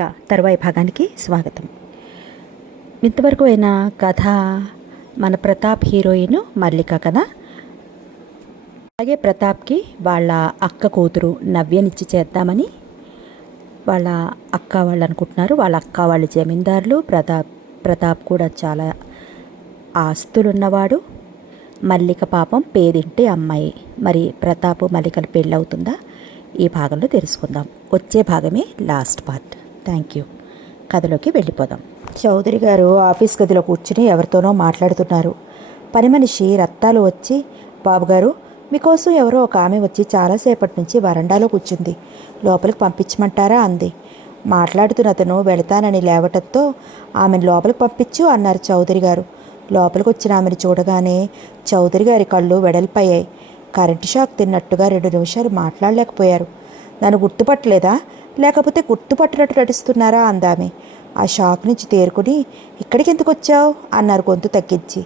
మల్లిక తరువాయి భాగానికి స్వాగతం. ఇంతవరకు అయిన కథ మన ప్రతాప్ హీరోయిన్ మల్లిక కదా. అలాగే ప్రతాప్కి వాళ్ళ అక్క కూతురు నవ్యనిచ్చి చేద్దామని వాళ్ళ అక్క వాళ్ళు అనుకుంటున్నారు. వాళ్ళ అక్క వాళ్ళు జమీందారులు, ప్రతాప్ కూడా చాలా ఆస్తులున్నవాడు. మల్లిక పాపం పేదింటి అమ్మాయి. మరి ప్రతాప్ మల్లికల పెళ్ళి అవుతుందా? ఈ భాగంలో తెలుసుకుందాం. వచ్చే భాగమే లాస్ట్ పార్ట్. Thank you. కథలోకి వెళ్ళిపోదాం. చౌదరి గారు ఆఫీస్ గదిలో కూర్చుని ఎవరితోనో మాట్లాడుతున్నారు. పని మనిషి రత్తాలు వచ్చి, బాబుగారు మీకోసం ఎవరో ఒక ఆమె వచ్చి చాలాసేపటి నుంచి వరండాలో కూర్చుంది, లోపలికి పంపించమంటారా అంది. మాట్లాడుతున్న అతను వెళతానని లేవటంతో ఆమెను లోపలికి పంపించు అన్నారు చౌదరి గారు. లోపలికి వచ్చిన ఆమెను చూడగానే చౌదరి గారి కళ్ళు వెడల్పయ్యాయి. కరెంటు షాక్ తిన్నట్టుగా 2 నిమిషాలు మాట్లాడలేకపోయారు. నన్ను గుర్తుపట్టలేదా, లేకపోతే గుర్తుపట్టినట్టు నటిస్తున్నారా అందామె. ఆ షాక్ నుంచి తేరుకుని, ఇక్కడికి ఎందుకు వచ్చావు అన్నారు గొంతు తగ్గించి.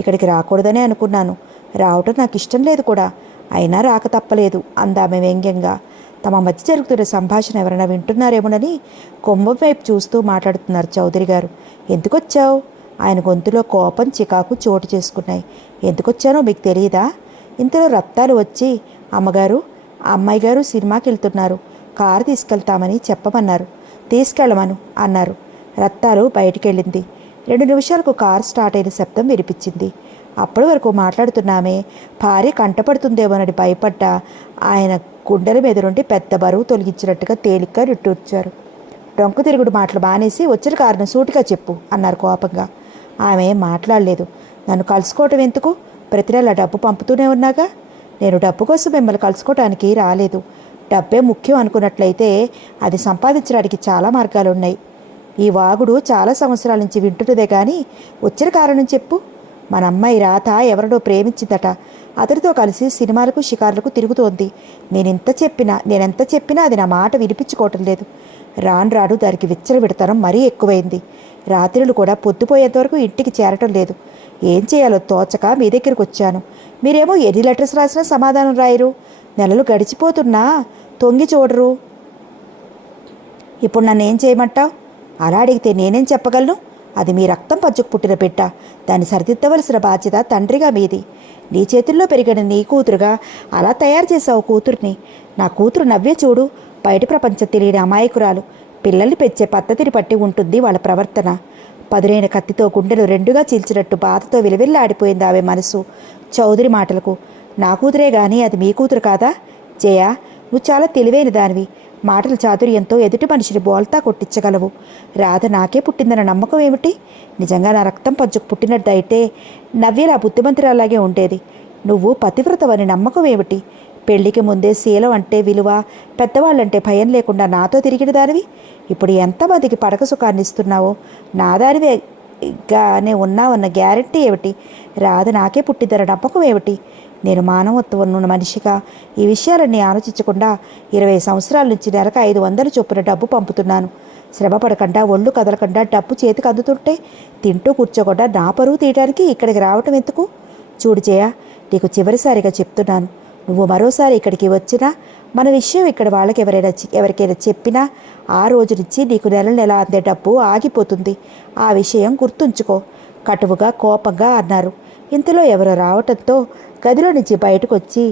ఇక్కడికి రాకూడదనే అనుకున్నాను, రావటం నాకు ఇష్టం లేదు కూడా, అయినా రాక తప్పలేదు అందామె వ్యంగ్యంగా. తమ మధ్య జరుగుతున్న సంభాషణ ఎవరైనా వింటున్నారేమోనని కొమ్మ వైపు చూస్తూ మాట్లాడుతున్నారు చౌదరి గారు. ఎందుకు వచ్చావు? ఆయన గొంతులో కోపం చికాకు చోటు చేసుకున్నాయి. ఎందుకొచ్చానో మీకు తెలియదా? ఇంతలో రత్తాలు వచ్చి, అమ్మగారు అమ్మాయి గారు సినిమాకి వెళ్తున్నారు, కారు తీసుకెళ్తామని చెప్పమన్నారు, తీసుకెళ్ళమను అన్నారు. రత్తాలు బయటికి వెళ్ళింది. 2 నిమిషాలకు కారు స్టార్ట్ అయిన శబ్దం వినిపించింది. అప్పటి వరకు మాట్లాడుతున్నామే భార్య కంటపడుతుందేమోనని భయపడ్డ ఆయన గుండెల మీద నుండి పెద్ద బరువు తొలగించినట్టుగా తేలిగ్గా నిట్టూర్చారు. డొంక తిరుగుడు మాటలు మానేసి వచ్చిన కారును సూటిగా చెప్పు అన్నారు కోపంగా. ఆమె మాట్లాడలేదు. నన్ను కలుసుకోవటం ఎందుకు? ప్రతి నెల డబ్బు పంపుతూనే ఉన్నాగా. నేను డబ్బు కోసం మిమ్మల్ని కలుసుకోవటానికి రాలేదు. డబ్బే ముఖ్యం అనుకున్నట్లయితే అది సంపాదించడానికి చాలా మార్గాలు ఉన్నాయి. ఈ వాగుడు చాలా సంవత్సరాల నుంచి వింటున్నదే కానీ వచ్చిన కారణం చెప్పు. మన అమ్మాయి రాత ఎవరినో ప్రేమించిందట, అతడితో కలిసి సినిమాలకు షికారులకు తిరుగుతోంది. నేనెంత చెప్పినా అది నా మాట వినిపించుకోవటం లేదు. రాను రాను దానికి విచ్చలవిడతనం మరీ ఎక్కువైంది. రాత్రులు కూడా పొద్దుపోయేంతవరకు ఇంటికి చేరటం లేదు. ఏం చేయాలో తోచక మీ దగ్గరికి వచ్చాను. మీరేమో ఎన్ని లెటర్స్ రాసినా సమాధానం రాయరు. నెలలు గడిచిపోతున్నా తొంగి చూడరు. ఇప్పుడు నన్ను ఏం చేయమంటావు? అలా అడిగితే నేనేం చెప్పగలను? అది మీ రక్తం పంచుకు పుట్టిన బిడ్డ. దాన్ని సరిదిద్దవలసిన బాధ్యత తండ్రిగా మీది. నీ చేతుల్లో పెరిగిన నీ కూతురుగా అలా తయారు చేసావు కూతుర్ని. నా కూతురు నవ్వే చూడు, బయట ప్రపంచం తెలియని అమాయకురాలు. పిల్లల్ని పెంచే పద్ధతిని బట్టి ఉంటుంది వాళ్ళ ప్రవర్తన. పదునైన కత్తితో గుండెలు 2గా చీల్చినట్టు బాధతో విలవిల్లాడిపోయింది ఆమె మనసు చౌదరి మాటలకు. నా కూతురే గాని అది మీ కూతురు కాదా? జయ, నువ్వు చాలా తెలివైన దానివి. మాటల చాతుర్యంతో ఎదుటి మనిషిని బోల్తా కొట్టించగలవు. రాధ నాకే పుట్టిందన్న నమ్మకం ఏమిటి? నిజంగా నా రక్తం పంచుకు పుట్టినట్టయితే నవ్యలా బుద్ధిమంతురాలాగే ఉండేది. నువ్వు పతివ్రతవని నమ్మకం ఏమిటి? పెళ్లికి ముందే శీలం అంటే విలువ, పెద్దవాళ్ళంటే భయం లేకుండా నాతో తిరిగిన దానివి. ఇప్పుడు ఎంతమందికి పడక సుఖాన్ని ఇస్తున్నావో నా దానివేగానే ఉన్నావన్న గ్యారెంటీ ఏమిటి? రాధ నాకే పుట్టిద్దర నమ్మకం ఏమిటి? నేను మానవత్వం ఉన్న మనిషిగా ఈ విషయాలన్నీ ఆలోచించకుండా 20 సంవత్సరాల నుంచి నెలకు 500 చొప్పున డబ్బు పంపుతున్నాను. శ్రమ పడకుండా, ఒళ్ళు కదలకుండా డబ్బు చేతికి అందుతుంటే తింటూ కూర్చోకుండా నా పరువు తీయడానికి ఇక్కడికి రావటం ఎందుకు? చూడు జయ, నీకు చివరిసారిగా చెప్తున్నాను. నువ్వు మరోసారి ఇక్కడికి వచ్చినా, మన విషయం ఇక్కడ వాళ్ళకి ఎవరికైనా చెప్పినా ఆ రోజు నుంచి నీకు నెల అందే డబ్బు ఆగిపోతుంది. ఆ విషయం గుర్తుంచుకో, కటువుగా కోపంగా అన్నారు. ఇంతలో ఎవరో రావటంతో గదిలో నుంచి బయటకు వచ్చి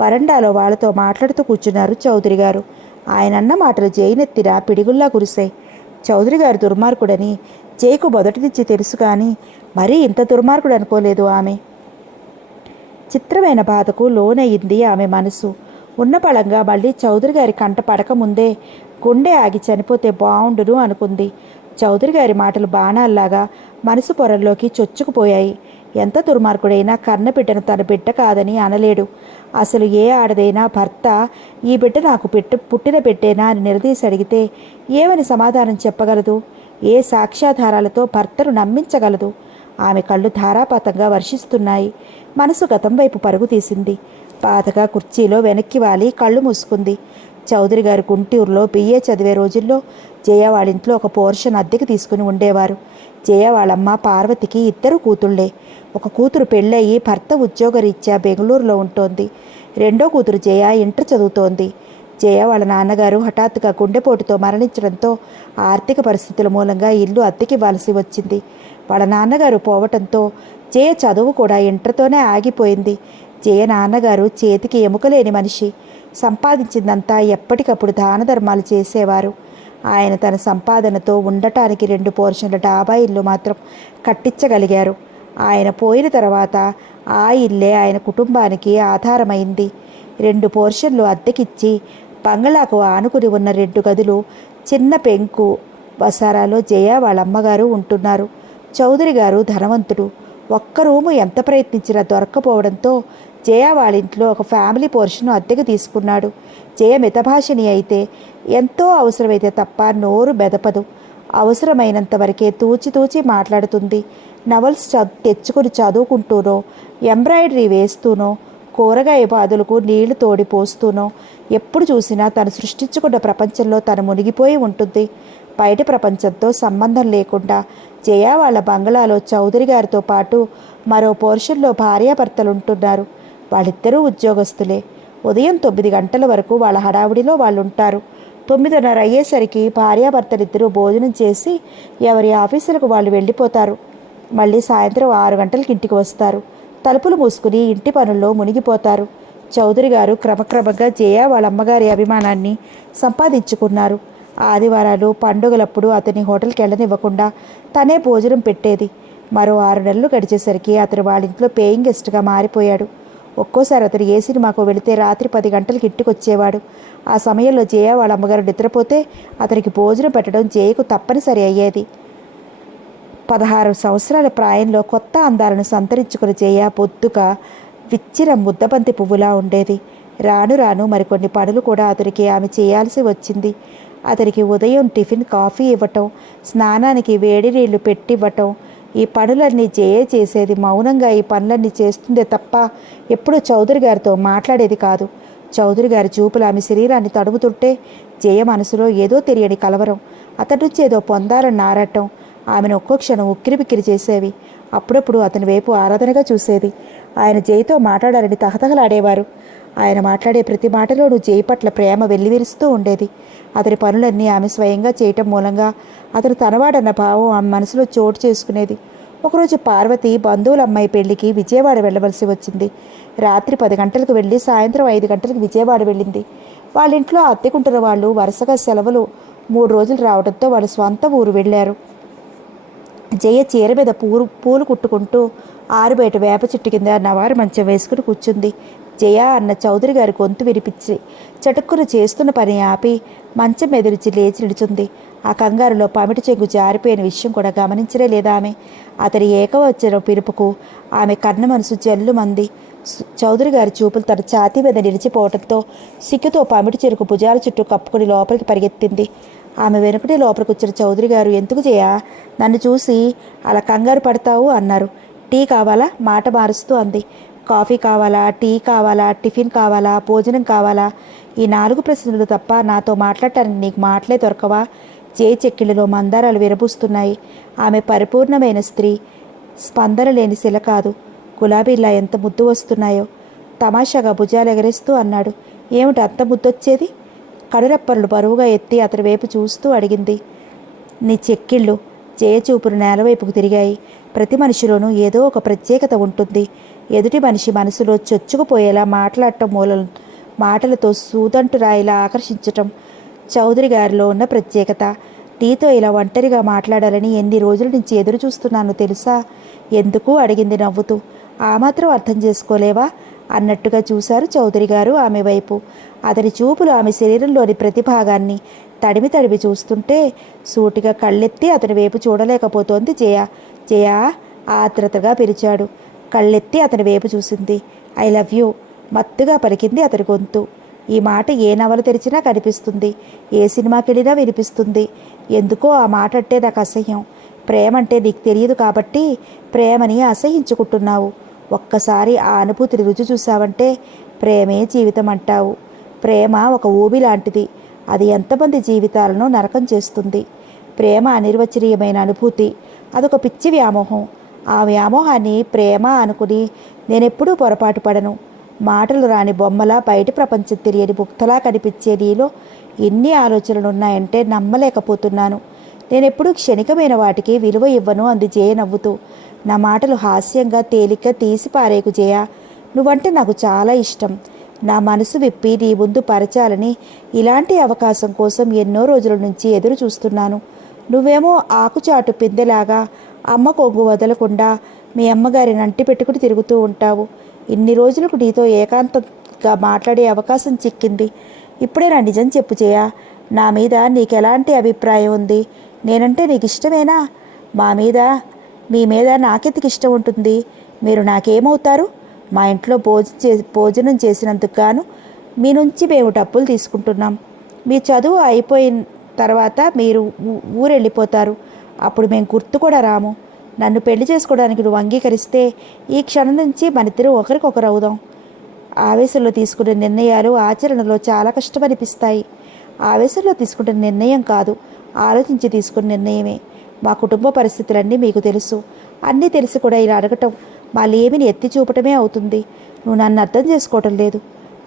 వరండాలో వాళ్ళతో మాట్లాడుతూ కూర్చున్నారు చౌదరి గారు. ఆయన అన్న మాటలు జైనెత్తిన పిడిగుల్లా కురిశాయి. చౌదరి గారు దుర్మార్గుడని జైకు మొదటి నుంచి తెలుసు, కానీ మరీ ఇంత దుర్మార్గుడు అనుకోలేదు ఆమె. చిత్రమైన బాధకు లోనయ్యింది ఆమె మనసు. ఉన్న బలంగా మళ్ళీ చౌదరి గారి కంట పడకముందే గుండె ఆగి చనిపోతే బావుండును అనుకుంది. చౌదరి గారి మాటలు బాణాల్లాగా మనసు పొరల్లోకి చొచ్చుకుపోయాయి. ఎంత దుర్మార్గుడైనా కన్న బిడ్డను తన బిడ్డ కాదని అనలేడు. అసలు ఏ ఆడదైనా భర్త ఈ బిడ్డ నాకు పుట్టిన బిడ్డేనా అని నిలదీసి అడిగితే ఏమని సమాధానం చెప్పగలదు? ఏ సాక్ష్యాధారాలతో భర్తను నమ్మించగలదు? ఆమె కళ్ళు ధారాపాతంగా వర్షిస్తున్నాయి. మనసు గతం వైపు పరుగు తీసింది. బాధగా కుర్చీలో వెనక్కి వాలి కళ్ళు మూసుకుంది. చౌదరి గారు గుంటూరులో BA చదివే రోజుల్లో జయ వాళ్ళింట్లో ఒక పోర్షన్ అద్దెకి తీసుకుని ఉండేవారు. జయ వాళ్ళమ్మ పార్వతికి 2 కూతుళ్లే. ఒక కూతురు పెళ్ళయి భర్త ఉద్యోగరీత్యా బెంగళూరులో ఉంటోంది. రెండో కూతురు జయ ఇంటర్ చదువుతోంది. జయ వాళ్ళ నాన్నగారు హఠాత్తుగా గుండెపోటుతో మరణించడంతో ఆర్థిక పరిస్థితుల మూలంగా ఇల్లు అద్దెకివ్వాల్సి వచ్చింది. వాళ్ళ నాన్నగారు పోవటంతో జయ చదువు కూడా ఇంటర్తోనే ఆగిపోయింది. జయ నాన్నగారు చేతికి ఎముకలేని మనిషి. సంపాదించిందంతా ఎప్పటికప్పుడు దాన ధర్మాలు చేసేవారు. ఆయన తన సంపాదనతో ఉండటానికి 2 పోర్షన్ల డాబా ఇల్లు మాత్రం కట్టించగలిగారు. ఆయన పోయిన తర్వాత ఆ ఇల్లే ఆయన కుటుంబానికి ఆధారమైంది. 2 పోర్షన్లు అద్దెకిచ్చి బంగళాకు ఆనుకుని ఉన్న 2 గదులు, చిన్న పెంకు వసారాలో జయ వాళ్ళ అమ్మగారు ఉంటున్నారు. చౌదరి గారు ధనవంతుడు. ఒక్క రూము ఎంత ప్రయత్నించినా దొరక్కపోవడంతో జయ వాళ్ళ ఇంట్లో ఒక ఫ్యామిలీ పోర్షన్ అద్దెకు తీసుకున్నాడు. జయ మితభాషిణి అయితే ఎంతో అవసరమైతే తప్ప నోరు బెదపదు. అవసరమైనంత వరకే తూచి మాట్లాడుతుంది. నవల్స్ తెచ్చుకుని చదువుకుంటూనో, ఎంబ్రాయిడరీ వేస్తూనో, కూరగాయ పాదులకు నీళ్లు తోడి పోస్తూనో ఎప్పుడు చూసినా తను సృష్టించుకున్న ప్రపంచంలో తను మునిగిపోయి ఉంటుంది. బయట ప్రపంచంతో సంబంధం లేకుండా జయ వాళ్ళ బంగళాలో చౌదరి గారితో పాటు మరో పోర్షన్లో భార్యాభర్తలు ఉంటున్నారు. వాళ్ళిద్దరూ ఉద్యోగస్తులే. ఉదయం 9 గంటల వరకు వాళ్ళ హడావుడిలో వాళ్ళు ఉంటారు. 9:30 అయ్యేసరికి భార్యాభర్తలిద్దరూ భోజనం చేసి ఎవరి ఆఫీసులకు వాళ్ళు వెళ్ళిపోతారు. మళ్ళీ సాయంత్రం 6 గంటలకి ఇంటికి వస్తారు. తలుపులు మూసుకుని ఇంటి పనుల్లో మునిగిపోతారు. చౌదరి గారు క్రమక్రమంగా జయ వాళ్ళ అమ్మగారి అభిమానాన్ని సంపాదించుకున్నారు. ఆదివారాలు, పండుగలప్పుడు అతని హోటల్కి వెళ్ళనివ్వకుండా తనే భోజనం పెట్టేది. మరో 6 నెలలు గడిచేసరికి అతను వాళ్ళ ఇంట్లో పేయింగ్ గెస్ట్గా మారిపోయాడు. ఒక్కోసారి అతను ఏ సినిమాకు వెళితే రాత్రి 10 గంటలకి ఇంటికి వచ్చేవాడు. ఆ సమయంలో జయ వాళ్ళ అమ్మగారు నిద్రపోతే అతనికి భోజనం పెట్టడం జయకు తప్పనిసరి అయ్యేది. 16 సంవత్సరాల ప్రాయంలో కొత్త అందాలను సంతరించుకుని జయ బొద్దుగా విచ్చిన ముద్దబంతి పువ్వులా ఉండేది. రాను రాను మరికొన్ని పనులు కూడా అతనికి ఆమె చేయాల్సి వచ్చింది. అతనికి ఉదయం టిఫిన్, కాఫీ ఇవ్వటం, స్నానానికి వేడి నీళ్లు పెట్టివ్వటం, ఈ పనులన్నీ జయ చేసేది. మౌనంగా ఈ పనులన్నీ చేస్తుందే తప్ప ఎప్పుడూ చౌదరి గారితో మాట్లాడేది కాదు. చౌదరి గారి చూపులు ఆమె శరీరాన్ని తడుముతుంటే జయ మనసులో ఏదో తెలియని కలవరం, అతడి నుంచి ఏదో పొందాలని నారటం ఆమెను ఒక్కో క్షణం ఉక్కిరిబిక్కిరి చేసేవి. అప్పుడప్పుడు అతని వైపు ఆరాధనగా చూసేది. ఆయన జయతో మాట్లాడాలని తహతహలాడేవారు. ఆయన మాట్లాడే ప్రతి మాటలోనూ జయ పట్ల ప్రేమ వెల్లివిరుస్తూ ఉండేది. అతని పనులన్నీ ఆమె స్వయంగా చేయటం మూలంగా అతను తనవాడన్న భావం ఆమె మనసులో చోటు చేసుకునేది. ఒకరోజు పార్వతి బంధువుల అమ్మాయి పెళ్లికి విజయవాడ వెళ్ళవలసి వచ్చింది. రాత్రి 10 గంటలకు వెళ్ళి సాయంత్రం 5 గంటలకు విజయవాడ వెళ్ళింది. వాళ్ళ ఇంట్లో అద్దెకుంటున్న వాళ్ళు వరుసగా సెలవులు 3 రోజులు రావడంతో వాళ్ళ స్వంత ఊరు వెళ్ళారు. జయ చీర మీద పూలు కుట్టుకుంటూ ఆరుబయట వేప చెట్టు కింద నవారు మంచం వేసుకుని కూర్చుంది. జయ అన్న చౌదరి గారి గొంతు వినిపించి చటుక్కున చేస్తున్న పని ఆపి మంచం మీద నుంచి లేచి నిలుచుంది. ఆ కంగారులో పమిటి చెంగు జారిపోయిన విషయం కూడా గమనించలే లేదా ఆమె. అతని ఏకవచన పిలుపుకు ఆమె కన్న మనసు జల్లుమంది. చౌదరి గారి చూపులు తన ఛాతీ మీద నిలిచిపోవడంతో సిగ్గుతో పమిటి చెరుకు భుజాల చుట్టూ కప్పుకొని లోపలికి పరిగెత్తింది. ఆమె వెనుకటి లోపలికి వచ్చిన చౌదరి గారు, ఎందుకు జయ నన్ను చూసి అలా కంగారు పడతావు అన్నారు. టీ కావాలా? మాట మారుస్తూ అంది. కాఫీ కావాలా? టీ కావాలా? టిఫిన్ కావాలా? భోజనం కావాలా? ఈ 4 ప్రశ్నలు తప్ప నాతో మాట్లాడటానికి నీకు మాటలే దొరకవా? జయ చెక్కిళ్ళలో మందారాలు విరబూస్తున్నాయి. ఆమె పరిపూర్ణమైన స్త్రీ, స్పందన లేని శిల కాదు. గులాబీలా ఎంత ముద్దు వస్తున్నాయో. తమాషాగా భుజాలు ఎగరేస్తూ అన్నాడు. ఏమిటి అంత ముద్దొచ్చేది? కడురెప్పలు బరువుగా ఎత్తి అతని వైపు చూస్తూ అడిగింది. నీ చెక్కిళ్ళు. జయ చూపులు నేలవైపుకు తిరిగాయి. ప్రతి మనిషిలోనూ ఏదో ఒక ప్రత్యేకత ఉంటుంది. ఎదుటి మనిషి మనసులో చొచ్చుకుపోయేలా మాట్లాడటం మాటలతో సూదంటు రాయిలా ఆకర్షించటం చౌదరి గారిలో ఉన్న ప్రత్యేకత. నీతో ఇలా ఒంటరిగా మాట్లాడాలని ఎన్ని రోజుల నుంచి ఎదురు చూస్తున్నానో తెలుసా? ఎందుకు అడిగింది నవ్వుతూ. ఆ మాత్రం అర్థం చేసుకోలేవా అన్నట్టుగా చూశారు చౌదరి గారు ఆమె వైపు. అతని చూపులు ఆమె శరీరంలోని ప్రతి భాగాన్ని తడిమి చూస్తుంటే సూటిగా కళ్ళెత్తి అతని వైపు చూడలేకపోతోంది జయ. జయ ఆత్రతగా పిలిచాడు. కళ్ళెత్తి అతని వైపు చూసింది. ఐ లవ్ యూ మత్తుగా పలికింది అతని గొంతు. ఈ మాట ఏ నవల తెరిచినా కనిపిస్తుంది, ఏ సినిమాకి వెళ్ళినా వినిపిస్తుంది. ఎందుకో ఆ మాట అంటే నాకు అసహ్యం. ప్రేమంటే నీకు తెలియదు కాబట్టి ప్రేమని అసహించుకుంటున్నావు. ఒక్కసారి ఆ అనుభూతిని రుచి చూసావంటే ప్రేమే జీవితం అంటావు. ప్రేమ ఒక ఊబి లాంటిది. అది ఎంతమంది జీవితాలను నరకం చేస్తుంది. ప్రేమ అనిర్వచనీయమైన అనుభూతి. అదొక పిచ్చి వ్యామోహం. ఆ వ్యామోహాన్ని ప్రేమ అనుకుని నేనెప్పుడూ పొరపాటు పడను. మాటలు రాని బొమ్మలా, బయట ప్రపంచం తెలియని ముక్తలా కనిపించే నీలో ఎన్ని ఆలోచనలు ఉన్నాయంటే నమ్మలేకపోతున్నాను. నేనెప్పుడూ క్షణికమైన వాటికి విలువ ఇవ్వను అంది జయ నవ్వుతూ. నా మాటలు హాస్యంగా తేలిక తీసి పారేకు జయ. నువ్వంటే నాకు చాలా ఇష్టం. నా మనసు విప్పి నీ ముందు పరచాలని ఇలాంటి అవకాశం కోసం ఎన్నో రోజుల నుంచి ఎదురు చూస్తున్నాను. నువ్వేమో ఆకుచాటు పిందెలాగా అమ్మ కొంగు వదలకుండా మీ అమ్మగారిని అంటి పెట్టుకుని తిరుగుతూ ఉంటావు. ఇన్ని రోజులకు నీతో ఏకాంతంగా మాట్లాడే అవకాశం చిక్కింది. ఇప్పుడే నా నిజం చెప్పు జయ. నా మీద నీకెలాంటి అభిప్రాయం ఉంది? నేనంటే నీకు ఇష్టమేనా? మీ మీద నాకెందుకు ఇష్టం ఉంటుంది? మీరు నాకేమవుతారు? మా ఇంట్లో భోజనం చేసినందుకు గాను మీ నుంచి మేము డబ్బులు తీసుకుంటున్నాం. మీ చదువు అయిపోయిన తర్వాత మీరు ఊరెళ్ళిపోతారు. అప్పుడు మేము గుర్తు కూడా రాము. నన్ను పెళ్లి చేసుకోవడానికి నువ్వు అంగీకరిస్తే ఈ క్షణం నుంచి మనిద్దరం ఒకరికొకరు అవుదాం. ఆవేశంలో తీసుకునే నిర్ణయాలు ఆచరణలో చాలా కష్టమనిపిస్తాయి. ఆవేశంలో తీసుకునే నిర్ణయం కాదు, ఆలోచించి తీసుకునే నిర్ణయమే. మా కుటుంబ పరిస్థితులన్నీ మీకు తెలుసు. అన్నీ తెలిసి కూడా ఇలా అడగటం మా లేమిని ఎత్తి చూపటమే అవుతుంది. నువ్వు నన్ను అర్థం చేసుకోవటం లేదు.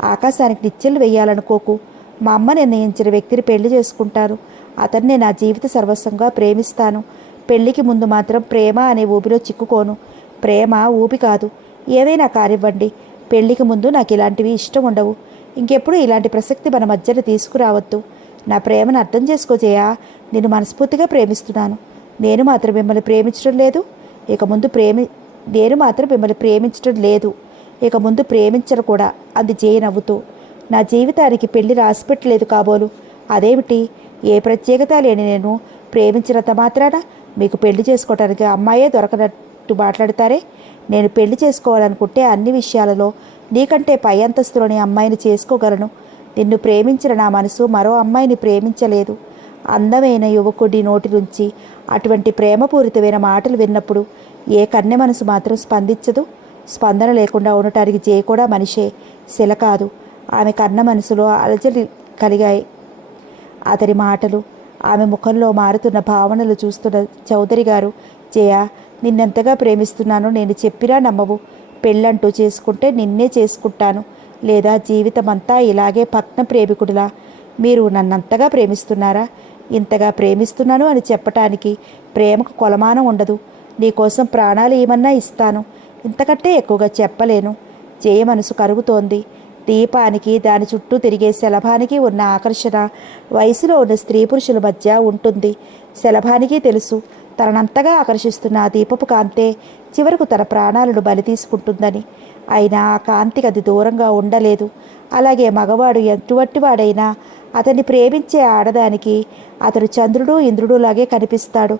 ఆకాశానికి నిచ్చెలు వెయ్యాలనుకోకు. మా అమ్మ నిర్ణయించిన వ్యక్తిని పెళ్లి చేసుకుంటాను. అతన్నే నా జీవిత సర్వస్వంగా ప్రేమిస్తాను. పెళ్లికి ముందు మాత్రం ప్రేమ అనే ఊపిలో చిక్కుకోను. ప్రేమ ఊపి కాదు. ఏవైనా కానివ్వండి, పెళ్లికి ముందు నాకు ఇలాంటివి ఇష్టం ఉండవు. ఇంకెప్పుడు ఇలాంటి ప్రసక్తి మన మధ్యన తీసుకురావద్దు. నా ప్రేమను అర్థం చేసుకోజేయా. నేను మనస్ఫూర్తిగా ప్రేమిస్తున్నాను. నేను మాత్రం మిమ్మల్ని ప్రేమించడం లేదు. ఇక ముందు ప్రేమించను కూడా అంది జయ నవ్వుతూ. నా జీవితానికి పెళ్లి రాసిపెట్టలేదు కాబోలు. అదేమిటి? ఏ ప్రత్యేకత లేని నేను ప్రేమించినంత మాత్రాన మీకు పెళ్లి చేసుకోవటానికి అమ్మాయే దొరకనట్టు మాట్లాడతారే? నేను పెళ్లి చేసుకోవాలనుకుంటే అన్ని విషయాలలో నీకంటే పై అంతస్తులోని అమ్మాయిని చేసుకోగలను. నిన్ను ప్రేమించిన నా మనసు మరో అమ్మాయిని ప్రేమించలేదు. అందమైన యువకుడి నోటి నుంచి అటువంటి ప్రేమపూరితమైన మాటలు విన్నప్పుడు ఏ కన్నె మనసు మాత్రం స్పందించదు? స్పందన లేకుండా ఉండటానికి జయ కూడా మనిషే, శిల కాదు. ఆమె కన్న మనసులో అలజడి కలిగాయి. అతని మాటలు, ఆమె ముఖంలో మారుతున్న భావనలు చూస్తున్న చౌదరి గారు, జయ, నిన్నెంతగా ప్రేమిస్తున్నానో నేను చెప్పినా నమ్మవు. పెళ్ళంటూ చేసుకుంటే నిన్నే చేసుకుంటాను, లేదా జీవితమంతా ఇలాగే భగ్న ప్రేమికుడిలా. మీరు నన్నంతగా ప్రేమిస్తున్నారా? ఇంతగా ప్రేమిస్తున్నాను అని చెప్పటానికి ప్రేమకు కొలమానం ఉండదు. నీకోసం ప్రాణాలు ఏమన్నా ఇస్తాను. ఇంతకంటే ఎక్కువగా చెప్పలేను. జయ మనసు కరుగుతోంది. దీపానికి దాని చుట్టూ తిరిగే శలభానికి ఉన్న ఆకర్షణ వయసులో ఉన్న స్త్రీ పురుషుల మధ్య ఉంటుంది. శలభానికి తెలుసు తననంతగా ఆకర్షిస్తున్న ఆ దీపపు కాంతే చివరకు తన ప్రాణాలను బలి తీసుకుంటుందని. అయినా ఆ కాంతికి అది దూరంగా ఉండలేదు. అలాగే మగవాడు ఎటువంటి వాడైనా అతన్ని ప్రేమించే ఆడదానికి అతడు చంద్రుడు ఇంద్రుడు లాగే కనిపిస్తాడు.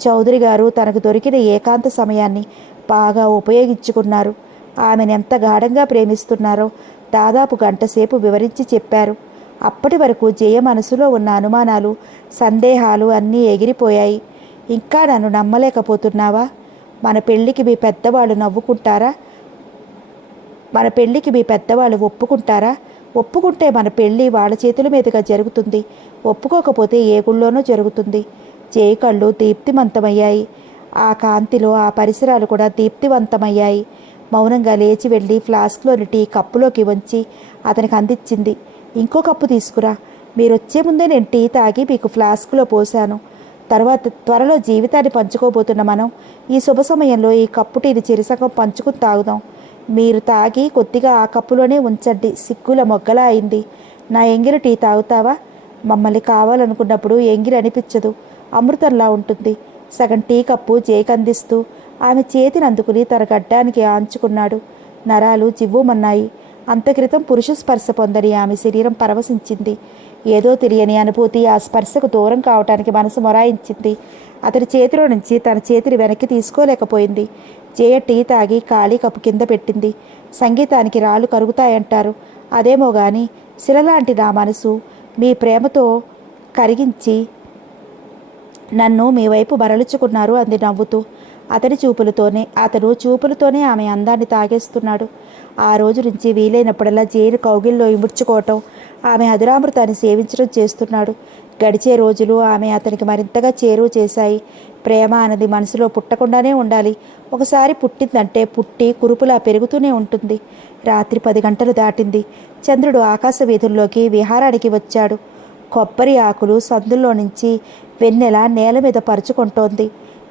చౌదరి గారు తనకు దొరికిన ఏకాంత సమయాన్ని బాగా ఉపయోగించుకున్నారు. ఆమెను ఎంత గాఢంగా ప్రేమిస్తున్నారో దాదాపు గంటసేపు వివరించి చెప్పారు. అప్పటి వరకు జయ మనసులో ఉన్న అనుమానాలు, సందేహాలు అన్నీ ఎగిరిపోయాయి. ఇంకా నన్ను నమ్మలేకపోతున్నావా? మన పెళ్ళికి మీ పెద్దవాళ్ళు ఒప్పుకుంటారా? ఒప్పుకుంటే మన పెళ్ళి వాళ్ళ చేతుల మీదుగా జరుగుతుంది. ఒప్పుకోకపోతే ఏ గుళ్ళోనో జరుగుతుంది. జయ కళ్ళు దీప్తిమంతమయ్యాయి. ఆ కాంతిలో ఆ పరిసరాలు కూడా దీప్తివంతమయ్యాయి. మౌనంగా లేచి వెళ్ళి ఫ్లాస్క్లోని టీ కప్పులోకి వంచి అతనికి అందించింది. ఇంకో కప్పు తీసుకురా. మీరొచ్చే ముందే నేను టీ తాగి మీకు ఫ్లాస్క్లో పోశాను. త్వరలో జీవితాన్ని పంచుకోబోతున్న మనం ఈ శుభ సమయంలో ఈ కప్పు టీని చిరుసగం పంచుకుని తాగుదాం. మీరు తాగి కొద్దిగా ఆ కప్పులోనే ఉంచండి. సిగ్గుల మొగ్గలా అయింది. నా ఎంగిలి టీ తాగుతావా? మమ్మల్ని కావాలనుకున్నప్పుడు ఎంగిలి అనిపించదు, అమృతంలా ఉంటుంది. సగం టీ కప్పు జయకి అందిస్తూ ఆమె చేతిని అందుకుని తన గడ్డానికి ఆంచుకున్నాడు. నరాలు జివ్వుమన్నాయి. అంతక్రితం పురుష స్పర్శ పొందని ఆమె శరీరం పరవశించింది. ఏదో తెలియని అనుభూతి ఆ స్పర్శకు దూరం కావటానికి మనసు మొరాయించింది. అతని చేతిలో నుంచి తన చేతిని వెనక్కి తీసుకోలేకపోయింది. జయ టీ తాగి ఖాళీ కప్పు కింద పెట్టింది. సంగీతానికి రాళ్ళు కరుగుతాయంటారు. అదేమో గాని శిలలాంటి నా మనసు మీ ప్రేమతో కరిగించి నన్ను మీ వైపు మరలుచుకున్నారు అంది నవ్వుతూ. అతను చూపులతోనే ఆమె అందాన్ని తాగేస్తున్నాడు. ఆ రోజు నుంచి వీలైనప్పుడల్లా జయను కౌగిల్లో ఇముడ్చుకోవటం, ఆమె అధురామృతాన్ని సేవించడం చేస్తున్నాడు. గడిచే రోజులు ఆమె అతనికి మరింతగా చేరువ చేశాయి. ప్రేమ అన్నది మనసులో పుట్టకుండానే ఉండాలి. ఒకసారి పుట్టిందంటే పుట్టి కురుపులా పెరుగుతూనే ఉంటుంది. రాత్రి 10 గంటలు దాటింది. చంద్రుడు ఆకాశ వీధుల్లోకి విహారానికి వచ్చాడు. కొబ్బరి ఆకులు సందుల్లో నుంచి వెన్నెల నేల మీద పరుచుకుంటోంది.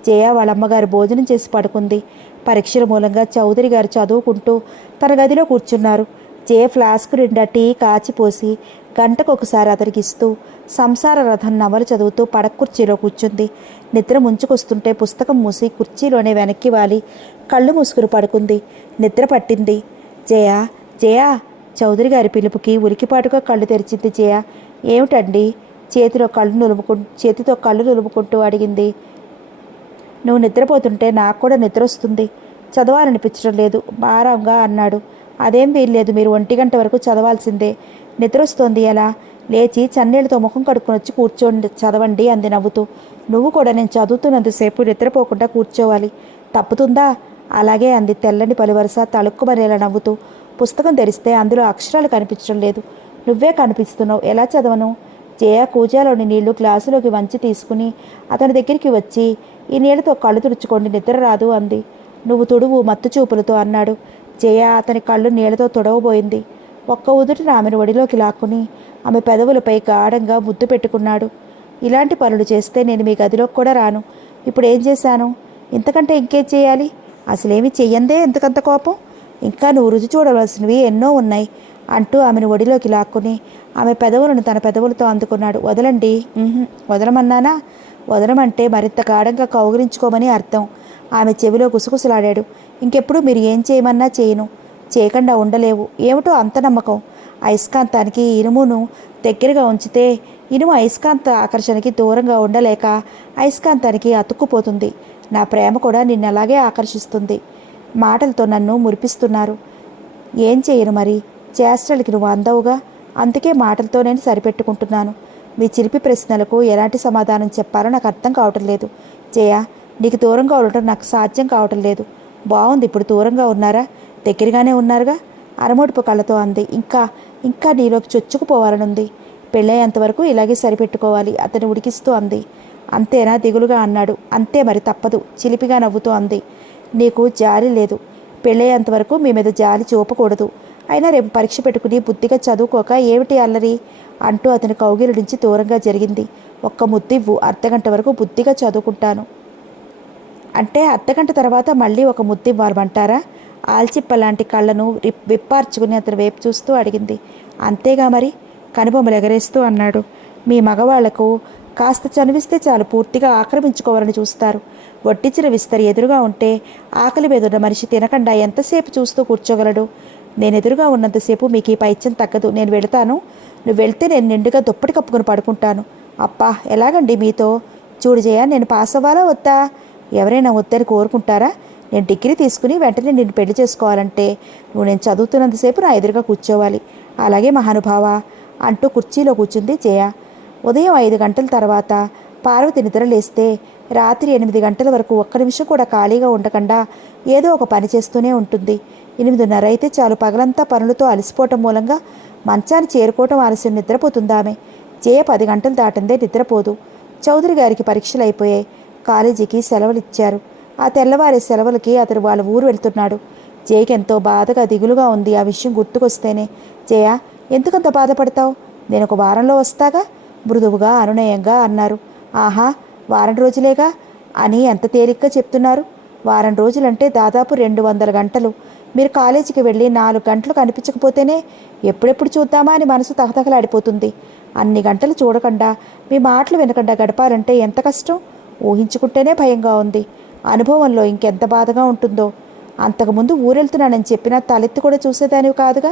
జయ వాళ్ళ అమ్మగారు భోజనం చేసి పడుకుంది. పరీక్షల మూలంగా చౌదరి గారు చదువుకుంటూ తన గదిలో కూర్చున్నారు. జయ ఫ్లాస్క్ నిండా టీ కాచిపోసి గంటకొకసారి అతనికి ఇస్తూ సంసార రథం నవలు చదువుతూ పడక కుర్చీలో కూర్చుంది. నిద్ర ముంచుకొస్తుంటే పుస్తకం మూసి కుర్చీలోనే వెనక్కి వాలి కళ్ళు మూసుకుని పడుకుంది. నిద్ర పట్టింది. జయ జయ చౌదరి గారి పిలుపుకి ఉలికిపాటుగా కళ్ళు తెరిచింది జయ. ఏమిటండి? చేతితో కళ్ళు నులుముకుంటూ అడిగింది. నువ్వు నిద్రపోతుంటే నాకు కూడా నిద్ర వస్తుంది, చదవాలనిపించడం లేదు భారంగా అన్నాడు. అదేం వీల్లేదు, మీరు 1 గంట వరకు చదవాల్సిందే. నిద్ర వస్తోంది ఎలా? లేచి చన్నీళ్ళతో ముఖం కడుక్కొని వచ్చి కూర్చోండి, చదవండి అంది నవ్వుతూ. నువ్వు కూడా నేను చదువుతున్నంతసేపు నిద్రపోకుండా కూర్చోవాలి, తప్పుతుందా? అలాగే అంది తెల్లని పలువరస తళుక్కుమనేలా నవ్వుతూ. పుస్తకం తెరిస్తే అందులో అక్షరాలు కనిపించడం లేదు. నువ్వే కనిపిస్తున్నావు, ఎలా చదవను? జయ కూజాలోని నీళ్లు గ్లాసులోకి వంచి తీసుకుని అతని దగ్గరికి వచ్చి, ఈ నీళ్లతో కళ్ళు తుడుచుకోండి, నిద్ర రాదు అంది. నువ్వు తుడువు మత్తు చూపులతో అన్నాడు. జయ అతని కళ్ళు నీళ్లతో తుడవబోయింది. ఒక్క ఉదుటిన ఆమెను ఒడిలోకి లాక్కుని ఆమె పెదవులపై గాఢంగా ముద్దు పెట్టుకున్నాడు. ఇలాంటి పనులు చేస్తే నేను మీ గదిలోకి కూడా రాను. ఇప్పుడు ఏం చేశాను? ఇంతకంటే ఇంకేం చేయాలి? అసలేమి చెయ్యందే ఎందుకంత కోపం? ఇంకా నువ్వు రుచి చూడవలసినవి ఎన్నో ఉన్నాయి అంటూ ఆమెను ఒడిలోకి లాక్కుని ఆమె పెదవులను తన పెదవులతో అందుకున్నాడు. వదలండి. వదలమన్నానా? వదలమంటే మరింత గాఢంగా కౌగిలించుకోమని అర్థం. ఆమె చెవిలో గుసగుసలాడాడు. ఇంకెప్పుడు మీరు ఏం చేయమన్నా చేయను, చేయకుండా ఉండలేవు. ఏమిటో అంత నమ్మకం? అయస్కాంతానికి ఇనుమును దగ్గరగా ఉంచితే ఇనుము అయస్కాంత ఆకర్షణకి దూరంగా ఉండలేక అయస్కాంతానికి అతుక్కుపోతుంది. నా ప్రేమ కూడా నిన్ను అలాగే ఆకర్షిస్తుంది. మాటలతో నన్ను మురిపిస్తున్నారు. ఏం చేయను మరి? చేష్టలకి నువ్వు అందవుగా, అందుకే మాటలతో నేను సరిపెట్టుకుంటున్నాను. మీ చిలిపి ప్రశ్నలకు ఎలాంటి సమాధానం చెప్పాలో నాకు అర్థం కావటం లేదు. జయ, నీకు దూరంగా ఉండటం నాకు సాధ్యం కావటం లేదు. బాగుంది, ఇప్పుడు దూరంగా ఉన్నారా? దగ్గరగానే ఉన్నారుగా అరమోడుపు కళ్ళతో అంది. ఇంకా నీలోకి చొచ్చుకుపోవాలనుంది. పెళ్ళయ్యేంతవరకు ఇలాగే సరిపెట్టుకోవాలి అతను ఉడికిస్తూ అంది. అంతేనా? దిగులుగా అన్నాడు. అంతే మరి, తప్పదు చిలిపిగా నవ్వుతూ అంది. నీకు జాలి లేదు. పెళ్ళయ్యేంతవరకు మీ మీద జాలి చూపకూడదు. అయినా రేపు పరీక్ష పెట్టుకుని బుద్ధిగా చదువుకోక ఏమిటి అల్లరి అంటూ అతని కౌగిలి నుంచి దూరంగా జరిగింది. ఒక్క ముద్దివ్వు, అర్ధగంట వరకు బుద్ధిగా చదువుకుంటాను. అంటే అర్ధగంట తర్వాత మళ్ళీ ఒక ముద్దివ్వాలంటారా? ఆల్చిప్పలాంటి కళ్ళను విప్పార్చుకుని అతని వైపు చూస్తూ అడిగింది. అంతేగా మరి, కనుబొమ్మలు ఎగరేస్తూ అన్నాడు. మీ మగవాళ్లకు కాస్త చనివిస్తే చాలు పూర్తిగా ఆక్రమించుకోవాలని చూస్తారు. వడ్డించిన విస్తరి ఎదురుగా ఉంటే ఆకలి మీద ఉన్న మనిషి తినకుండా ఎంతసేపు చూస్తూ కూర్చోగలడు? నేను ఎదురుగా ఉన్నంతసేపు మీకు ఈ పైత్యం తగ్గదు. నేను వెళతాను. నువ్వు వెళ్తే నేను నిండుగా దుప్పటి కప్పుకొని పడుకుంటాను. అప్పా, ఎలాగండి మీతో? చూడు జయ, నేను పాస్ అవ్వాలా వద్దా? ఎవరైనా వద్దని కోరుకుంటారా? నేను డిగ్రీ తీసుకుని వెంటనే నిన్ను పెళ్లి చేసుకోవాలంటే నువ్వు నేను చదువుతున్నంతసేపు నా ఎదురుగా కూర్చోవాలి. అలాగే మహానుభావ అంటూ కుర్చీలో కూర్చుంది జయ. ఉదయం 5 గంటల తర్వాత పార్వతి నిద్రలేస్తే రాత్రి 8 గంటల వరకు ఒక్క నిమిషం కూడా ఖాళీగా ఉండకుండా ఏదో ఒక పని చేస్తూనే ఉంటుంది. 8:30 అయితే చాలు పగలంతా పనులతో అలసిపోవటం మూలంగా మంచాన్ని చేరుకోవటం ఆలస్యం నిద్రపోతుంది ఆమె. జయ 10 గంటలు దాటిందే నిద్రపోదు. చౌదరి గారికి పరీక్షలు అయిపోయాయి. కాలేజీకి సెలవులు ఇచ్చారు. ఆ తెల్లవారే సెలవులకి అతను వాళ్ళ ఊరు వెళ్తున్నాడు. జయకి ఎంతో బాధగా దిగులుగా ఉంది ఆ విషయం గుర్తుకొస్తేనే. జయ, ఎందుకంత బాధపడతావు? నేను ఒక వారంలో వస్తాగా మృదువుగా అనునయంగా అన్నారు. ఆహా, వారం రోజులేగా అని ఎంత తేలిగ్గా చెప్తున్నారు. వారం రోజులంటే దాదాపు 200 గంటలు. మీరు కాలేజీకి వెళ్ళి 4 గంటలు కనిపించకపోతేనే ఎప్పుడెప్పుడు చూద్దామా అని మనసు తహతహలాడిపోతుంది. అన్ని గంటలు చూడకుండా మీ మాటలు వినకుండా గడపాలంటే ఎంత కష్టం ఊహించుకుంటేనే భయంగా ఉంది. అనుభవంలో ఇంకెంత బాధగా ఉంటుందో. అంతకుముందు ఊరెళ్తున్నానని చెప్పినా తలెత్తి కూడా చూసేదానివి కాదుగా.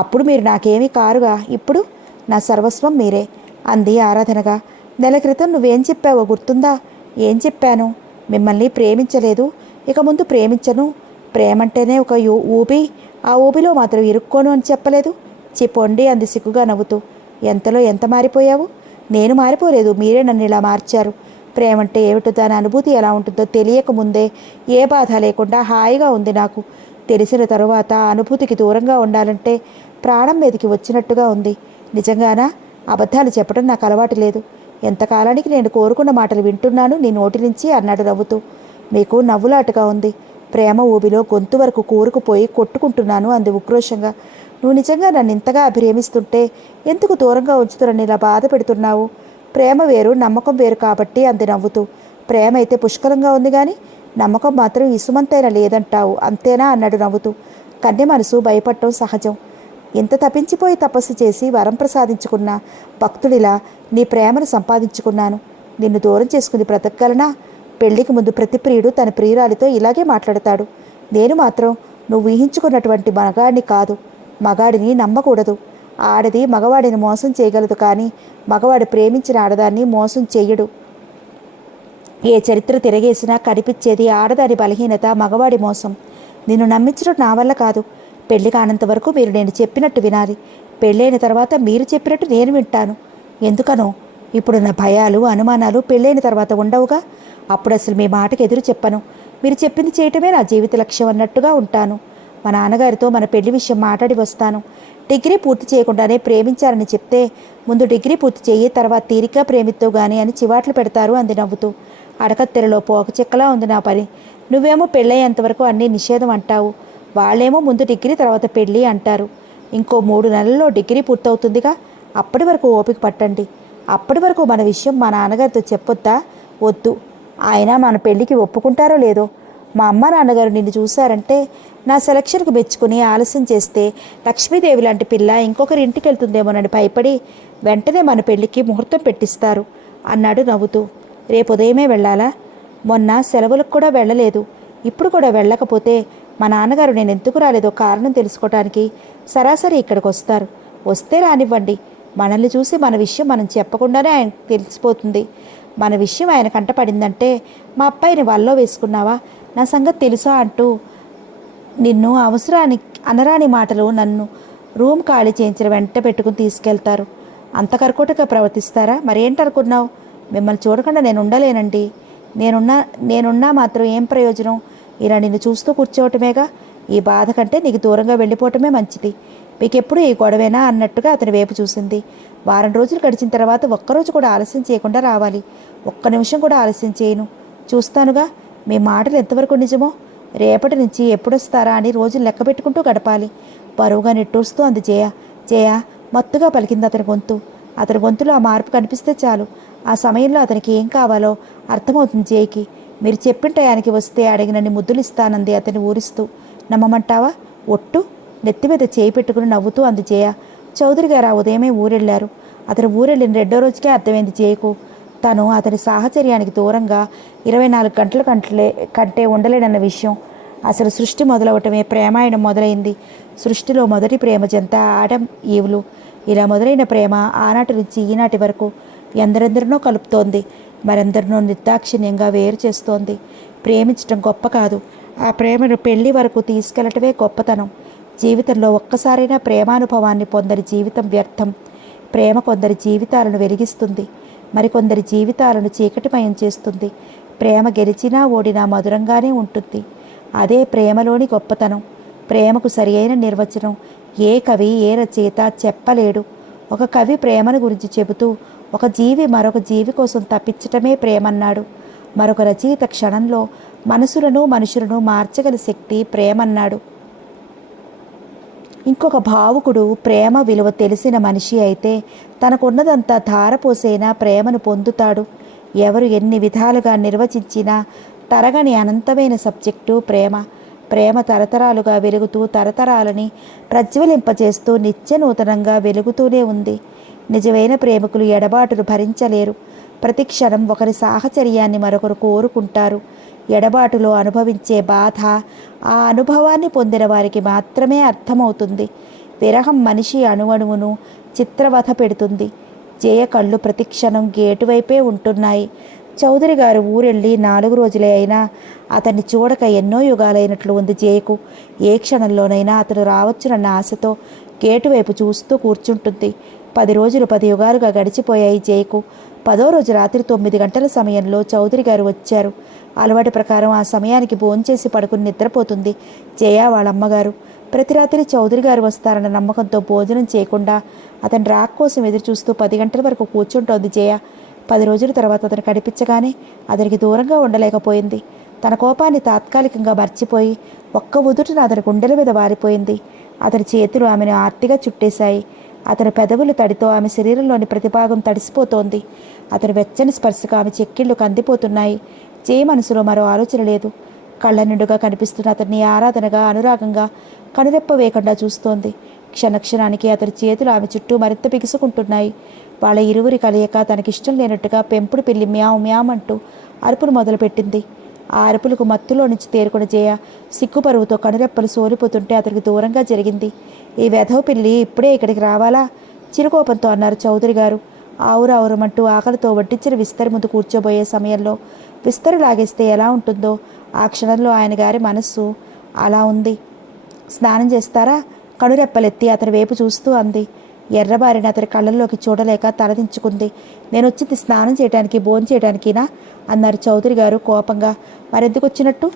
అప్పుడు మీరు నాకేమీ కారుగా, ఇప్పుడు నా సర్వస్వం మీరే అంది ఆరాధనగా. నెల క్రితం నువ్వేం చెప్పావో గుర్తుందా? ఏం చెప్పాను? మిమ్మల్ని ప్రేమించలేదు, ఇక ముందు ప్రేమించను, ప్రేమంటేనే ఒక ఊబి, ఆ ఊబిలో మాత్రం ఇరుక్కోను అని చెప్పలేదు. చిప్పొండి అంది సిగ్గుగా నవ్వుతూ. ఎంతలో ఎంత మారిపోయావు? నేను మారిపోలేదు, మీరే నన్ను ఇలా మార్చారు. ప్రేమ అంటే ఏమిటో దాని అనుభూతి ఎలా ఉంటుందో తెలియకముందే ఏ బాధ లేకుండా హాయిగా ఉంది నాకు. తెలిసిన తరువాత అనుభూతికి దూరంగా ఉండాలంటే ప్రాణం మీదకి వచ్చినట్టుగా ఉంది. నిజంగానా? అబద్ధాలు చెప్పడం నాకు అలవాటు లేదు. ఎంతకాలానికి నేను కోరుకున్న మాటలు వింటున్నాను నీ నోటి నుంచి అన్నాడు నవ్వుతూ. మీకు నవ్వులాటగా ఉంది. ప్రేమ ఊబిలో గొంతు వరకు కూరుకుపోయి కొట్టుకుంటున్నాను అంది ఉక్రోషంగా. నువ్వు నిజంగా నన్ను ఇంతగా అభిరేమిస్తుంటే ఎందుకు దూరంగా ఉంచుతున్న ఇలా బాధ పెడుతున్నావు? ప్రేమ వేరు నమ్మకం వేరు కాబట్టి అంది నవ్వుతూ. ప్రేమ అయితే పుష్కలంగా ఉంది కానీ నమ్మకం మాత్రం ఇసుమంతైనా లేదంటావు అంతేనా అన్నాడు నవ్వుతూ. కన్య మనసు భయపడటం సహజం. ఇంత తప్పించిపోయి తపస్సు చేసి వరం ప్రసాదించుకున్న భక్తుడిలా నీ ప్రేమను సంపాదించుకున్నాను. నిన్ను దూరం చేసుకుని బ్రతకగలనా? పెళ్లికి ముందు ప్రతి ప్రియుడు తన ప్రియురాలితో ఇలాగే మాట్లాడతాడు. నేను మాత్రం నువ్వు ఊహించుకున్నటువంటి మగాడిని కాదు. మగాడిని నమ్మకూడదు. ఆడది మగవాడిని మోసం చేయగలదు కానీ మగవాడు ప్రేమించిన ఆడదాన్ని మోసం చెయ్యడు. ఏ చరిత్ర తిరగేసినా కనిపించేది ఆడదాని బలహీనత, మగవాడి మోసం. నిన్ను నమ్మించడం నా వల్ల కాదు. పెళ్లి కానంత వరకు మీరు నేను చెప్పినట్టు వినాలి. పెళ్ళైన తర్వాత మీరు చెప్పినట్టు నేను వింటాను. ఎందుకనో ఇప్పుడు నా భయాలు అనుమానాలు పెళ్ళైన తర్వాత ఉండవుగా. అప్పుడు అసలు మీ మాటకు ఎదురు చెప్పను. మీరు చెప్పింది చేయటమే నా జీవిత లక్ష్యం అన్నట్టుగా ఉంటాను. మా నాన్నగారితో మన పెళ్లి విషయం మాట్లాడి వస్తాను. డిగ్రీ పూర్తి చేయకుండానే ప్రేమించారని చెప్తే ముందు డిగ్రీ పూర్తి చేయి తర్వాత తీరిగ్గా ప్రేమితో గాని అని చివాట్లు పెడతారు అంది నవ్వుతూ. అడకత్తెరలో పోక చెక్కలా ఉంది నా పని. నువ్వేమో పెళ్ళయ్యేంతవరకు అన్నీ నిషేధం అంటావు. వాళ్ళేమో ముందు డిగ్రీ తర్వాత పెళ్ళి అంటారు. ఇంకో 3 నెలల్లో డిగ్రీ పూర్తవుతుందిగా. అప్పటి వరకు ఓపిక పట్టండి. అప్పటి వరకు మన విషయం మా నాన్నగారితో చెప్పొద్దా? వద్దు. ఆయన మన పెళ్ళికి ఒప్పుకుంటారో లేదో. మా అమ్మ నాన్నగారు నిన్ను చూశారంటే నా సెలక్షన్కు మెచ్చుకుని ఆలస్యం చేస్తే లక్ష్మీదేవి లాంటి పిల్ల ఇంకొకరి ఇంటికి వెళ్తుందేమోనని భయపడి వెంటనే మన పెళ్ళికి ముహూర్తం పెట్టిస్తారు అన్నాడు నవ్వుతూ. రేపు ఉదయమే వెళ్ళాలా? మొన్న సెలవులకు కూడా వెళ్ళలేదు. ఇప్పుడు కూడా వెళ్ళకపోతే మా నాన్నగారు నేను ఎందుకు రాలేదో కారణం తెలుసుకోవటానికి సరాసరి ఇక్కడికి వస్తారు. వస్తే రానివ్వండి. మనల్ని చూసి మన విషయం మనం చెప్పకుండానే ఆయన తెలిసిపోతుంది. మన విషయం ఆయన కంటపడిందంటే మా అబ్బాయిని వల్లో వేసుకున్నావా, నా సంగతి తెలుసా అంటూ నిన్ను అవసరానికి అనరాని మాటలు నన్ను రూమ్ ఖాళీ చేయించిన వెంట పెట్టుకుని తీసుకెళ్తారు. అంత కర్కోటగా ప్రవర్తిస్తారా? మరేంటనుకున్నావు? మిమ్మల్ని చూడకుండా నేను ఉండలేనండి. నేనున్నా మాత్రం ఏం ప్రయోజనం? ఇలా నిన్ను చూస్తూ కూర్చోవటమేగా. ఈ బాధ కంటే నీకు దూరంగా వెళ్ళిపోవటమే మంచిది. మీకెప్పుడు ఈ గొడవేనా అన్నట్టుగా అతని వైపు చూసింది. వారం రోజులు గడిచిన తర్వాత ఒక్కరోజు కూడా ఆలస్యం చేయకుండా రావాలి. ఒక్క నిమిషం కూడా ఆలస్యం చేయను. చూస్తానుగా మీ మాటలు ఎంతవరకు నిజమో. రేపటి నుంచి ఎప్పుడొస్తారా అని రోజులు లెక్క పెట్టుకుంటూ గడపాలి. బరువుగా నిట్టూస్తూ అంది జయ. జయ మత్తుగా పలికింది అతని గొంతు. అతని గొంతులో ఆ మార్పు కనిపిస్తే చాలు. ఆ సమయంలో అతనికి ఏం కావాలో అర్థమవుతుంది జయకి. మీరు చెప్పిన టయానికి వస్తే అడిగినన్ని ముద్దులు ఇస్తానంది అతన్ని ఊరిస్తూ. నమ్మమంటావా? ఒట్టు. నెత్తి మీద చేయి పెట్టుకుని నవ్వుతూ అంది జయ. చౌదరి గారు ఆ ఉదయమే ఊరెళ్ళారు. అతను ఊరెళ్ళిన 2వ రోజుకే అర్థమైంది జయకు. తను అతని సాహచర్యానికి దూరంగా 24 గంటల కంటే ఉండలేడన్న విషయం. అసలు సృష్టి మొదలవటమే ప్రేమాయణం మొదలైంది. సృష్టిలో మొదటి ప్రేమ జంట ఆడమ్ ఈవులు. ఇలా మొదలైన ప్రేమ ఆనాటి నుంచి ఈనాటి వరకు ఎందరెందరినో కలుపుతోంది. మరెందరినో నిర్దాక్షిణ్యంగా వేరు చేస్తోంది. ప్రేమించటం గొప్ప కాదు. ఆ ప్రేమను పెళ్లి వరకు తీసుకెళ్లటమే గొప్పతనం. జీవితంలో ఒక్కసారైనా ప్రేమానుభవాన్ని పొందని జీవితం వ్యర్థం. ప్రేమ కొందరి జీవితాలను వెలిగిస్తుంది, మరికొందరి జీవితాలను చీకటిమయం చేస్తుంది. ప్రేమ గెలిచినా ఓడినా మధురంగానే ఉంటుంది. అదే ప్రేమలోని గొప్పతనం. ప్రేమకు సరియైన నిర్వచనం ఏ కవి ఏ రచయిత చెప్పలేడు. ఒక కవి ప్రేమను గురించి చెబుతూ ఒక జీవి మరొక జీవి కోసం తప్పించటమే ప్రేమన్నాడు. మరొక రచయిత క్షణంలో మనసులను మనుషులను మార్చగల శక్తి ప్రేమన్నాడు. ఇంకొక భావుకుడు ప్రేమ విలువ తెలిసిన మనిషి అయితే తనకున్నదంతా ధారపోసైనా ప్రేమను పొందుతాడు. ఎవరు ఎన్ని విధాలుగా నిర్వచించినా తరగని అనంతమైన సబ్జెక్టు ప్రేమ. ప్రేమ తరతరాలుగా వెలుగుతూ తరతరాలని ప్రజ్వలింపజేస్తూ నిత్యనూతనంగా వెలుగుతూనే ఉంది. నిజమైన ప్రేమికులు ఎడబాటును భరించలేరు. ప్రతి క్షణం ఒకరి సాహచర్యాన్ని మరొకరు కోరుకుంటారు. ఎడబాటులో అనుభవించే బాధ ఆ అనుభవాన్ని పొందిన వారికి మాత్రమే అర్థమవుతుంది. విరహం మనిషి అణువణువును చిత్రవధ పెడుతుంది. జయ కళ్ళు ప్రతిక్షణం గేటు వైపే ఉంటున్నాయి. చౌదరి గారు ఊరెళ్ళి 4 రోజులే అయినా అతన్ని చూడక ఎన్నో యుగాలైనట్లు ఉంది జయకు. ఏ క్షణంలోనైనా అతను రావచ్చునన్న ఆశతో గేటు వైపు చూస్తూ కూర్చుంటుంది. 10 రోజులు 10 యుగాలుగా గడిచిపోయాయి జయకు. 10వ రోజు రాత్రి 9 గంటల సమయంలో చౌదరి గారు వచ్చారు. అలవాటు ప్రకారం ఆ సమయానికి భోంచేసి పడుకుని నిద్రపోతుంది జయ వాళ్ళమ్మగారు. ప్రతి రాత్రి చౌదరి గారు వస్తారన్న నమ్మకంతో భోజనం చేయకుండా అతని రాక్ కోసం ఎదురు చూస్తూ 10 గంటల వరకు కూర్చుంటోంది జయ. 10 రోజుల తర్వాత అతను కనిపించగానే అతనికి దూరంగా ఉండలేకపోయింది. తన కోపాన్ని తాత్కాలికంగా మర్చిపోయి ఒక్క ఉదుటున అతని గుండెల మీద వారిపోయింది. అతని చేతులు ఆమెను ఆర్తిగా చుట్టేశాయి. అతని పెదవులు తడితో ఆమె శరీరంలోని ప్రతిభాగం తడిసిపోతోంది. అతని వెచ్చని స్పర్శకు ఆమె చెక్కిళ్ళు కందిపోతున్నాయి. జయ మనసులో మరో ఆలోచన లేదు. కళ్ళ నిండుగా కనిపిస్తున్న అతన్ని ఆరాధనగా, అనురాగంగా కనురెప్ప వేయకుండా చూస్తోంది. క్షణక్షణానికి అతని చేతులు ఆమె చుట్టూ మరింత బిగుసుకుంటున్నాయి. వాళ్ళ ఇరువురి కలయిక తనకిష్టం లేనట్టుగా పెంపుడు పిల్లి మ్యావ్ మ్యావ్ అంటూ అరుపులు మొదలుపెట్టింది. ఆ అరుపులకు మత్తులో నుంచి తేరుకున్న జయ సిగ్గుపరువుతో కనురెప్పలు సోలిపోతుంటే అతనికి దూరంగా జరిగింది. ఈ వెధవ పిల్లి ఇప్పుడే ఇక్కడికి రావాలా? చిరుకోపంతో అన్నారు చౌదరి గారు. ఆవురావురమంటూ ఆకలితో వడ్డించిన విస్తరి ముందు కూర్చోబోయే సమయంలో విస్తరి లాగేస్తే ఎలా ఉంటుందో ఆ క్షణంలో ఆయన గారి మనస్సు అలా ఉంది. స్నానం చేస్తారా? కనురెప్పలెత్తి అతని వైపు చూస్తూ అంది. ఎర్రబారిన అతని కళ్ళల్లోకి చూడలేక తలదించుకుంది. నేను వచ్చింది స్నానం చేయడానికి, భోజనం చేయడానికినా అన్నారు చౌదరి గారు కోపంగా. మరెందుకు వచ్చినట్టు?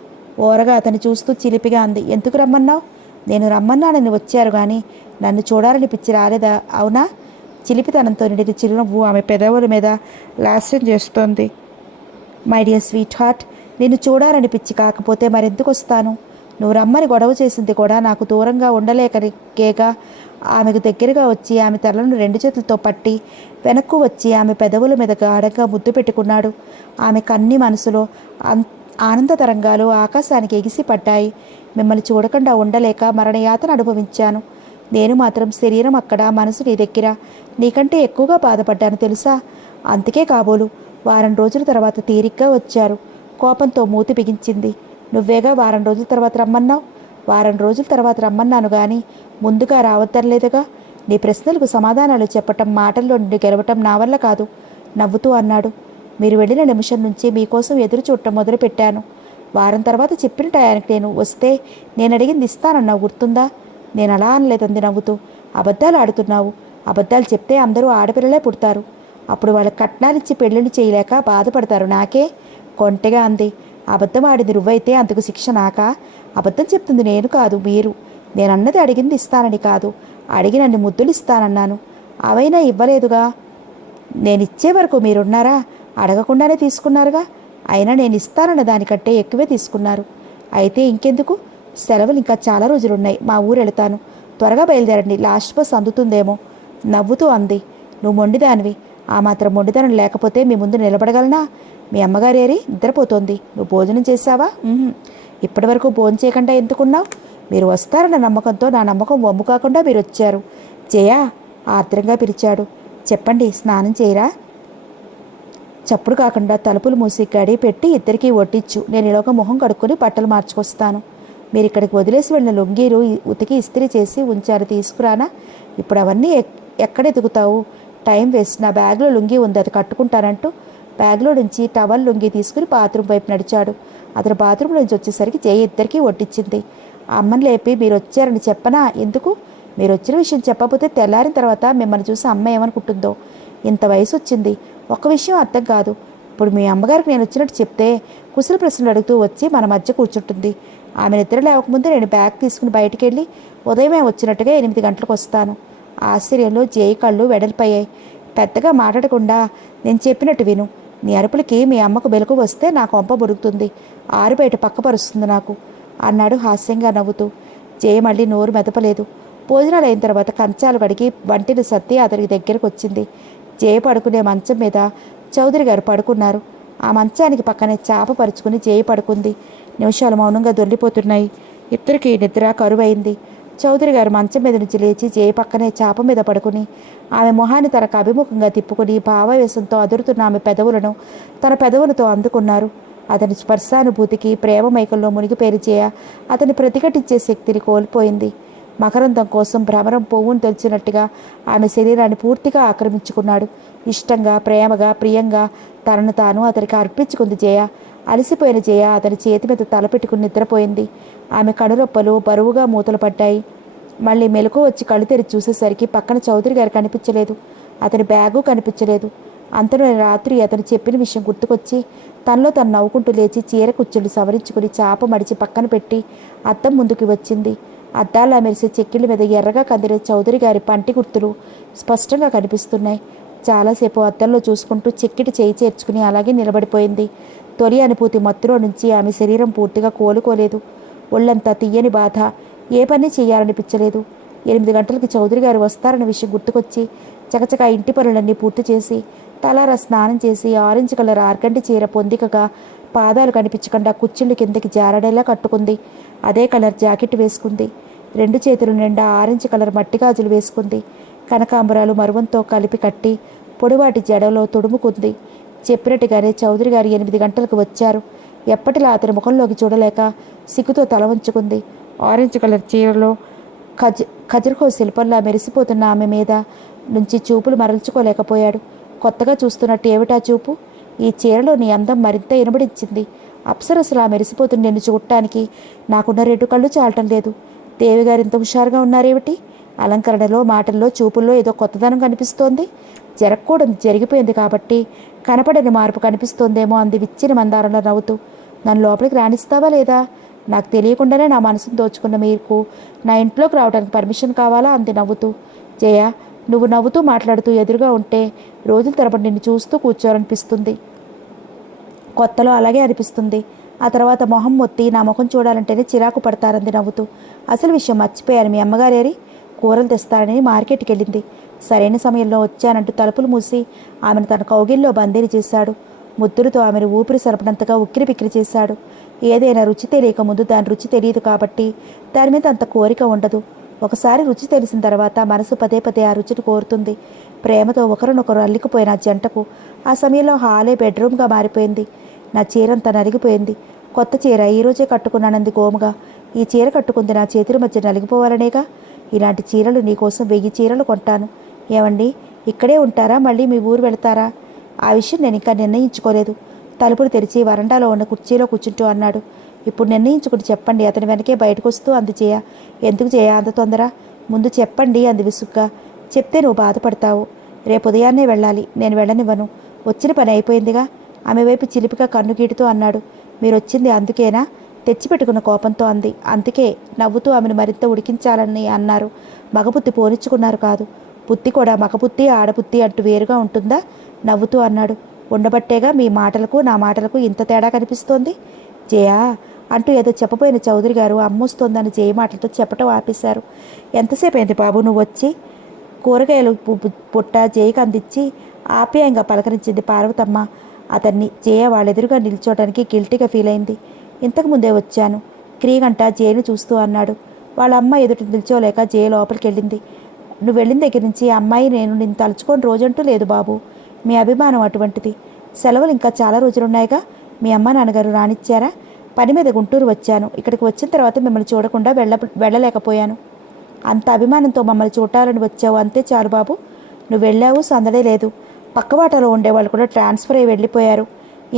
ఓరగా అతన్ని చూస్తూ చిలిపిగా అంది. ఎందుకు రమ్మన్నావు? నేను రమ్మన్నానని వచ్చారు కానీ నన్ను చూడాలని పిచ్చి రాలేదా? అవునా? చిలిపితనంతో నిండిన చిరునవ్వు ఆమె పెదవుల మీద లాస్యం చేస్తోంది. మై డియర్ స్వీట్ హార్ట్, నిన్ను చూడాలని పిచ్చి కాకపోతే మరెందుకు వస్తాను? నువ్వు రమ్మని గొడవ చేసింది కూడా నాకు దూరంగా ఉండలేకగా. ఆమెకు దగ్గరగా వచ్చి ఆమె తలను 2 చేతులతో పట్టి వెనక్కు వచ్చి ఆమె పెదవుల మీద గాఢంగా ముద్దు పెట్టుకున్నాడు. ఆమె కన్ని మనసులో ఆనంద తరంగాలు ఆకాశానికి ఎగిసి పడ్డాయి. మిమ్మల్ని చూడకుండా ఉండలేక మరణయాతన అనుభవించాను. నేను మాత్రం శరీరం అక్కడ, మనసు నీ దగ్గర. నీకంటే ఎక్కువగా బాధపడ్డాను తెలుసా? అందుకే కాబోలు వారం రోజుల తర్వాత తీరిగ్గా వచ్చారు. కోపంతో మూతి బిగించింది. నువ్వేగా వారం రోజుల తర్వాత రమ్మన్నావు? వారం రోజుల తర్వాత రమ్మన్నాను కానీ ముందుగా రావద్దర్లేదుగా. నీ ప్రశ్నలకు సమాధానాలు చెప్పటం, మాటల్లో నుండి గెలవటం నా వల్ల కాదు నవ్వుతూ అన్నాడు. మీరు వెళ్ళిన నిమిషం నుంచి మీకోసం ఎదురు చూడటం మొదలుపెట్టాను. వారం తర్వాత చెప్పిన టయానికి నేను వస్తే నేను అడిగింది ఇస్తానన్నావు గుర్తుందా? నేను అలా అనలేదంది నవ్వుతూ. అబద్ధాలు ఆడుతున్నావు. అబద్ధాలు చెప్తే అందరూ ఆడపిల్లలే పుడతారు. అప్పుడు వాళ్ళకి కట్నాలిచ్చి పెళ్ళిళ్ళు చేయలేక బాధపడతారు. నాకే కొంటెగా అంది. అబద్ధం ఆడింది నువ్వైతే అందుకు శిక్ష నాకా? అబద్ధం చెప్తుంది నేను కాదు, మీరు. నేనన్నది అడిగింది ఇస్తానని కాదు, అడిగినన్ని ముద్దులు ఇస్తానన్నాను. అవైనా ఇవ్వలేదుగా. నేనిచ్చే వరకు మీరున్నారా? అడగకుండానే తీసుకున్నారుగా. అయినా నేను ఇస్తానన్న దానికంటే ఎక్కువే తీసుకున్నారు. అయితే ఇంకెందుకు? సెలవులు ఇంకా చాలా రోజులున్నాయి. మా ఊరు వెళతాను. త్వరగా బయలుదేరండి, లాస్ట్ బస్ అందుతుందేమో నవ్వుతూ అంది. నువ్వు మొండిదానివి. ఆ మాత్రం మొండిదనం లేకపోతే మీ ముందు నిలబడగలనా? మీ అమ్మగారేరి నిద్రపోతోంది. నువ్వు భోజనం చేశావా? ఇప్పటి వరకు భోజనం చేయకుండా ఎందుకున్నావు? మీరు వస్తారన్న నమ్మకంతో నా నమ్మకం వమ్ము కాకుండా మీరు వచ్చారు. జయా ఆర్ద్రంగా పిలిచాడు. చెప్పండి, స్నానం చేయరా? చప్పుడు కాకుండా తలుపులు మూసి గడి పెట్టి ఇద్దరికీ వడ్డించు. నేను ఇలాగ మొహం కడుక్కొని బట్టలు మార్చుకొస్తాను. మీరు ఇక్కడికి వదిలేసి వెళ్ళిన లొంగీలు ఉతికి ఇస్త్రీ చేసి ఉంచారు, తీసుకురానా? ఇప్పుడు అవన్నీ ఎక్కడ ఎదుగుతావు? Time waste. నా బ్యాగ్లో లుంగీ ఉంది, అది కట్టుకుంటానంటూ బ్యాగ్లో నుంచి టవల్ లుంగి తీసుకుని బాత్రూమ్ వైపు నడిచాడు. అతను బాత్రూమ్ నుంచి వచ్చేసరికి జయ ఇద్దరికీ వడ్డించింది. అమ్మని లేపి మీరు వచ్చారని చెప్పనా? ఎందుకు? మీరు వచ్చిన విషయం చెప్పకపోతే తెల్లారిన తర్వాత మిమ్మల్ని చూసి అమ్మ ఏమనుకుంటుందో. ఇంత వయసు వచ్చింది, ఒక్క విషయం అర్థం కాదు. ఇప్పుడు మీ అమ్మగారికి నేను వచ్చినట్టు చెప్తే కుశల ప్రశ్నలు అడుగుతూ వచ్చి మన మధ్య కూర్చుంటుంది. ఆమె నిద్ర లేవకముందే నేను బ్యాగ్ తీసుకుని బయటికి వెళ్ళి ఉదయమే వచ్చినట్టుగా 8 గంటలకు వస్తాను. ఆశ్చర్యంలో జయ కళ్ళు వెడల్పయ్యాయి. పెద్దగా మాట్లాడకుండా నేను చెప్పినట్టు విను. నీ అరుపులకి మీ అమ్మకు వెలుగు వస్తే నా కొంప బురుగుతుంది, ఆరుబయట పక్కపరుస్తుంది నాకు అన్నాడు హాస్యంగా నవ్వుతూ. జయ మళ్ళీ నోరు మెదపలేదు. భోజనాలు అయిన తర్వాత కంచాలు కడిగి వంటిని సర్ది అతనికి దగ్గరకు వచ్చింది. జయ పడుకునే మంచం మీద చౌదరి గారు పడుకున్నారు. ఆ మంచానికి పక్కనే చాప పరుచుకుని జయ పడుకుంది. నిమిషాలు మౌనంగా దొర్లిపోతున్నాయి. ఇద్దరికి నిద్ర కరువైంది. చౌదరి గారు మంచం మీద నుంచి లేచి జయ పక్కనే చాప మీద పడుకుని ఆమె మొహాన్ని తనకు అభిముఖంగా తిప్పుకుని భావవేశంతో అదురుతున్న ఆమె పెదవులను తన పెదవులతో అందుకున్నారు. అతని స్పర్శానుభూతికి ప్రేమ మైకంలో మునిగిపోయి జయ అతని ప్రతిఘటించే శక్తిని కోల్పోయింది. మకరందం కోసం భ్రమరం పువ్వును తెలిసినట్టుగా ఆమె శరీరాన్ని పూర్తిగా ఆక్రమించుకున్నాడు. ఇష్టంగా, ప్రేమగా, ప్రియంగా తనను తాను అతనికి అర్పించుకుంది జయ. అలసిపోయిన జయ అతని చేతి మీద తలపెట్టుకుని నిద్రపోయింది. ఆమె కనురొప్పలు బరువుగా మూతలు పడ్డాయి. మళ్ళీ మెలకు వచ్చి కళ్ళు తెరిచి చూసేసరికి పక్కన చౌదరి గారు కనిపించలేదు. అతని బ్యాగు కనిపించలేదు. అంతలో రాత్రి అతను చెప్పిన విషయం గుర్తుకొచ్చి తనలో తను నవ్వుకుంటూ లేచి చీర కుచ్చుళ్ళు సవరించుకుని చాప మడిచి పక్కన పెట్టి అద్దం ముందుకు వచ్చింది. అద్దాలా మెరిసే చెక్కిళ్ళ మీద ఎర్రగా కందిరే చౌదరి గారి పంటి గుర్తులు స్పష్టంగా కనిపిస్తున్నాయి. చాలాసేపు అద్దంలో చూసుకుంటూ చెక్కిటి చేయి చేర్చుకుని అలాగే నిలబడిపోయింది. తొలి అనుభూతి మత్తులో నుంచి ఆమె శరీరం పూర్తిగా కోలుకోలేదు. ఒళ్ళంతా తీయని బాధ. ఏ పని చేయాలనిపించలేదు. 8 గంటలకి చౌదరి గారు వస్తారన్న విషయం గుర్తుకొచ్చి చకచకా ఇంటి పనులన్నీ పూర్తి చేసి తలారా స్నానం చేసి ఆరెంజ్ కలర్ ఆర్గంటి చీర పొందికగా పాదాలు కనిపించకుండా కుచ్చిళ్ళు కిందకి జారడేలా కట్టుకుంది. అదే కలర్ జాకెట్ వేసుకుంది. 2 చేతుల నిండా ఆరెంజ్ కలర్ మట్టి గాజులు వేసుకుంది. కనకాంబరాలు మరువంతో కలిపి కట్టి పొడివాటి జడలో తొడుముకుంది. చెప్పినట్టుగానే చౌదరి గారు 8 గంటలకు వచ్చారు. ఎప్పటిలా అతని ముఖంలోకి చూడలేక సిగ్గుతో తల వంచుకుంది. ఆరెంజ్ కలర్ చీరలో ఖజర్హో శిల్పంలా మెరిసిపోతున్న ఆమె మీద నుంచి చూపులు మరల్చుకోలేకపోయాడు. కొత్తగా చూస్తున్నట్టు ఏమిటా చూపు? ఈ చీరలో నీ అందం మరింత ఇనబడించింది. అప్సరసలా మెరిసిపోతున్న నిన్ను చూడటానికి నాకున్న 2 కళ్ళు చాలటం లేదు. దేవి గారు ఇంత హుషారుగా ఉన్నారేమిటి? అలంకరణలో, మాటల్లో, చూపుల్లో ఏదో కొత్తదనం కనిపిస్తోంది. జరగకూడదు జరిగిపోయింది కాబట్టి కనపడని మార్పు కనిపిస్తోందేమో అంది విచ్చిన మందారంలో నవ్వుతూ. నన్ను లోపలికి రాణిస్తావా లేదా? నాకు తెలియకుండానే నా మనసును దోచుకున్న మీకు నా ఇంట్లోకి రావడానికి పర్మిషన్ కావాలా అంది నవ్వుతూ. జయ, నువ్వు నవ్వుతూ మాట్లాడుతూ ఎదురుగా ఉంటే రోజుల తరబడి నిన్ను చూస్తూ కూర్చోరనిపిస్తుంది. కొత్తలో అలాగే అనిపిస్తుంది. ఆ తర్వాత మొహం మొత్తి నా ముఖం చూడాలంటేనే చిరాకు పడతారంది నవ్వుతూ. అసలు విషయం మర్చిపోయాను. మీ అమ్మగారేరి? కూరలు తెస్తారని మార్కెట్కి వెళ్ళింది. సరైన సమయంలో వచ్చానంటూ తలుపులు మూసి ఆమెను తన కౌగిల్లో బందీని చేశాడు. ముద్దులతో ఆమెను ఊపిరి సరపనంతగా ఉక్కిరి బిక్కిరి చేశాడు. ఏదైనా రుచి తెలియక ముందు దాని రుచి తెలియదు కాబట్టి దాని మీద అంత కోరిక ఉండదు. ఒకసారి రుచి తెలిసిన తర్వాత మనసు పదే పదే ఆ రుచిని కోరుతుంది. ప్రేమతో ఒకరినొకరు అల్లికిపోయిన ఆ జంటకు ఆ సమయంలో హాలే బెడ్రూమ్గా మారిపోయింది. నా చీరంతా నలిగిపోయింది. కొత్త చీర ఈరోజే కట్టుకున్నానంది గోముగా. ఈ చీర కట్టుకుంది నా చేతుల మధ్య నలిగిపోవాలనేగా. ఇలాంటి చీరలు నీకోసం 1000 చీరలు కొంటాను. ఏమండి, ఇక్కడే ఉంటారా? మళ్ళీ మీ ఊరు వెళతారా? ఆ విషయం నేను ఇంకా నిర్ణయించుకోలేదు. తలుపులు తెరిచి వరండాలో ఉన్న కుర్చీలో కూర్చుంటూ అన్నాడు. ఇప్పుడు నిర్ణయించుకుని చెప్పండి. అతని వెనకే బయటకు వస్తూ అంది జయ. ఎందుకు జయ అంత తొందర? ముందు చెప్పండి అంది విసుగ్గా. చెప్తే నువ్వు బాధపడతావు. రేపు ఉదయాన్నే వెళ్ళాలి. నేను వెళ్ళనివ్వను. వచ్చిన పని అయిపోయిందిగా. ఆమె వైపు చిలిపిగా కన్ను గీటుతూ అన్నాడు. మీరు వచ్చింది అందుకేనా? తెచ్చిపెట్టుకున్న కోపంతో అంది. అందుకే నవ్వుతూ ఆమెను మరింత ఉడికించాలని అన్నారు. మగబుద్ధి పోనిచ్చుకున్నారు కాదు. బుద్ధి కూడా మగబుద్ధి ఆడబుద్ధి అంటూ వేరుగా ఉంటుందా? నవ్వుతూ అన్నాడు. ఉండబట్టేగా మీ మాటలకు నా మాటలకు ఇంత తేడా కనిపిస్తోంది. జయా అంటూ ఏదో చెప్పబోయిన చౌదరి గారు అమ్మొస్తోందని జయ మాటలతో చెప్పటం ఆపేశారు. ఎంతసేపు అయింది బాబు నువ్వు వచ్చి? కూరగాయలు పుట్ట జయకు అందించి ఆప్యాయంగా పలకరించింది పార్వతమ్మ. అతన్ని జయ వాళ్ళెదురుగా నిల్చోవడానికి గిల్టీగా ఫీల్ అయింది. ఇంతకుముందే వచ్చాను. క్రీగంట జయను చూస్తూ అన్నాడు. వాళ్ళ అమ్మ ఎదుటి నిల్చోలేక జయ లోపలికి వెళ్ళింది. నువ్వు వెళ్ళిన దగ్గర నుంచి అమ్మాయి నేను నిన్ను తలుచుకొని రోజంటూ లేదు బాబు. మీ అభిమానం అటువంటిది. సెలవులు ఇంకా చాలా రోజులున్నాయిగా. మీ అమ్మ నాన్నగారు రానిచ్చారా? పని మీద గుంటూరు వచ్చాను. ఇక్కడికి వచ్చిన తర్వాత మిమ్మల్ని చూడకుండా వెళ్ళలేకపోయాను. అంత అభిమానంతో మమ్మల్ని చూడాలని వచ్చావు, అంతే చాలు బాబు. నువ్వు వెళ్ళావు, సందడే లేదు. పక్కవాటలో ఉండేవాళ్ళు కూడా ట్రాన్స్ఫర్ అయ్యి వెళ్ళిపోయారు.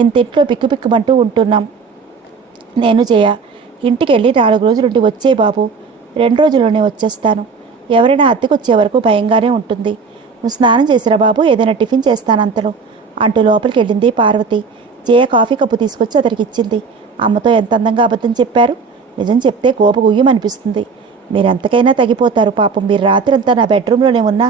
ఇంటింట్లో పిక్కుపిక్కుమంటూ ఉంటున్నాం. నేను జయ. ఇంటికి వెళ్ళి 4 రోజులుండి వచ్చే బాబు. 2 రోజుల్లోనే వచ్చేస్తాను. ఎవరైనా అద్దెకొచ్చే వరకు భయంగానే ఉంటుంది. నువ్వు స్నానం చేసిరా బాబు, ఏదైనా టిఫిన్ చేస్తానంతలో అంటూ లోపలికి వెళ్ళింది పార్వతి. జయ కాఫీ కప్పు తీసుకొచ్చి అతనికి ఇచ్చింది. అమ్మతో ఎంత అందంగా అబద్ధం చెప్పారు. నిజం చెప్తే గోప గుయ్యమనిపిస్తుంది. మీరెంతకైనా తగ్గిపోతారు. పాపం మీరు రాత్రంతా నా బెడ్రూమ్లోనే ఉన్నా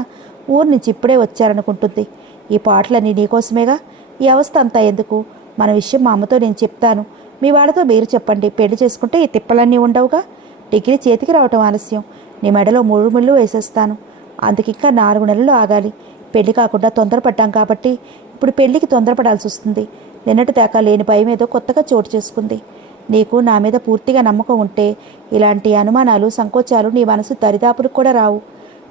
ఊరు నుంచి ఇప్పుడే వచ్చారనుకుంటుంది. ఈ పాటలన్నీ నీకోసమేగా. ఈ అవస్థ అంతా ఎందుకు? మన విషయం మా అమ్మతో నేను చెప్తాను. మీ వాళ్ళతో మీరు చెప్పండి. పెళ్లి చేసుకుంటే ఈ తిప్పలన్నీ ఉండవుగా. డిగ్రీ చేతికి రావటం ఆలస్యం. నీ మెడలో 3 ముళ్ళు వేసేస్తాను. అందుకింకా 4 నెలలు ఆగాలి. పెళ్లి కాకుండా తొందరపడ్డాం కాబట్టి ఇప్పుడు పెళ్లికి తొందరపడాల్సి వస్తుంది. నిన్నటి దాకా లేని భయం ఏదో కొత్తగా చోటు చేసుకుంది. నీకు నా మీద పూర్తిగా నమ్మకం ఉంటే ఇలాంటి అనుమానాలు, సంకోచాలు నీ మనసు దరిదాపులకు కూడా రావు.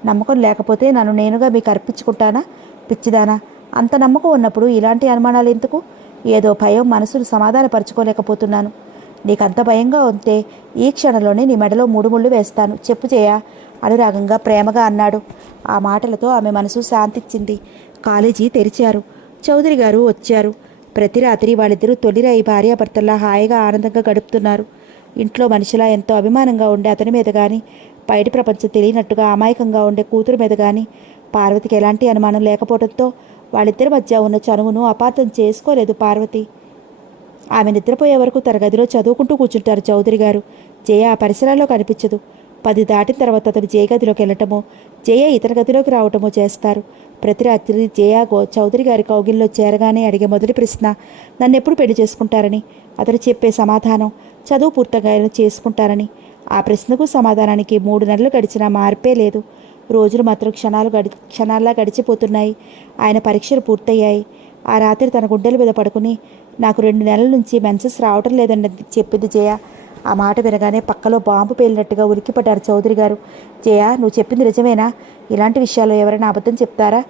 నమ్మకం లేకపోతే నన్ను నేనుగా మీకు అర్పించుకుంటానా? పిచ్చిదానా, అంత నమ్మకం ఉన్నప్పుడు ఇలాంటి అనుమానాలు ఎందుకు? ఏదో భయం మనసును సమాధానపరచుకోలేకపోతున్నాను. నీకంత భయంగా ఉంటే ఈ క్షణంలోనే నీ మెడలో 3 ముళ్ళు వేస్తాను. చెప్పు చేయా అనురాగంగా ప్రేమగా అన్నాడు. ఆ మాటలతో ఆమె మనసు శాంతించింది. కాలేజీ తెరిచారు. చౌదరి గారు వచ్చారు. ప్రతి రాత్రి వాళ్ళిద్దరూ తొలిరాయి భార్యాభర్తల్లా హాయిగా ఆనందంగా గడుపుతున్నారు. ఇంట్లో మనిషిలా ఎంతో అభిమానంగా ఉండే అతని మీద కానీ, బయట ప్రపంచం తెలియనట్టుగా అమాయకంగా ఉండే కూతురు మీద కానీ పార్వతికి ఎలాంటి అనుమానం లేకపోవడంతో వాళ్ళిద్దరి మధ్య ఉన్న చనువును అపార్థం చేసుకోలేదు పార్వతి. ఆమె నిద్రపోయే వరకు తన గదిలో చదువుకుంటూ కూర్చుంటారు చౌదరి గారు. జయ ఆ పరిసరాల్లో కనిపించదు. 10 దాటిన తర్వాత అతను జయ గదిలోకి వెళ్ళటమో, జయ ఇతర గదిలోకి రావటమో చేస్తారు. ప్రతి రాత్రి జయ చౌదరి గారి కౌగిల్లో చేరగానే అడిగే మొదటి ప్రశ్న నన్నెప్పుడు పెళ్లి చేసుకుంటారని. అతను చెప్పే సమాధానం చదువు పూర్తిగా చేసుకుంటారని. ఆ ప్రశ్నకు సమాధానానికి 3 నెలలు గడిచినా మార్పే లేదు. రోజులు మాత్రం క్షణాల్లా గడిచిపోతున్నాయి. ఆయన పరీక్షలు పూర్తయ్యాయి. ఆ రాత్రి తన గుండెల మీద పడుకుని నాకు 2 నెలల నుంచి మెన్సెస్ రావటం లేదని చెప్పింది జయ. ఆ మాట వినగానే పక్కలో బాంబు పేలినట్టుగా ఉలిక్కిపడ్డారు చౌదరి గారు. జయ, నువ్వు చెప్పింది నిజమేనా? ఇలాంటి విషయాల్లో ఎవరైనా అబద్ధం చెప్తారా?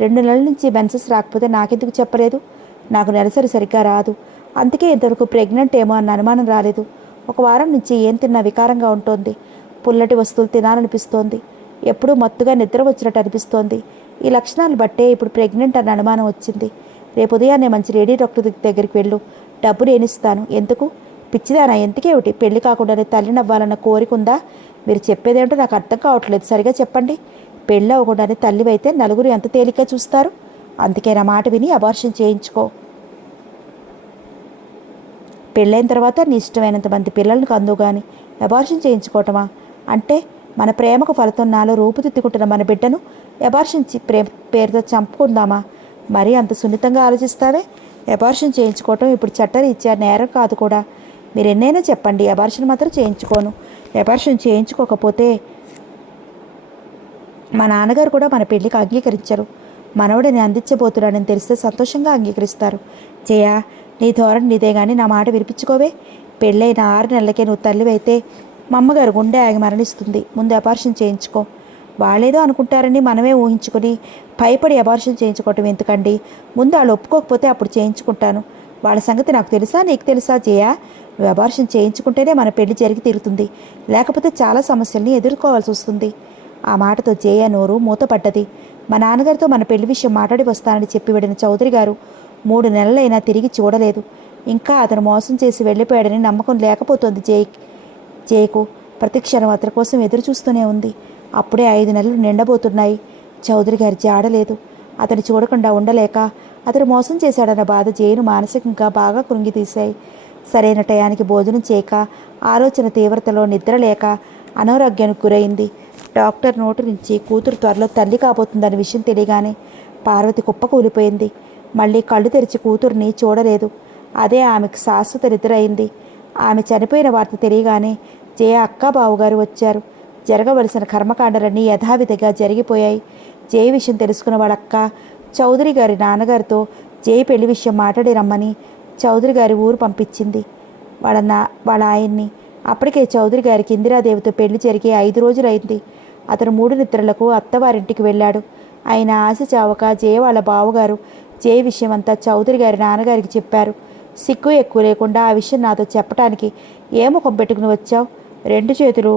2 నెలల నుంచి మెన్సెస్ రాకపోతే నాకెందుకు చెప్పలేదు? నాకు నెలసరి సరిగ్గా రాదు. అందుకే ఇంతవరకు ప్రెగ్నెంట్ ఏమో అన్న అనుమానం రాలేదు. 1 వారం నుంచి ఏం తిన్నా వికారంగా ఉంటుంది. పుల్లటి వస్తువులు తినాలనిపిస్తోంది. ఎప్పుడూ మత్తుగా నిద్ర వచ్చినట్టు అనిపిస్తోంది. ఈ లక్షణాలు బట్టే ఇప్పుడు ప్రెగ్నెంట్ అన్న అనుమానం వచ్చింది. రేపు ఉదయాన్నే మంచి లేడీ డాక్టర్ దగ్గరికి వెళ్ళు. డబ్బు నేనిస్తాను. ఎందుకు? పిచ్చిదానా, ఎందుకేమిటి? పెళ్లి కాకుండానే తల్లిని అవ్వాలన్న కోరిక ఉందా? మీరు చెప్పేదేమిటో నాకు అర్థం కావట్లేదు. సరిగా చెప్పండి. పెళ్ళి అవ్వకుండానే తల్లివైతే నలుగురు ఎంత తేలిగ్గా చూస్తారు. అందుకే నా మాట విని అబార్షన్ చేయించుకో. పెళ్ళైన తర్వాత నీ ఇష్టమైనంత మంది పిల్లలను కందువు కానీ అబార్షన్ చేయించుకోవటమా? అంటే మన ప్రేమకు ఫలితం నాలో రూపుదిద్దుకుంటున్న మన బిడ్డను అబార్షన్ పేరుతో చంపుకుందామా? మరీ అంత సున్నితంగా ఆలోచిస్తావే? అబార్షన్ చేయించుకోవటం ఇప్పుడు చట్టరీత్యా నేరం కాదు కూడా. మీరు ఎన్నైనా చెప్పండి, అబార్షన్ మాత్రం చేయించుకోను. అబార్షన్ చేయించుకోకపోతే మా నాన్నగారు కూడా మన పెళ్లికి అంగీకరించరు. మనవడిని అందించబోతున్నానని తెలిస్తే సంతోషంగా అంగీకరిస్తారు. జయ, నీ ధోరణి నీదే కానీ నా మాట వినిపించుకోవే. పెళ్ళైన 6 నెలలకే నువ్వు తల్లివైతే మా అమ్మగారు గుండె ఆగి మరణిస్తుంది. ముందు అబార్షన్ చేయించుకో. వాళ్ళేదో అనుకుంటారని మనమే ఊహించుకొని భయపడి అబార్షన్ చేయించుకోవటం ఎందుకండి? ముందు వాళ్ళు ఒప్పుకోకపోతే అప్పుడు చేయించుకుంటాను. వాళ్ళ సంగతి నాకు తెలుసా, నీకు తెలుసా? జయ, నువ్వు అబార్షన్ చేయించుకుంటేనే మన పెళ్లి జరిగి తీరుతుంది. లేకపోతే చాలా సమస్యల్ని ఎదుర్కోవాల్సి వస్తుంది. ఆ మాటతో జయ నోరు మూతపడ్డది. మా నాన్నగారితో మన పెళ్లి విషయం మాట్లాడి వస్తానని చెప్పి వెళ్ళిన చౌదరి గారు 3 నెలలైనా తిరిగి చూడలేదు. ఇంకా అతను మోసం చేసి వెళ్ళిపోయాడని నమ్మకం లేకపోతుంది జయకు. ప్రతి క్షణం అతని కోసం ఎదురు చూస్తూనే ఉంది. అప్పుడే 5 నెలలు నిండబోతున్నాయి. చౌదరి గారి జాడలేదు. అతను చూడకుండా ఉండలేక అతను మోసం చేశాడన్న బాధ జయను మానసికంగా బాగా కృంగితీశాయి. సరైన టయానికి భోజనం చేయక, ఆలోచన తీవ్రతలో నిద్ర లేక అనారోగ్యానికి గురైంది. డాక్టర్ నోటి నుంచి కూతురు త్వరలో తల్లి కాబోతుందన్న విషయం తెలియగానే పార్వతి కుప్పకూలిపోయింది. మళ్ళీ కళ్ళు తెరిచి కూతుర్ని చూడలేదు. అదే ఆమెకు శాశ్వత నిద్ర అయింది. ఆమె చనిపోయిన వార్త తెలియగానే జయ అక్క బావుగారు వచ్చారు. జరగవలసిన కర్మకాండలన్నీ యథావిధిగా జరిగిపోయాయి. జయ విషయం తెలుసుకున్న వాళ్ళక్క చౌదరి గారి నాన్నగారితో జయ పెళ్లి విషయం మాట్లాడి రమ్మని చౌదరి గారి ఊరు పంపించింది వాళ్ళ ఆయన్ని. అప్పటికే చౌదరి గారికి ఇందిరాదేవితో పెళ్లి జరిగి 5 రోజులైంది. అతను 3 నిద్రలకు అత్తవారింటికి వెళ్ళాడు. ఆయన ఆశ చావక జయ వాళ్ళ బావగారు జయ విషయం అంతా చౌదరి గారి నాన్నగారికి చెప్పారు. సిగ్గు ఎక్కువ లేకుండా ఆ విషయం నాతో చెప్పటానికి ఏ ముఖం పెట్టుకుని వచ్చావు? 2 చేతులు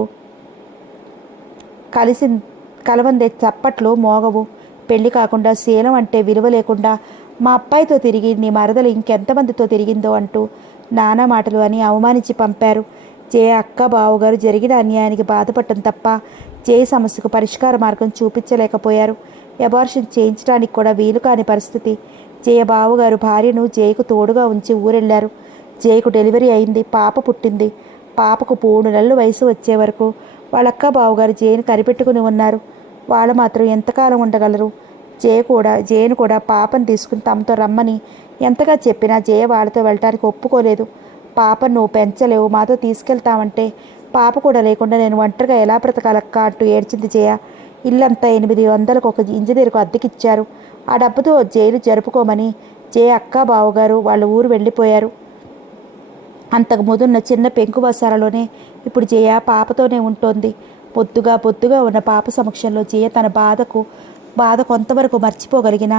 కలవందే చప్పట్లు మోగవు. పెళ్లి కాకుండా శీలం అంటే విలువ లేకుండా మా అబ్బాయితో తిరిగి నీ మరదలు ఇంకెంతమందితో తిరిగిందో అంటూ నానా మాటలు అని అవమానించి పంపారు. జయ అక్క బావగారు జరిగిన అన్యాయానికి బాధపడటం తప్ప జయ సమస్యకు పరిష్కార మార్గం చూపించలేకపోయారు. అబార్షన్ చేయించడానికి కూడా వీలు కాని పరిస్థితి. జయ బావగారు భార్యను జయకు తోడుగా ఉంచి ఊరెళ్లారు. జయకు డెలివరీ అయింది. పాప పుట్టింది. పాపకు 3 నెలలు వయసు వచ్చే వరకు వాళ్ళక్క బావగారు జయను కనిపెట్టుకుని ఉన్నారు. వాళ్ళు మాత్రం ఎంతకాలం ఉండగలరు? జయను కూడా పాపను తీసుకుని తమతో రమ్మని ఎంతగా చెప్పినా జయ వాళ్ళతో వెళ్ళటానికి ఒప్పుకోలేదు. పాపను నువ్వు పెంచలేవు, మాతో తీసుకెళ్తామంటే పాప కూడా లేకుండా నేను ఒంటరిగా ఎలా బ్రతకాలక్క అంటూ ఏడ్చింది జయ. ఇల్లంతా 800కు ఒక ఇంజనీరుకు అద్దెకిచ్చారు. ఆ డబ్బుతో జైలు జరుపుకోమని జయ అక్క బావగారు వాళ్ళ ఊరు వెళ్ళిపోయారు. అంతకు ముందున్న చిన్న పెంకు బసారలోనే ఇప్పుడు జయ పాపతోనే ఉంటోంది. బొద్దుగా ఉన్న పాప సమక్షంలో జయ తన బాధ కొంతవరకు మర్చిపోగలిగిన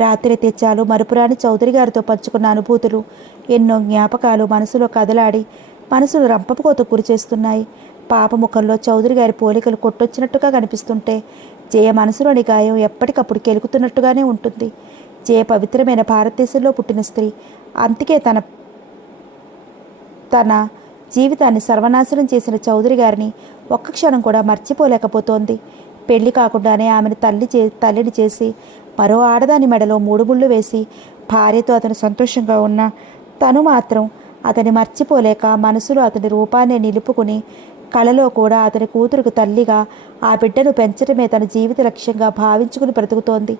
రాత్రి తెచ్చాలు మరుపురాని చౌదరి గారితో పంచుకున్న అనుభూతులు ఎన్నో జ్ఞాపకాలు మనసులో కదలాడి మనసును రంపపుకోత గురిచేస్తున్నాయి. పాప ముఖంలో చౌదరి గారి పోలికలు కొట్టొచ్చినట్టుగా కనిపిస్తుంటే జయ మనసులోని గాయం ఎప్పటికప్పుడు కెలుకుతున్నట్టుగానే ఉంటుంది. జయ పవిత్రమైన భారతదేశంలో పుట్టిన స్త్రీ. అందుకే తన జీవితాన్ని సర్వనాశనం చేసిన చౌదరి గారిని ఒక్క క్షణం కూడా మర్చిపోలేకపోతోంది. పెళ్లి కాకుండానే ఆమెను తల్లిని చేసి మరో ఆడదాని మెడలో 3 ముళ్ళు వేసి భార్యతో అతను సంతోషంగా ఉన్న తను మాత్రం అతన్ని మర్చిపోలేక మనసులో అతని రూపాన్ని నిలుపుకుని కలలో కూడా అతని కూతురుకు తల్లిగా ఆ బిడ్డను పెంచడమే తన జీవిత లక్ష్యంగా భావించుకుని బ్రతుకుతోంది.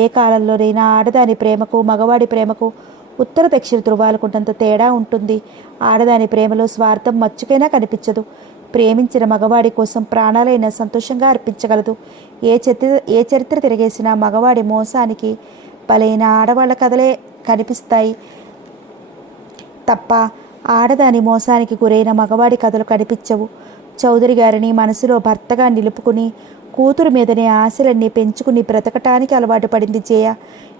ఏ కాలంలోనైనా ఆడదాని ప్రేమకు మగవాడి ప్రేమకు ఉత్తర దక్షిణ ధృవాలకుండంత తేడా ఉంటుంది. ఆడదాని ప్రేమలో స్వార్థం మచ్చుకైనా కనిపించదు. ప్రేమించిన మగవాడి కోసం ప్రాణాలైనా సంతోషంగా అర్పించగలదు. ఏ చరిత్ర తిరిగేసినా మగవాడి మోసానికి బలైన ఆడవాళ్ళ కథలే కనిపిస్తాయి తప్ప ఆడదాని మోసానికి గురైన మగవాడి కథలు కనిపించవు. చౌదరి గారిని మనసులో భర్తగా నిలుపుకుని కూతురు మీదనే ఆశలన్నీ పెంచుకుని బ్రతకటానికి అలవాటు పడింది జయ.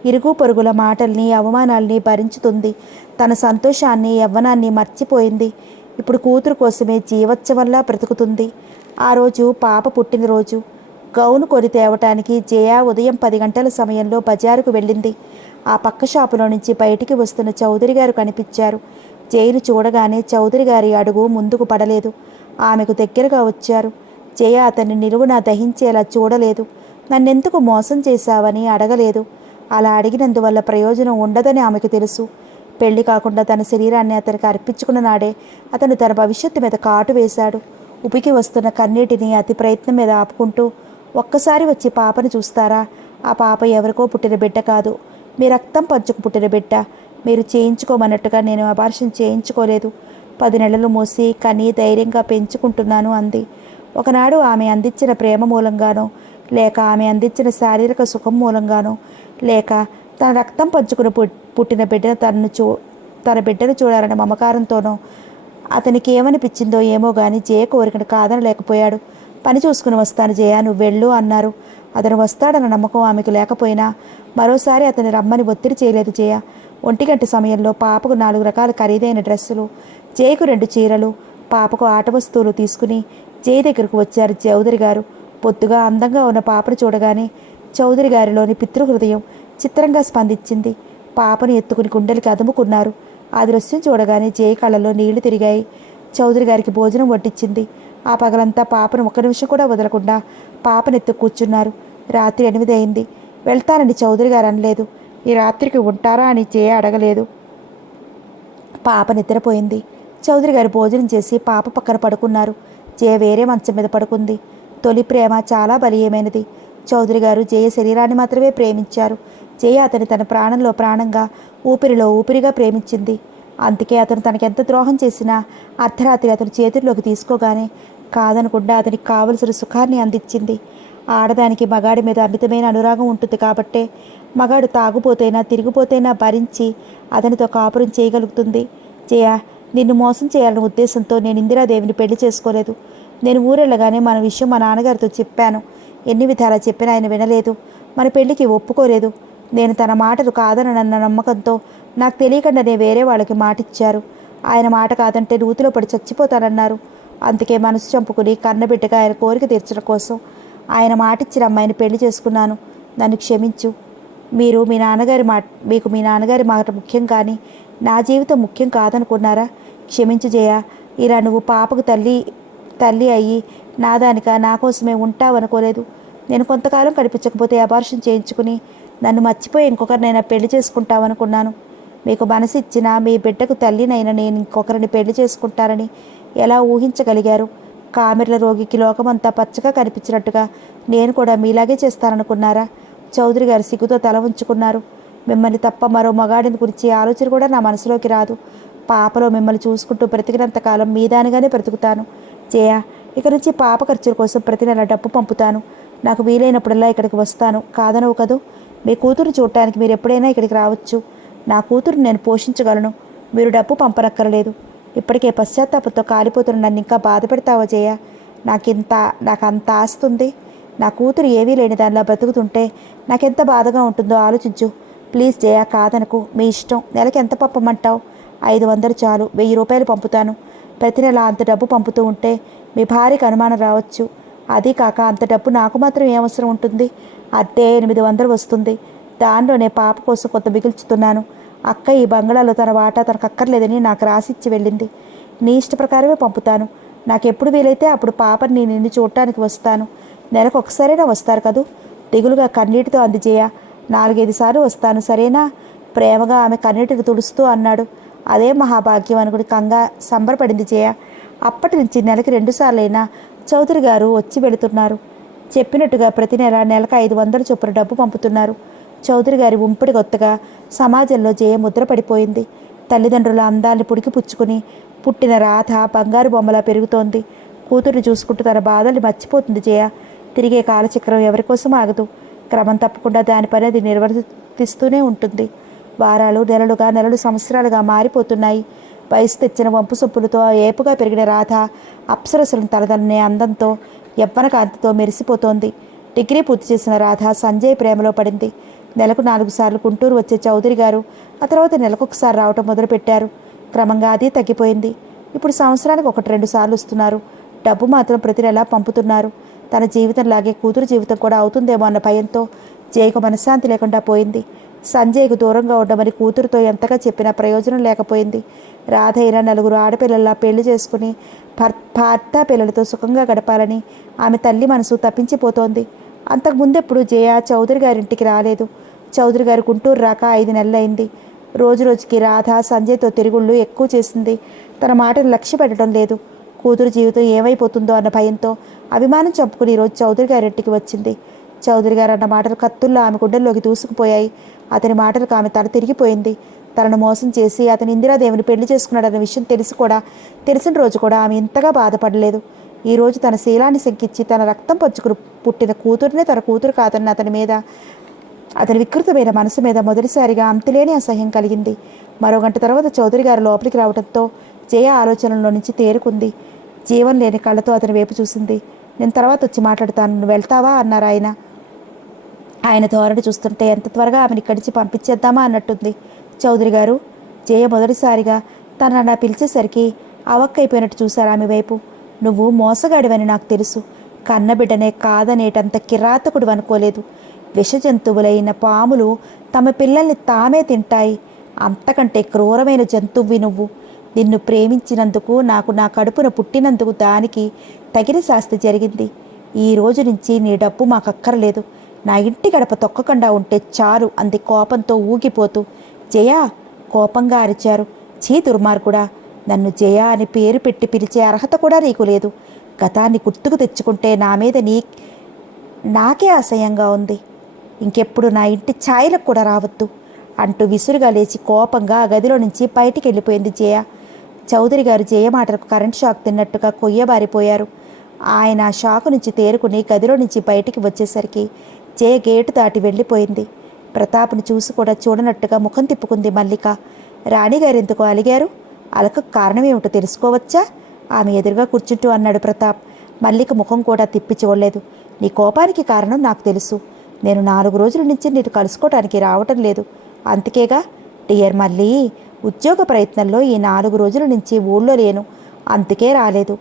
ఇరుగు పొరుగుల మాటల్ని అవమానాల్ని భరించుతుంది. తన సంతోషాన్ని యవ్వనాన్ని మర్చిపోయింది. ఇప్పుడు కూతురు కోసమే జీవోత్సవంలా బ్రతుకుతుంది. ఆ రోజు పాప పుట్టినరోజు. గౌను కొని తేవటానికి జయ ఉదయం 10 గంటల సమయంలో బజారుకు వెళ్ళింది. ఆ పక్క షాపులో నుంచి బయటికి వస్తున్న చౌదరి గారు కనిపించారు. జయను చూడగానే చౌదరి గారి అడుగు ముందుకు పడలేదు. ఆమెకు దగ్గరగా వచ్చారు. జయ అతన్ని నిలువునా దహించేలా చూడలేదు. నన్నెందుకు మోసం చేశావని అడగలేదు. అలా అడిగినందువల్ల ప్రయోజనం ఉండదని ఆమెకు తెలుసు. పెళ్లి కాకుండా తన శరీరాన్ని అతనికి అర్పించుకున్న నాడే అతను తన భవిష్యత్తు మీద కాటు వేశాడు. ఉపికి వస్తున్న కన్నీటిని అతి ప్రయత్నం మీద ఆపుకుంటూ, ఒక్కసారి వచ్చి పాపను చూస్తారా? ఆ పాప ఎవరికో పుట్టిన బిడ్డ కాదు, మీ రక్తం పంచుకు పుట్టిన బిడ్డ. మీరు చేయించుకోమన్నట్టుగా నేను అబార్షన్ చేయించుకోలేదు. 10 నెలలు మోసి కని ధైర్యంగా పెంచుకుంటున్నాను అంది. ఒకనాడు ఆమె అందించిన ప్రేమ మూలంగానో, లేక ఆమె అందించిన శారీరక సుఖం మూలంగానో, లేక తన రక్తం పంచుకుని పుట్టిన బిడ్డను తన బిడ్డను చూడాలన్న మమకారంతోనో అతనికి ఏమనిపించిందో ఏమో కానీ జయ కోరికను కాదనలేకపోయాడు. పని చూసుకుని వస్తాను జయ, నువ్వు వెళ్ళు అన్నారు. అతను వస్తాడన్న నమ్మకం ఆమెకు లేకపోయినా మరోసారి అతని రమ్మని ఒత్తిడి చేయలేదు జయ. 1 గంట సమయంలో పాపకు 4 రకాల ఖరీదైన డ్రెస్సులు, జయకు 2 చీరలు, పాపకు ఆట వస్తువులు తీసుకుని జయ దగ్గరకు వచ్చారు చౌదరి గారు. పొద్దుగా అందంగా ఉన్న పాపను చూడగానే చౌదరి గారిలోని పితృహృదయం చిత్రంగా స్పందించింది. పాపను ఎత్తుకుని గుండెలకి అదుముకున్నారు. ఆ దృశ్యం చూడగానే జయ కళ్ళలో నీళ్లు తిరిగాయి. చౌదరి గారికి భోజనం వడ్డించింది. ఆ పగలంతా పాపను 1 నిమిషం కూడా వదలకుండా పాపనెత్తు కూర్చున్నారు. రాత్రి 8 అయింది. వెళ్తానని చౌదరి గారు అనలేదు. ఈ రాత్రికి ఉంటారా అని జయ అడగలేదు. పాప నిద్రపోయింది. చౌదరి గారు భోజనం చేసి పాప పక్కన పడుకున్నారు. జయ వేరే మంచం మీద పడుకుంది. తొలి ప్రేమ చాలా బలీయమైనది. చౌదరి గారు జయ శరీరాన్ని మాత్రమే ప్రేమించారు. జయ అతని తన ప్రాణంలో ప్రాణంగా, ఊపిరిలో ఊపిరిగా ప్రేమించింది. అందుకే అతను తనకెంత ద్రోహం చేసినా అర్ధరాత్రి అతని చేతుల్లోకి తీసుకోగానే కాదనకుండా అతనికి కావలసిన సుఖాన్ని అందించింది. ఆడదానికి మగాడి మీద అమితమైన అనురాగం ఉంటుంది కాబట్టే మగాడు తాగుపోతైనా తిరిగిపోతైనా భరించి అతనితో కాపురం చేయగలుగుతుంది. జయ, నిన్ను మోసం చేయాలన్న ఉద్దేశంతో నేను ఇందిరాదేవిని పెళ్లి చేసుకోలేదు. నేను ఊరెళ్ళగానే మన విషయం మా నాన్నగారితో చెప్పాను. ఎన్ని విధాలా చెప్పినా ఆయన వినలేదు. మన పెళ్లికి ఒప్పుకోలేదు. నేను తన మాటలు కాదనన్న నమ్మకంతో నాకు తెలియకుండానే వేరే వాళ్ళకి మాటిచ్చారు. ఆయన మాట కాదంటే నూతిలో పడి చచ్చిపోతానన్నారు. అందుకే మనసు చంపుకుని కన్నబిడ్డగా ఆయన కోరిక తీర్చడం కోసం ఆయన మాటిచ్చిన అమ్మాయిని పెళ్లి చేసుకున్నాను. నన్ను క్షమించు. మీకు మీ నాన్నగారి మాట ముఖ్యం కానీ నా జీవితం ముఖ్యం కాదనుకున్నారా? క్షమించు జయ. ఇలా నువ్వు పాపకు తల్లి అయ్యి నా కోసమే ఉంటావనుకోలేదు. నేను కొంతకాలం కనిపించకపోతే అబార్షన్ చేయించుకుని నన్ను మర్చిపోయి ఇంకొకరినైనా పెళ్లి చేసుకుంటావనుకున్నాను. మీకు మనసు ఇచ్చిన మీ బిడ్డకు తల్లినైనా నేను ఇంకొకరిని పెళ్లి చేసుకుంటానని ఎలా ఊహించగలిగారు? కామెర్ల రోగికి లోకమంతా పచ్చగా కనిపించినట్టుగా నేను కూడా మీలాగే చేస్తాననుకున్నారా? చౌదరి గారు సిగ్గుతో తల ఉంచుకున్నారు. మిమ్మల్ని తప్ప మరో మగాడిని గురించి ఆలోచన కూడా నా మనసులోకి రాదు. పాపలో మిమ్మల్ని చూసుకుంటూ బ్రతికినంతకాలం మీదానిగానే బ్రతుకుతాను. జయ, ఇక నుంచి పాప ఖర్చుల కోసం ప్రతి నెల డబ్బు పంపుతాను. నాకు వీలైనప్పుడల్లా ఇక్కడికి వస్తాను. కాదనవు కదూ? మీ కూతురు చూడటానికి మీరు ఎప్పుడైనా ఇక్కడికి రావచ్చు. నా కూతురు నేను పోషించగలను. మీరు డబ్బు పంపనక్కర్లేదు. ఇప్పటికే పశ్చాత్తాపంతో కాలిపోతున్న నన్ను ఇంకా బాధ పెడతావా జయ? నాకు అంత ఆస్తుంది. నా కూతురు ఏవీ లేని దానిలా బ్రతుకుతుంటే నాకెంత బాధగా ఉంటుందో ఆలోచించు. ప్లీజ్ జయ, కాదనకు. మీ ఇష్టం. నెలకి ఎంత పంపమంటావు? 500 చాలు. 1000 రూపాయలు పంపుతాను. ప్రతి నెల అంత డబ్బు పంపుతూ ఉంటే మీ భార్యకు అనుమానం రావచ్చు. అది కాక అంత డబ్బు నాకు మాత్రం ఏమవసరం ఉంటుంది? అద్దె 800 వస్తుంది. దానిలోనే పాప కోసం కొంత మిగుల్చుతున్నాను. అక్క ఈ బంగ్లాలో తన వాటా తనకు అక్కర్లేదని నాకు రాసిచ్చి వెళ్ళింది. నీ ఇష్ట ప్రకారమే పంపుతాను. నాకు ఎప్పుడు వీలైతే అప్పుడు పాపని నిన్ను చూడటానికి వస్తాను. నెలకు ఒకసారైనా వస్తారు కదూ? దిగులుగా కన్నీటితో అంది జయ. 4-5 సార్లు వస్తాను సరేనా? ప్రేమగా ఆమె కన్నీటిని తుడుస్తూ అన్నాడు. అదే మహాభాగ్యం అనుకుని సంబరపడింది జయ. అప్పటి నుంచి నెలకి 2 సార్లైనా చౌదరి గారు వచ్చి వెళుతున్నారు. చెప్పినట్టుగా ప్రతి నెలకు 500 చొప్పున డబ్బు పంపుతున్నారు. చౌదరి గారి ఉంపుడి కొత్తగా సమాజంలో జయ ముద్ర పడిపోయింది. తల్లిదండ్రుల అందాన్ని పుడికి పుచ్చుకుని పుట్టిన రాధ బంగారు బొమ్మలా పెరుగుతోంది. కూతుర్ని చూసుకుంటూ తన బాధల్ని మర్చిపోతుంది జయ. తిరిగే కాలచక్రం ఎవరికోసం ఆగదు. క్రమం తప్పకుండా దాని పని అది నిర్వర్తిస్తూనే ఉంటుంది. వారాలు నెలలుగా, నెలలు సంవత్సరాలుగా మారిపోతున్నాయి. వయసు తెచ్చిన వంపు సొప్పులతో ఏపుగా పెరిగిన రాధ అప్సరసులను తలదన్నే అందంతో, యవ్వన కాంతితో మెరిసిపోతోంది. డిగ్రీ పూర్తి చేసిన రాధ సంజయ్ ప్రేమలో పడింది. నెలకు 4 సార్లు గుంటూరు వచ్చే చౌదరి గారు ఆ తర్వాత నెలకొకసారి రావటం మొదలుపెట్టారు. క్రమంగా అది తగ్గిపోయింది. ఇప్పుడు సంవత్సరానికి 1-2 సార్లు వస్తున్నారు. డబ్బు మాత్రం ప్రతి నెలా పంపుతున్నారు. తన జీవితంలాగే కూతురు జీవితం కూడా అవుతుందేమో అన్న భయంతో జయకు మనశ్శాంతి లేకుండా పోయింది. సంజయ్కు దూరంగా ఉండమని కూతురుతో ఎంతగా చెప్పినా ప్రయోజనం లేకపోయింది. రాధ అయినా 4 ఆడపిల్లల్లా పెళ్లి చేసుకుని భర్త పిల్లలతో సుఖంగా గడపాలని ఆమె తల్లి మనసు తప్పించిపోతోంది. అంతకుముందెప్పుడు జయ చౌదరి గారింటికి రాలేదు. చౌదరి గారు గుంటూరు రాక 5 నెలలైంది. రోజు రోజుకి రాధ సంజయ్తో తిరుగుళ్ళు ఎక్కువ చేసింది. తన మాటను లక్ష్య పెట్టడం లేదు. కూతురు జీవితం ఏమైపోతుందో అన్న భయంతో అభిమానం చంపుకుని ఈరోజు చౌదరి గారింటికి వచ్చింది. చౌదరి గారు అన్న మాటలు కత్తుల్లో ఆమె గుండెల్లోకి దూసుకుపోయాయి. అతని మాటలకు ఆమె తల తిరిగిపోయింది. తనను మోసం చేసి అతను ఇందిరాదేవిని పెళ్లి చేసుకున్నాడన్న విషయం తెలిసిన రోజు కూడా ఆమె ఇంతగా బాధపడలేదు. ఈరోజు తన శీలాన్ని శంకించి తన రక్తం పంచుకుని పుట్టిన కూతురునే తన కూతురు కాదన్న అతని వికృతమైన మనసు మీద మొదటిసారిగా అంతులేని అసహ్యం కలిగింది. మరో గంట తర్వాత చౌదరి గారు లోపలికి రావడంతో జయ ఆలోచనలో నుంచి తేరుకుంది. జీవం లేని కళ్ళతో అతని వైపు చూసింది. నేను తర్వాత వచ్చి మాట్లాడతాను, నువ్వు వెళ్తావా అన్నారు ఆయన. ఆయన ధోరణి చూస్తుంటే ఎంత త్వరగా ఆమెను ఇక్కడి నుంచి పంపించేద్దామా అన్నట్టుంది. చౌదరి గారు, జయ మొదటిసారిగా తనన్నా పిలిచేసరికి అవక్కైపోయినట్టు చూశారు ఆమె వైపు. నువ్వు మోసగాడివని నాకు తెలుసు. కన్నబిడ్డనే కాదనేటంత కిరాతకుడు అనుకోలేదు. విషజంతువులైన పాములు తమ పిల్లల్ని తామే తింటాయి. అంతకంటే క్రూరమైన జంతువువి నువ్వు. నిన్ను ప్రేమించినందుకు, నాకు నా కడుపున పుట్టినందుకు దానికి తగిన శాస్తి జరిగింది. ఈ రోజు నుంచి నీ డబ్బు మాకక్కర్లేదు. నా ఇంటి గడప తొక్కకుండా ఉంటే చాలు అంది కోపంతో ఊగిపోతూ. జయ కోపంగా అరిచారు. చీ దుర్మార్గుడా, నన్ను జయ అని పేరు పెట్టి పిలిచే అర్హత కూడా నీకు లేదు. గతాన్ని గుర్తుకు తెచ్చుకుంటే నా మీద నాకే అసహ్యంగా ఉంది. ఇంకెప్పుడు నా ఇంటి ఛాయలకు కూడా రావద్దు అంటూ విసురుగా లేచి కోపంగా ఆ గదిలో నుంచి బయటికి వెళ్ళిపోయింది జయ. చౌదరి గారు జయ మాటలకు కరెంట్ షాక్ తిన్నట్టుగా కొయ్యబారిపోయారు. ఆయన ఆ షాకు నుంచి తేరుకుని గదిలో నుంచి బయటికి వచ్చేసరికి జయ గేటు దాటి వెళ్ళిపోయింది. ప్రతాప్ను చూసి కూడా చూడనట్టుగా ముఖం తిప్పుకుంది మల్లిక. రాణిగారు ఎందుకు అలిగారు? అలకకు కారణం ఏమిటో తెలుసుకోవచ్చా? ఆమె ఎదురుగా కూర్చుంటూ అన్నాడు ప్రతాప్. మల్లిక ముఖం కూడా తిప్పి చూడలేదు. నీ కోపానికి కారణం నాకు తెలుసు. నేను 4 రోజుల నుంచి నీకు కలుసుకోవటానికి రావటం లేదు. అందుకేగా డియర్ మళ్ళీ ఉద్యోగ ప్రయత్నంలో ఈ 4 రోజుల నుంచి ఊళ్ళో లేను, అందుకే రాలేదు.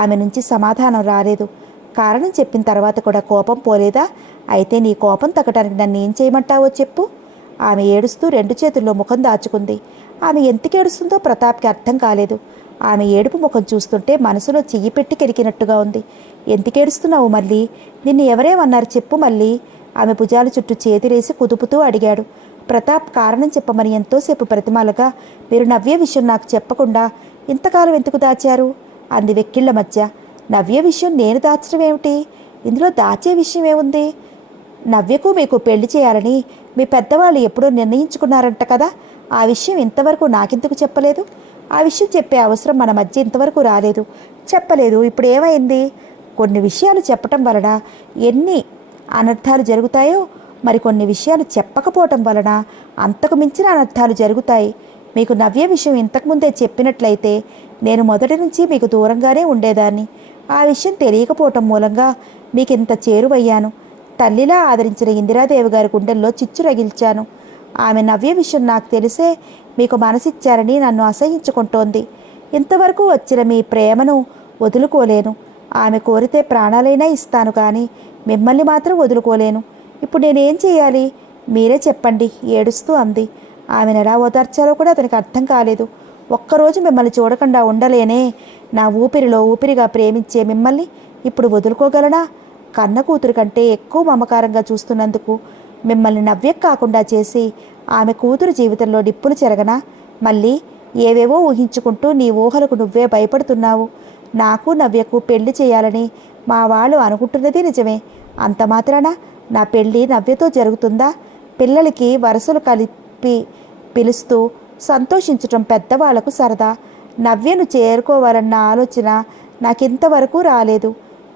ఆమె నుంచి సమాధానం రాలేదు. కారణం చెప్పిన తర్వాత కూడా కోపం పోలేదా? అయితే నీ కోపం తగ్గటానికి నన్ను ఏం చేయమంటావో చెప్పు. ఆమె ఏడుస్తూ 2 చేతుల్లో ముఖం దాచుకుంది. ఆమె ఎందుకు ఏడుస్తుందో ప్రతాప్కి అర్థం కాలేదు. ఆమె ఏడుపు ముఖం చూస్తుంటే మనసులో చెయ్యి పెట్టి కెరికినట్టుగా ఉంది. ఎందుకు ఏడుస్తున్నావు మళ్ళీ? నిన్ను ఎవరేమన్నారు చెప్పు మళ్ళీ. ఆమె భుజాల చుట్టూ చేతిరేసి కుదుపుతూ అడిగాడు. ప్రతాప్ కారణం చెప్పమని ఎంతోసేపు ప్రతిమాలుగా, మీరు నవ్య విషయం నాకు చెప్పకుండా ఇంతకాలం ఎందుకు దాచారు అంది వెక్కిళ్ల మధ్య. నవ్య విషయం నేను దాచడం ఏమిటి? ఇందులో దాచే విషయం ఏముంది? నవ్యకు మీకు పెళ్లి చేయాలని మీ పెద్దవాళ్ళు ఎప్పుడో నిర్ణయించుకున్నారంట కదా. ఆ విషయం ఇంతవరకు నాకెందుకు చెప్పలేదు? ఆ విషయం చెప్పే అవసరం మన మధ్య ఇంతవరకు రాలేదు. చెప్పలేదు. ఇప్పుడు ఏమైంది? కొన్ని విషయాలు చెప్పటం వలన ఎన్ని అనర్థాలు జరుగుతాయో మరికొన్ని విషయాలు చెప్పకపోవటం వలన అంతకు మించిన అనర్థాలు జరుగుతాయి. మీకు నవ్య విషయం ఇంతకుముందే చెప్పినట్లయితే నేను మొదటి నుంచి మీకు దూరంగానే ఉండేదాన్ని. ఆ విషయం తెలియకపోవటం మూలంగా మీకు ఇంత చేరువయ్యాను. తల్లిలా ఆదరించిన ఇందిరాదేవి గారి గుండెల్లో చిచ్చు రగిల్చాను. ఆమె నవ్య విషయం నాకు తెలిసే మీకు మనసిచ్చారని నన్ను అసహించుకుంటోంది. ఇంతవరకు వచ్చిన మీ ప్రేమను వదులుకోలేను. ఆమె కోరితే ప్రాణాలైనా ఇస్తాను, కానీ మిమ్మల్ని మాత్రం వదులుకోలేను. ఇప్పుడు నేనేం చేయాలి? మీరే చెప్పండి ఏడుస్తూ అంది. ఆమెను ఎలా ఓదార్చాలో కూడా అతనికి అర్థం కాలేదు. ఒక్కరోజు మిమ్మల్ని చూడకుండా ఉండలేనే. నా ఊపిరిలో ఊపిరిగా ప్రేమించే మిమ్మల్ని ఇప్పుడు వదులుకోగలనా? కన్న కూతురు కంటే ఎక్కువ మమకారంగా చూస్తున్నందుకు మిమ్మల్ని నవ్య కాకుండా చేసి ఆమె కూతురు జీవితంలో నిప్పులు చెరగనా? మళ్ళీ ఏవేవో ఊహించుకుంటూ నీ ఊహలకు నువ్వే భయపడుతున్నావు. నాకు నవ్యకు పెళ్లి చేయాలని మా వాళ్ళు అనుకుంటున్నది నిజమే. అంత మాత్రాన నా పెళ్ళి నవ్యతో జరుగుతుందా? పిల్లలకి వరసలు కలిపి పిలుస్తూ సంతోషించటం పెద్దవాళ్లకు సరదా. నవ్యను చేరుకోవాలన్న ఆలోచన నాకింతవరకు రాలేదు.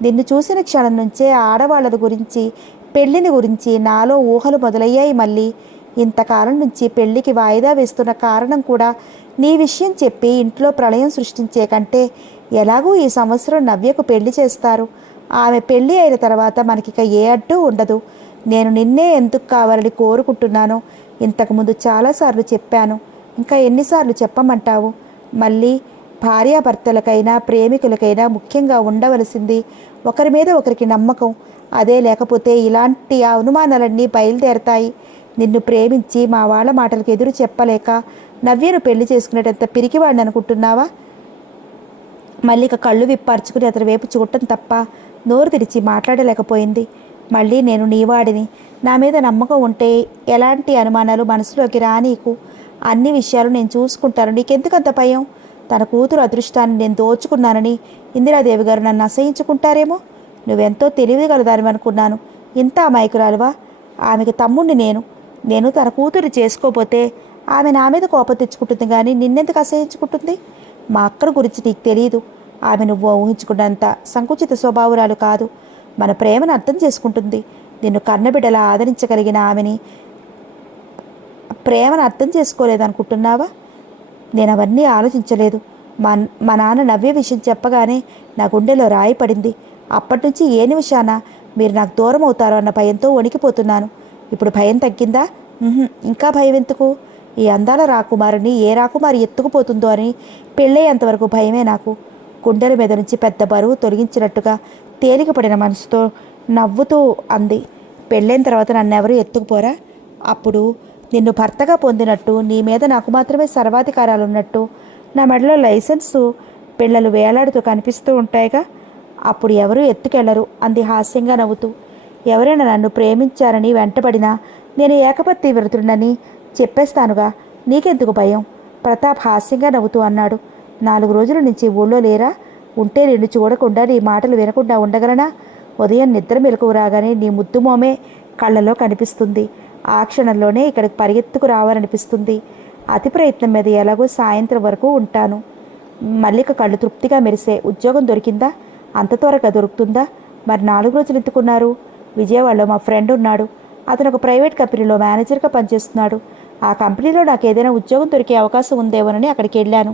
నిన్ను చూసిన క్షణం నుంచే ఆడవాళ్ళ గురించి, పెళ్ళిని గురించి నాలో ఊహలు మొదలయ్యాయి. మళ్ళీ ఇంతకాలం నుంచి పెళ్లికి వాయిదా వేస్తున్న కారణం కూడా నీ విషయం చెప్పి ఇంట్లో ప్రళయం సృష్టించే కంటే ఎలాగూ ఈ సంవత్సరం నవ్యకు పెళ్లి చేస్తారు. ఆమె పెళ్ళి అయిన తర్వాత మనకిక ఏ అడ్డు ఉండదు. నేను నిన్నే ఎందుకు కావాలని కోరుకుంటున్నానో ఇంతకుముందు చాలాసార్లు చెప్పాను. ఇంకా ఎన్నిసార్లు చెప్పమంటావు? మళ్ళీ భార్యాభర్తలకైనా ప్రేమికులకైనా ముఖ్యంగా ఉండవలసింది ఒకరి మీద ఒకరికి నమ్మకం. అదే లేకపోతే ఇలాంటి అనుమానాలన్నీ బయలుదేరతాయి. నిన్ను ప్రేమించి మా వాళ్ళ మాటలకు ఎదురు చెప్పలేక నవ్యను పెళ్లి చేసుకునేటంత పిరికివాడిని అనుకుంటున్నావా? మల్లిక కళ్ళు విప్పార్చుకుని అతని వైపు చూడటం తప్ప నోరు తెరిచి మాట్లాడలేకపోయింది. మళ్ళీ నేను నీవాడిని, నా మీద నమ్మకం ఉంటే ఎలాంటి అనుమానాలు మనసులోకి రానీకు. అన్ని విషయాలు నేను చూసుకుంటాను. నీకెందుకంత భయం? తన కూతురు అదృష్టాన్ని నేను దోచుకున్నానని ఇందిరాదేవి గారు నన్ను అసహించుకుంటారేమో. నువ్వెంతో తెలివిగలదాని అనుకున్నాను. ఇంత అమాయకురాలువా? ఆమెకి తమ్ముణ్ణి నేను తన కూతురు చేసుకోపోతే ఆమె నా మీద కోపం తెచ్చుకుంటుంది, కానీ నిన్నెందుకు అసహించుకుంటుంది? మా అక్కల గురించి నీకు తెలియదు. ఆమె నువ్వు ఊహించుకున్నంత సంకుచిత స్వభావురాలు కాదు. మన ప్రేమను అర్థం చేసుకుంటుంది. నిన్ను కన్నబిడ్డలా ఆదరించగలిగిన ఆమెని ప్రేమను అర్థం చేసుకోలేదనుకుంటున్నావా? నేను అవన్నీ ఆలోచించలేదు. మా నాన్న నవ్య విషయం చెప్పగానే నా గుండెలో రాయి పడింది. అప్పటి నుంచి ఏ నిమిషాన మీరు నాకు దూరం అవుతారో అన్న భయంతో వణికిపోతున్నాను. ఇప్పుడు భయం తగ్గిందా? ఇంకా భయం ఎందుకు? ఈ అందాల రాకుమారిని ఏ రాకుమారి ఎత్తుకుపోతుందో అని పెళ్ళయ్యేంతవరకు భయమే నాకు. గుండెల మీద నుంచి పెద్ద బరువు తొలగించినట్టుగా తేలికపడిన మనసుతో నవ్వుతూ అంది. పెళ్ళైన తర్వాత నన్నెవరూ ఎత్తుకుపోరా? అప్పుడు నిన్ను భర్తగా పొందినట్టు, నీ మీద నాకు మాత్రమే సర్వాధికారాలు ఉన్నట్టు నా మెడలో లైసెన్సు పిల్లలు వేలాడుతూ కనిపిస్తూ ఉంటాయిగా. అప్పుడు ఎవరూ ఎత్తుకెళ్లరు అంది హాస్యంగా నవ్వుతూ. ఎవరైనా నన్ను ప్రేమించారని వెంటబడినా నేను ఏకపత్తి విరుతుడని చెప్పేస్తానుగా. నీకెందుకు భయం? ప్రతాప్ హాస్యంగా నవ్వుతూ అన్నాడు. 4 రోజుల నుంచి ఊళ్ళో లేరా? ఉంటే నిన్ను చూడకుండా నీ మాటలు వినకుండా ఉండగలనా? ఉదయం నిద్ర మెలకువ రాగానే నీ ముద్దు మోమే కళ్ళలో కనిపిస్తుంది. ఆ క్షణంలోనే ఇక్కడికి పరిగెత్తుకు రావాలనిపిస్తుంది. అతి ప్రయత్నం మీద ఎలాగో సాయంత్రం వరకు ఉంటాను. మల్లిక కళ్ళు తృప్తిగా మెరిసే. ఉద్యోగం దొరికిందా? అంత త్వరగా దొరుకుతుందా? మరి 4 రోజులు ఎత్తుకున్నారు? విజయవాడలో మా ఫ్రెండ్ ఉన్నాడు. అతను ఒక ప్రైవేట్ కంపెనీలో మేనేజర్గా పనిచేస్తున్నాడు. ఆ కంపెనీలో నాకు ఏదైనా ఉద్యోగం దొరికే అవకాశం ఉందేమోనని అక్కడికి వెళ్ళాను.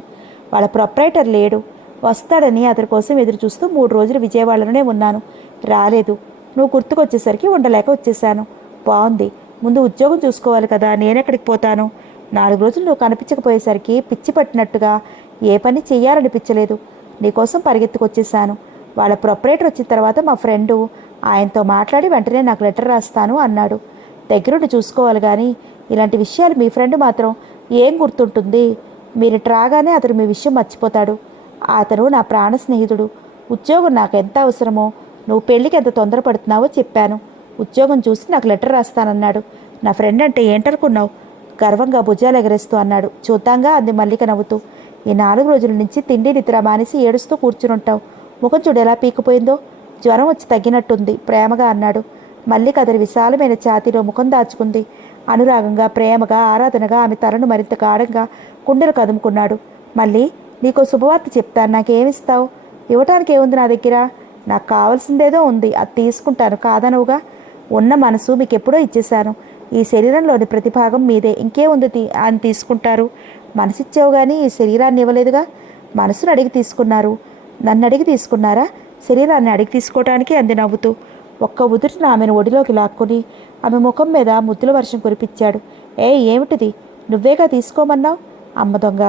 వాళ్ళ ప్రొపరైటర్ లేడు. వస్తాడని అతని కోసం ఎదురు చూస్తూ 3 రోజులు విజయవాడలోనే ఉన్నాను. రాలేదు. నువ్వు గుర్తుకొచ్చేసరికి ఉండలేక వచ్చేసాను. బాగుంది. ముందు ఉద్యోగం చూసుకోవాలి కదా. నేనెక్కడికి పోతాను? 4 రోజులు నువ్వు కనిపించకపోయేసరికి పిచ్చి పట్టినట్టుగా ఏ పని చెయ్యాలనిపించలేదు. నీకోసం పరిగెత్తుకొచ్చేసాను. వాళ్ళ ప్రొపరేటర్ వచ్చిన తర్వాత మా ఫ్రెండు ఆయనతో మాట్లాడి వెంటనే నాకు లెటర్ రాస్తాను అన్నాడు. దగ్గరుండి చూసుకోవాలి కానీ ఇలాంటి విషయాలు మీ ఫ్రెండ్ మాత్రం ఏం గుర్తుంటుంది? మీరు రాగానే అతను మీ విషయం మర్చిపోతాడు. అతను నా ప్రాణ స్నేహితుడు. ఉద్యోగం నాకు ఎంత అవసరమో, నువ్వు పెళ్ళికి ఎంత తొందరపడుతున్నావో చెప్పాను. ఉద్యోగం చూసి నాకు లెటర్ రాస్తానన్నాడు. నా ఫ్రెండ్ అంటే ఏంటనుకున్నావు? గర్వంగా భుజాలు ఎగరేస్తూ అన్నాడు. చూద్దాంగా అంది మల్లిక నవ్వుతూ. ఈ 4 రోజుల నుంచి తిండి నిద్ర మానేసి ఏడుస్తూ కూర్చునుంటావు. ముఖం చూడు ఎలా పీకిపోయిందో. జ్వరం వచ్చి తగ్గినట్టుంది ప్రేమగా అన్నాడు. మల్లిక అతని విశాలమైన ఛాతీలో ముఖం దాచుకుంది. అనురాగంగా, ప్రేమగా, ఆరాధనగా ఆమె తలను మరింత గాఢంగా కుండలు కదుముకున్నాడు. మళ్ళీ నీకో శుభవార్త చెప్తాను. నాకేమిస్తావు? ఇవ్వటానికి ఏముంది నా దగ్గర? నాకు కావాల్సిందేదో ఉంది, అది తీసుకుంటాను. కాదనవుగా. ఉన్న మనసు మీకు ఎప్పుడో ఇచ్చేశాను. ఈ శరీరంలోని ప్రతి భాగం మీదే. ఇంకేముంది అని తీసుకుంటారు? మనసిచ్చావు కానీ ఈ శరీరాన్ని ఇవ్వలేదుగా. మనసును అడిగి తీసుకున్నారు. నన్ను అడిగి తీసుకున్నారా? శరీరాన్ని అడిగి తీసుకోవటానికి అంది నవ్వుతూ. ఒక్క ఉదుటిన ఆమెను ఒడిలోకి లాక్కుని ఆమె ముఖం మీద ముద్దుల వర్షం కురిపించాడు. ఏమిటిది? నువ్వేగా తీసుకోమన్నావు. అమ్మ దొంగ,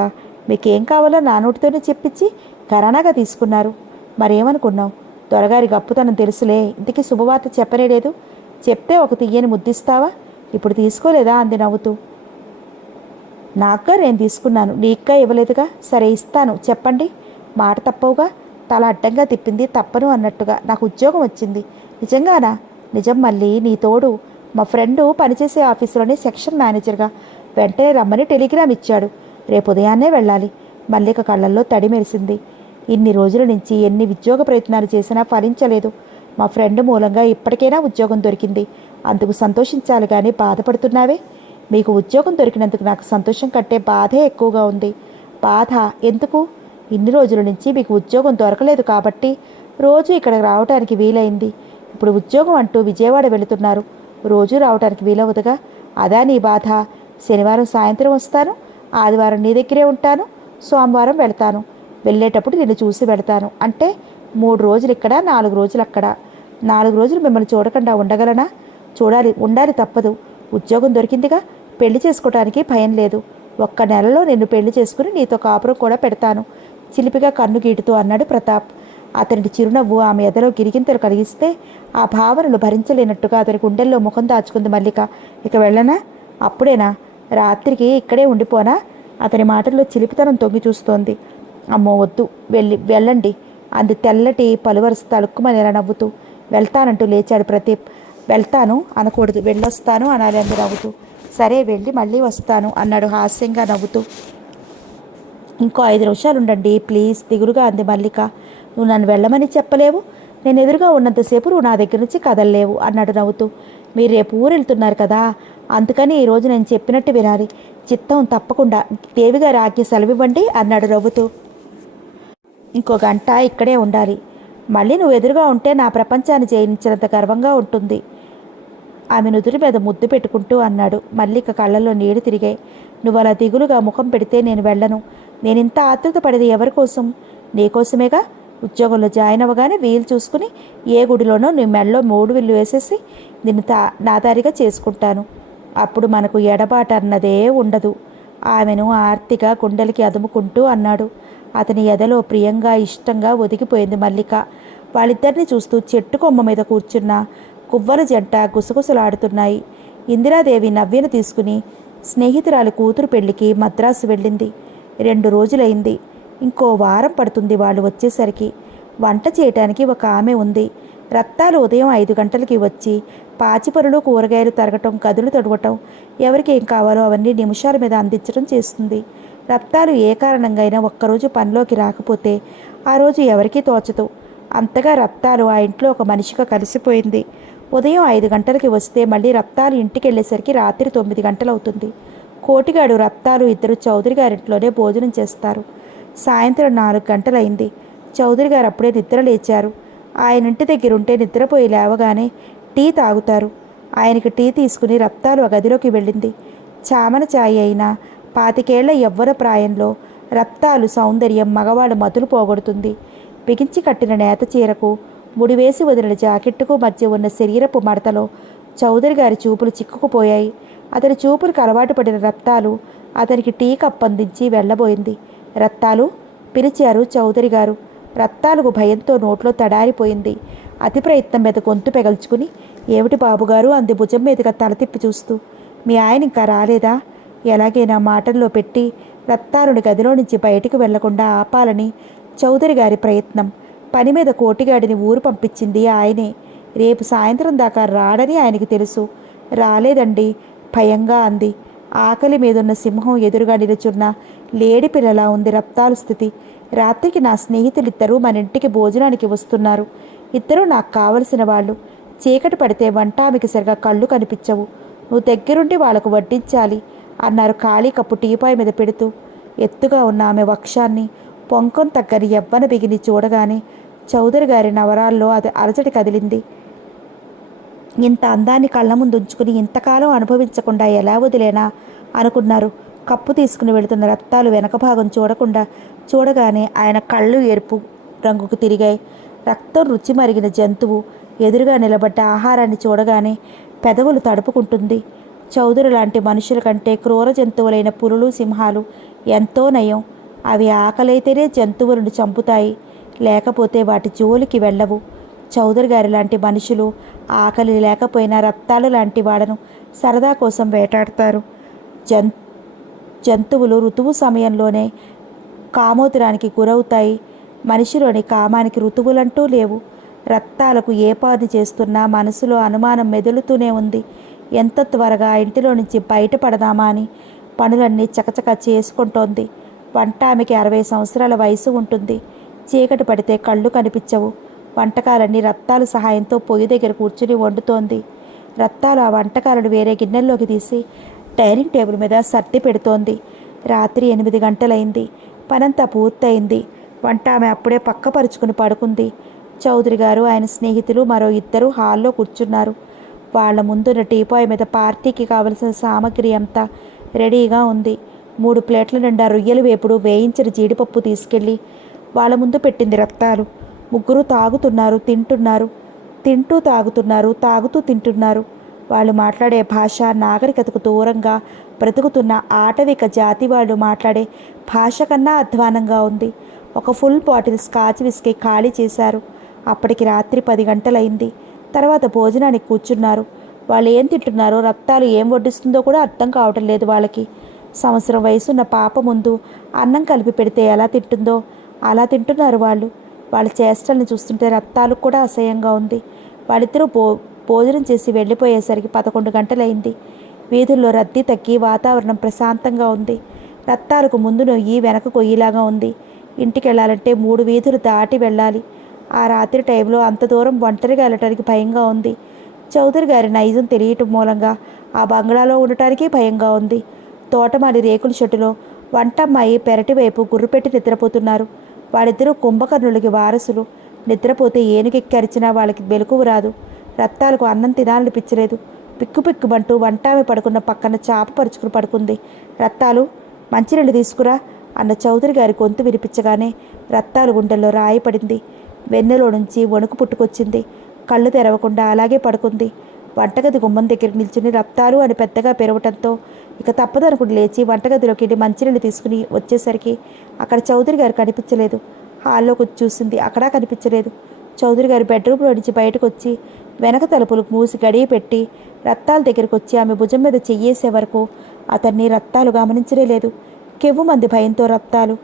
మీకేం కావాలో నా నోటితోనే చెప్పించి ఘరానాగా తీసుకున్నారు. మరేమనుకున్నావు? దొరగారి గప్పుతనం తెలుసులే. ఇంతకీ శుభవార్త చెప్పనేలేదు. చెప్తే ఒక తీయని ముద్దిస్తావా? ఇప్పుడు తీసుకోలేదా అంది నవ్వుతూ. నాకుగా నేను తీసుకున్నాను, నీకుగా ఇవ్వలేదుగా. సరే ఇస్తాను, చెప్పండి. మాట తప్పవుగా. తల అడ్డంగా తిప్పింది తప్పను అన్నట్టుగా. నాకు ఉద్యోగం వచ్చింది. నిజంగానా? నిజం మళ్ళీ, నీ తోడు మా ఫ్రెండు పనిచేసే ఆఫీసులోనే సెక్షన్ మేనేజర్గా. వెంటనే రమ్మని టెలిగ్రామ్ ఇచ్చాడు. రేపు ఉదయాన్నే వెళ్ళాలి. మల్లిక కళ్ళల్లో తడి మెరిసింది. ఇన్ని రోజుల నుంచి ఎన్ని ఉద్యోగ ప్రయత్నాలు చేసినా ఫలించలేదు. మా ఫ్రెండ్ మూలంగా ఇప్పటికైనా ఉద్యోగం దొరికింది. అందుకు సంతోషించాలి కానీ బాధపడుతున్నావే? మీకు ఉద్యోగం దొరికినందుకు నాకు సంతోషం కంటే బాధే ఎక్కువగా ఉంది. బాధ ఎందుకు? ఇన్ని రోజుల నుంచి మీకు ఉద్యోగం దొరకలేదు కాబట్టి రోజు ఇక్కడ రావడానికి వీలైంది. ఇప్పుడు ఉద్యోగం అంటూ విజయవాడ వెళుతున్నారు. రోజు రావడానికి వీలవుతుందిగా. అదా నీ బాధ? శనివారం సాయంత్రం వస్తాను, ఆదివారం నీ దగ్గరే ఉంటాను, సోమవారం వెళ్తాను. వెళ్ళేటప్పుడు నిన్ను చూసి వెళతాను. అంటే 3 రోజులు ఇక్కడ, 4 రోజులు అక్కడ. 4 రోజులు మిమ్మల్ని చూడకుండా ఉండగలనా? ఉండాలి తప్పదు. ఉద్యోగం దొరికిందిగా. పెళ్లి చేసుకోవడానికి భయం లేదు. 1 నెలలో నిన్ను పెళ్లి చేసుకుని నీతో కాపురం కూడా పెడతాను, చిలిపిగా కన్ను గీటుతూ అన్నాడు ప్రతాప్. అతని చిరునవ్వు ఆమె ఎదలో గిరిగింతలు కలిగిస్తే ఆ భావనలు భరించలేనట్టుగా అతని గుండెల్లో ముఖం దాచుకుంది మల్లిక. ఇక వెళ్ళనా? అప్పుడేనా? రాత్రికి ఇక్కడే ఉండిపోనా? అతని మాటల్లో చిలిపితనం తొంగి చూస్తోంది. అమ్మో వద్దు, వెళ్ళండి అంది తెల్లటి పలువరస తలుక్కుమనేలా నవ్వుతూ. వెళ్తానంటూ లేచాడు ప్రదీప్. వెళ్తాను అనకూడదు, వెళ్ళొస్తాను అనాలి అంది నవ్వుతూ. సరే వెళ్ళి మళ్ళీ వస్తాను అన్నాడు హాస్యంగా నవ్వుతూ. ఇంకో 5 నిమిషాలు ఉండండి ప్లీజ్ దిగులుగా అంది మల్లిక. నువ్వు నన్ను వెళ్ళమని చెప్పలేవు. నేను ఎదురుగా ఉన్నంతసేపు నువ్వు నా దగ్గర నుంచి కదలలేవు అన్నాడు నవ్వుతూ. మీరు రేపు ఊరు వెళ్తున్నారు కదా, అందుకని ఈరోజు నేను చెప్పినట్టు వినాలి. చిత్తం తప్పకుండా. దేవిగారి ఆజ్ఞ సెలవివ్వండి అన్నాడు నవ్వుతూ. ఇంకో గంట ఇక్కడే ఉండాలి. మళ్ళీ నువ్వు ఎదురుగా ఉంటే నా ప్రపంచాన్ని జయించినంత గర్వంగా ఉంటుంది. ఆమె నుదుటి మీద ముద్దు పెట్టుకుంటూ అన్నాడు. మల్లిక కళ్ళల్లో నీళ్లు తిరిగాయి. నువ్వు అలా దిగులుగా ముఖం పెడితే నేను వెళ్ళను. నేనింత ఆతృత పడేది ఎవరి కోసం? నీకోసమేగా. ఉద్యోగంలో జాయిన్ అవ్వగానే వీలు చూసుకుని ఏ గుడిలోనో నీ మెడలో 3 విల్లు వేసేసి నిన్ను నా దారిగా చేసుకుంటాను. అప్పుడు మనకు ఎడబాటు అన్నదే ఉండదు. ఆమెను ఆర్తిగా గుండెలకి అదుముకుంటూ అన్నాడు. అతని ఎదలో ప్రియంగా ఇష్టంగా ఒదిగిపోయింది మల్లిక. వాళ్ళిద్దరిని చూస్తూ చెట్టు కొమ్మ మీద కూర్చున్న కువ్వల జంట గుసగుసలాడుతున్నాయి. ఇందిరాదేవి నవ్యను తీసుకుని స్నేహితురాలి కూతురు పెళ్లికి మద్రాసు వెళ్ళింది. 2 రోజులైంది. ఇంకో వారం పడుతుంది వాళ్ళు వచ్చేసరికి. వంట చేయటానికి ఒక ఆమె ఉంది. రత్తాలు ఉదయం 5 గంటలకి వచ్చి పాచిపరులు కూరగాయలు తరగటం, గదులు తొడవటం, ఎవరికి ఏం కావాలో అవన్నీ నిమిషాల మీద అందించడం చేస్తుంది. రత్తాలు ఏ కారణంగా అయినా ఒక్కరోజు పనిలోకి రాకపోతే ఆ రోజు ఎవరికీ తోచదు. అంతగా రత్తాలు ఆ ఇంట్లో ఒక మనిషిగా కలిసిపోయింది. ఉదయం 5 గంటలకి వస్తే మళ్ళీ రత్తాలు ఇంటికి వెళ్ళేసరికి రాత్రి 9 గంటలవుతుంది. కోటిగాడు రత్తాలు ఇద్దరు చౌదరి గారింట్లోనే భోజనం చేస్తారు. సాయంత్రం 4 గంటలైంది. చౌదరి గారు అప్పుడే నిద్ర లేచారు. ఆయన ఇంటి దగ్గర ఉంటే నిద్రపోయి లేవగానే టీ తాగుతారు. ఆయనకి టీ తీసుకుని రత్తాలు ఆ గదిలోకి వెళ్ళింది. చామన ఛాయ్ అయినా 25 ఏళ్ల యవ్వన ప్రాయంలో రత్తాలు సౌందర్యం మగవాడు మతులు పోగొడుతుంది. బిగించి కట్టిన నేత చీరకు, ముడివేసి వదిలిన జాకెట్టుకు మధ్య ఉన్న శరీరపు మడతలో చౌదరి గారి చూపులు చిక్కుకుపోయాయి. అతని చూపులకు అలవాటు పడిన రత్తాలు అతనికి టీ కప్పందించి వెళ్ళబోయింది. రత్తాలు పిలిచారు చౌదరి గారు. రత్తాలకు భయంతో నోట్లో తడారిపోయింది. అతి ప్రయత్నం మీద గొంతు పెగల్చుకుని ఏమిటి బాబుగారు అంది భుజం మీదుగా తల తిప్పి చూస్తూ. మీ ఆయన ఇంకా రాలేదా? ఎలాగైనా మాటల్లో పెట్టి రత్తాలుని గదిలో నుంచి బయటికి వెళ్లకుండా ఆపాలని చౌదరి గారి ప్రయత్నం. పని మీద కోటిగాడిని ఊరు పంపించింది ఆయనే. రేపు సాయంత్రం దాకా రాడని ఆయనకి తెలుసు. రాలేదండి భయంగా అంది. ఆకలి మీదున్న సింహం ఎదురుగా నిలుచున్న లేడి పిల్లలా ఉంది రత్తాలు స్థితి. రాత్రికి నా స్నేహితులిద్దరూ మన ఇంటికి భోజనానికి వస్తున్నారు. ఇద్దరూ నాకు కావలసిన వాళ్ళు. చీకటి పడితే వంట ఆమెకి సరిగా కళ్ళు కనిపించవు. నువ్వు దగ్గరుండి వాళ్లకు వడ్డించాలి అన్నారు ఖాళీ కప్పు టీపాయ్ మీద పెడుతూ. ఎత్తుగా ఉన్న ఆమె వక్షాన్ని, పొంకం తగ్గని యవ్వన బిగిని చూడగానే చౌదరి గారి నవరాల్లో అది అలజడి కదిలింది. ఇంత అందాన్ని కళ్ళ ముందు ఉంచుకుని ఇంతకాలం అనుభవించకుండా ఎలా వదిలేనా అనుకున్నారు. కప్పు తీసుకుని వెళుతున్న రత్తాలు వెనక భాగం చూడగానే ఆయన కళ్ళు ఎరుపు రంగుకు తిరిగాయి. రక్తం రుచి మరిగిన జంతువు ఎదురుగా నిలబడ్డ ఆహారాన్ని చూడగానే పెదవులు తడుపుకుంటుంది. చౌదరి లాంటి మనుషుల కంటే క్రూర జంతువులైన పులులు, సింహాలు ఎంతో నయం. అవి ఆకలైతేనే జంతువులను చంపుతాయి, లేకపోతే వాటి జోలికి వెళ్ళవు. చౌదరి గారి లాంటి మనుషులు ఆకలి లేకపోయినా రత్తాలు లాంటి వాడను సరదా కోసం వేటాడతారు. జంతువులు ఋతువు సమయంలోనే కామోద్రానికి గురవుతాయి. మనిషిలోని కామానికి ఋతువులంటూ లేవు. రక్తాలకు ఏ పని చేస్తున్నా మనసులో అనుమానం మెదులుతూనే ఉంది. ఎంత త్వరగా ఇంటిలో నుంచి బయటపడదామా అని పనులన్నీ చకచక చేసుకుంటోంది. వంట ఆమెకి 60 సంవత్సరాల వయసు ఉంటుంది. చీకటి పడితే కళ్ళు కనిపించవు. వంటకాలన్నీ రత్తాలు సహాయంతో పొయ్యి దగ్గర కూర్చుని వండుతోంది. రత్తాలు ఆ వంటకాలను వేరే గిన్నెల్లోకి తీసి డైనింగ్ టేబుల్ మీద సర్ది పెడుతోంది. రాత్రి 8 గంటలైంది. పనంతా పూర్తయింది. వంట ఆమె అప్పుడే పక్కపరుచుకుని పడుకుంది. చౌదరి గారు, ఆయన స్నేహితులు మరో 2 హాల్లో కూర్చున్నారు. వాళ్ల ముందున్న టీపాయ్ మీద పార్టీకి కావలసిన సామగ్రి అంతా రెడీగా ఉంది. 3 ప్లేట్ల నిండా రొయ్యల వేపుడు, వేయించిన జీడిపప్పు తీసుకెళ్ళి వాళ్ళ ముందు పెట్టింది రత్తాలు. ముగ్గురు తాగుతున్నారు, తింటున్నారు. తింటూ తాగుతున్నారు, తాగుతూ తింటున్నారు. వాళ్ళు మాట్లాడే భాష నాగరికతకు దూరంగా బ్రతుకుతున్న ఆటవిక జాతి వాళ్ళు మాట్లాడే భాష కన్నా అధ్వానంగా ఉంది. ఒక ఫుల్ బాటిల్ స్కాచ్ విస్కీ ఖాళీ చేశారు. అప్పటికి రాత్రి 10 గంటలైంది. తర్వాత భోజనానికి కూర్చున్నారు. వాళ్ళు ఏం తింటున్నారో, రత్తాలు ఏం వడ్డిస్తుందో కూడా అర్థం కావటం లేదు వాళ్ళకి. సంవత్సరం వయసున్న పాప ముందు అన్నం కలిపి పెడితే ఎలా తింటుందో అలా తింటున్నారు వాళ్ళు. వాళ్ళ చేష్టల్ని చూస్తుంటే రత్తాలకు కూడా అసహ్యంగా ఉంది. వాళ్ళిద్దరూ భోజనం చేసి వెళ్ళిపోయేసరికి 11 గంటలైంది. వీధుల్లో రద్దీ తగ్గి వాతావరణం ప్రశాంతంగా ఉంది. రత్తాలకు ముందు నొయ్యి, వెనక కొయ్యిలాగా ఉంది. ఇంటికి వెళ్ళాలంటే 3 వీధులు దాటి వెళ్ళాలి. ఆ రాత్రి టైంలో అంత దూరం ఒంటరిగా వెళ్ళటానికి భయంగా ఉంది. చౌదరి గారి నైజం తెలియటం మూలంగా ఆ బంగ్లాలో ఉండటానికి భయంగా ఉంది. తోటమాలి రేకుల షెడ్డులో వంటమ్మాయి పెరటి వైపు గుర్రుపెట్టి నిద్రపోతున్నారు. వాళ్ళిద్దరూ కుంభకర్ణులకి వారసులు. నిద్రపోతే ఏనుగెక్కరిచినా వాళ్ళకి మెలకువ రాదు. రత్తాలకు అన్నం తినాలనిపించలేదు. పిక్కుపిక్కుమంటూ వంటామె పడుకున్న పక్కన చాప పరుచుకుని పడుకుంది. రత్తాలు, మంచినీళ్ళు తీసుకురా అన్న చౌదరి గారి గొంతు వినిపించగానే రత్తాలు గుండెల్లో రాయి పడింది. వెన్నెలో నుంచి వణుకు పుట్టుకొచ్చింది. కళ్ళు తెరవకుండా అలాగే పడుకుంది. వంటగది గుమ్మం దగ్గర నిల్చుని రత్తాలు అని పెద్దగా పెరవటంతో ఇక తప్పదనుకుని లేచి వంటగదిలోకి వెళ్ళి మంచినీళ్ళు తీసుకుని వచ్చేసరికి అక్కడ చౌదరి గారు కనిపించలేదు. హాల్లోకి చూసింది, అక్కడా కనిపించలేదు. చౌదరి గారు బెడ్రూమ్లో నుంచి బయటకు వచ్చి వెనక తలుపులు మూసి గడియ పెట్టి రత్తాల దగ్గరికి వచ్చి ఆమె భుజం మీద చెయ్యేసే వరకు అతన్ని రత్తాలు గమనించలే లేదు. కెవ్వు మంది భయంతో రత్తాలు.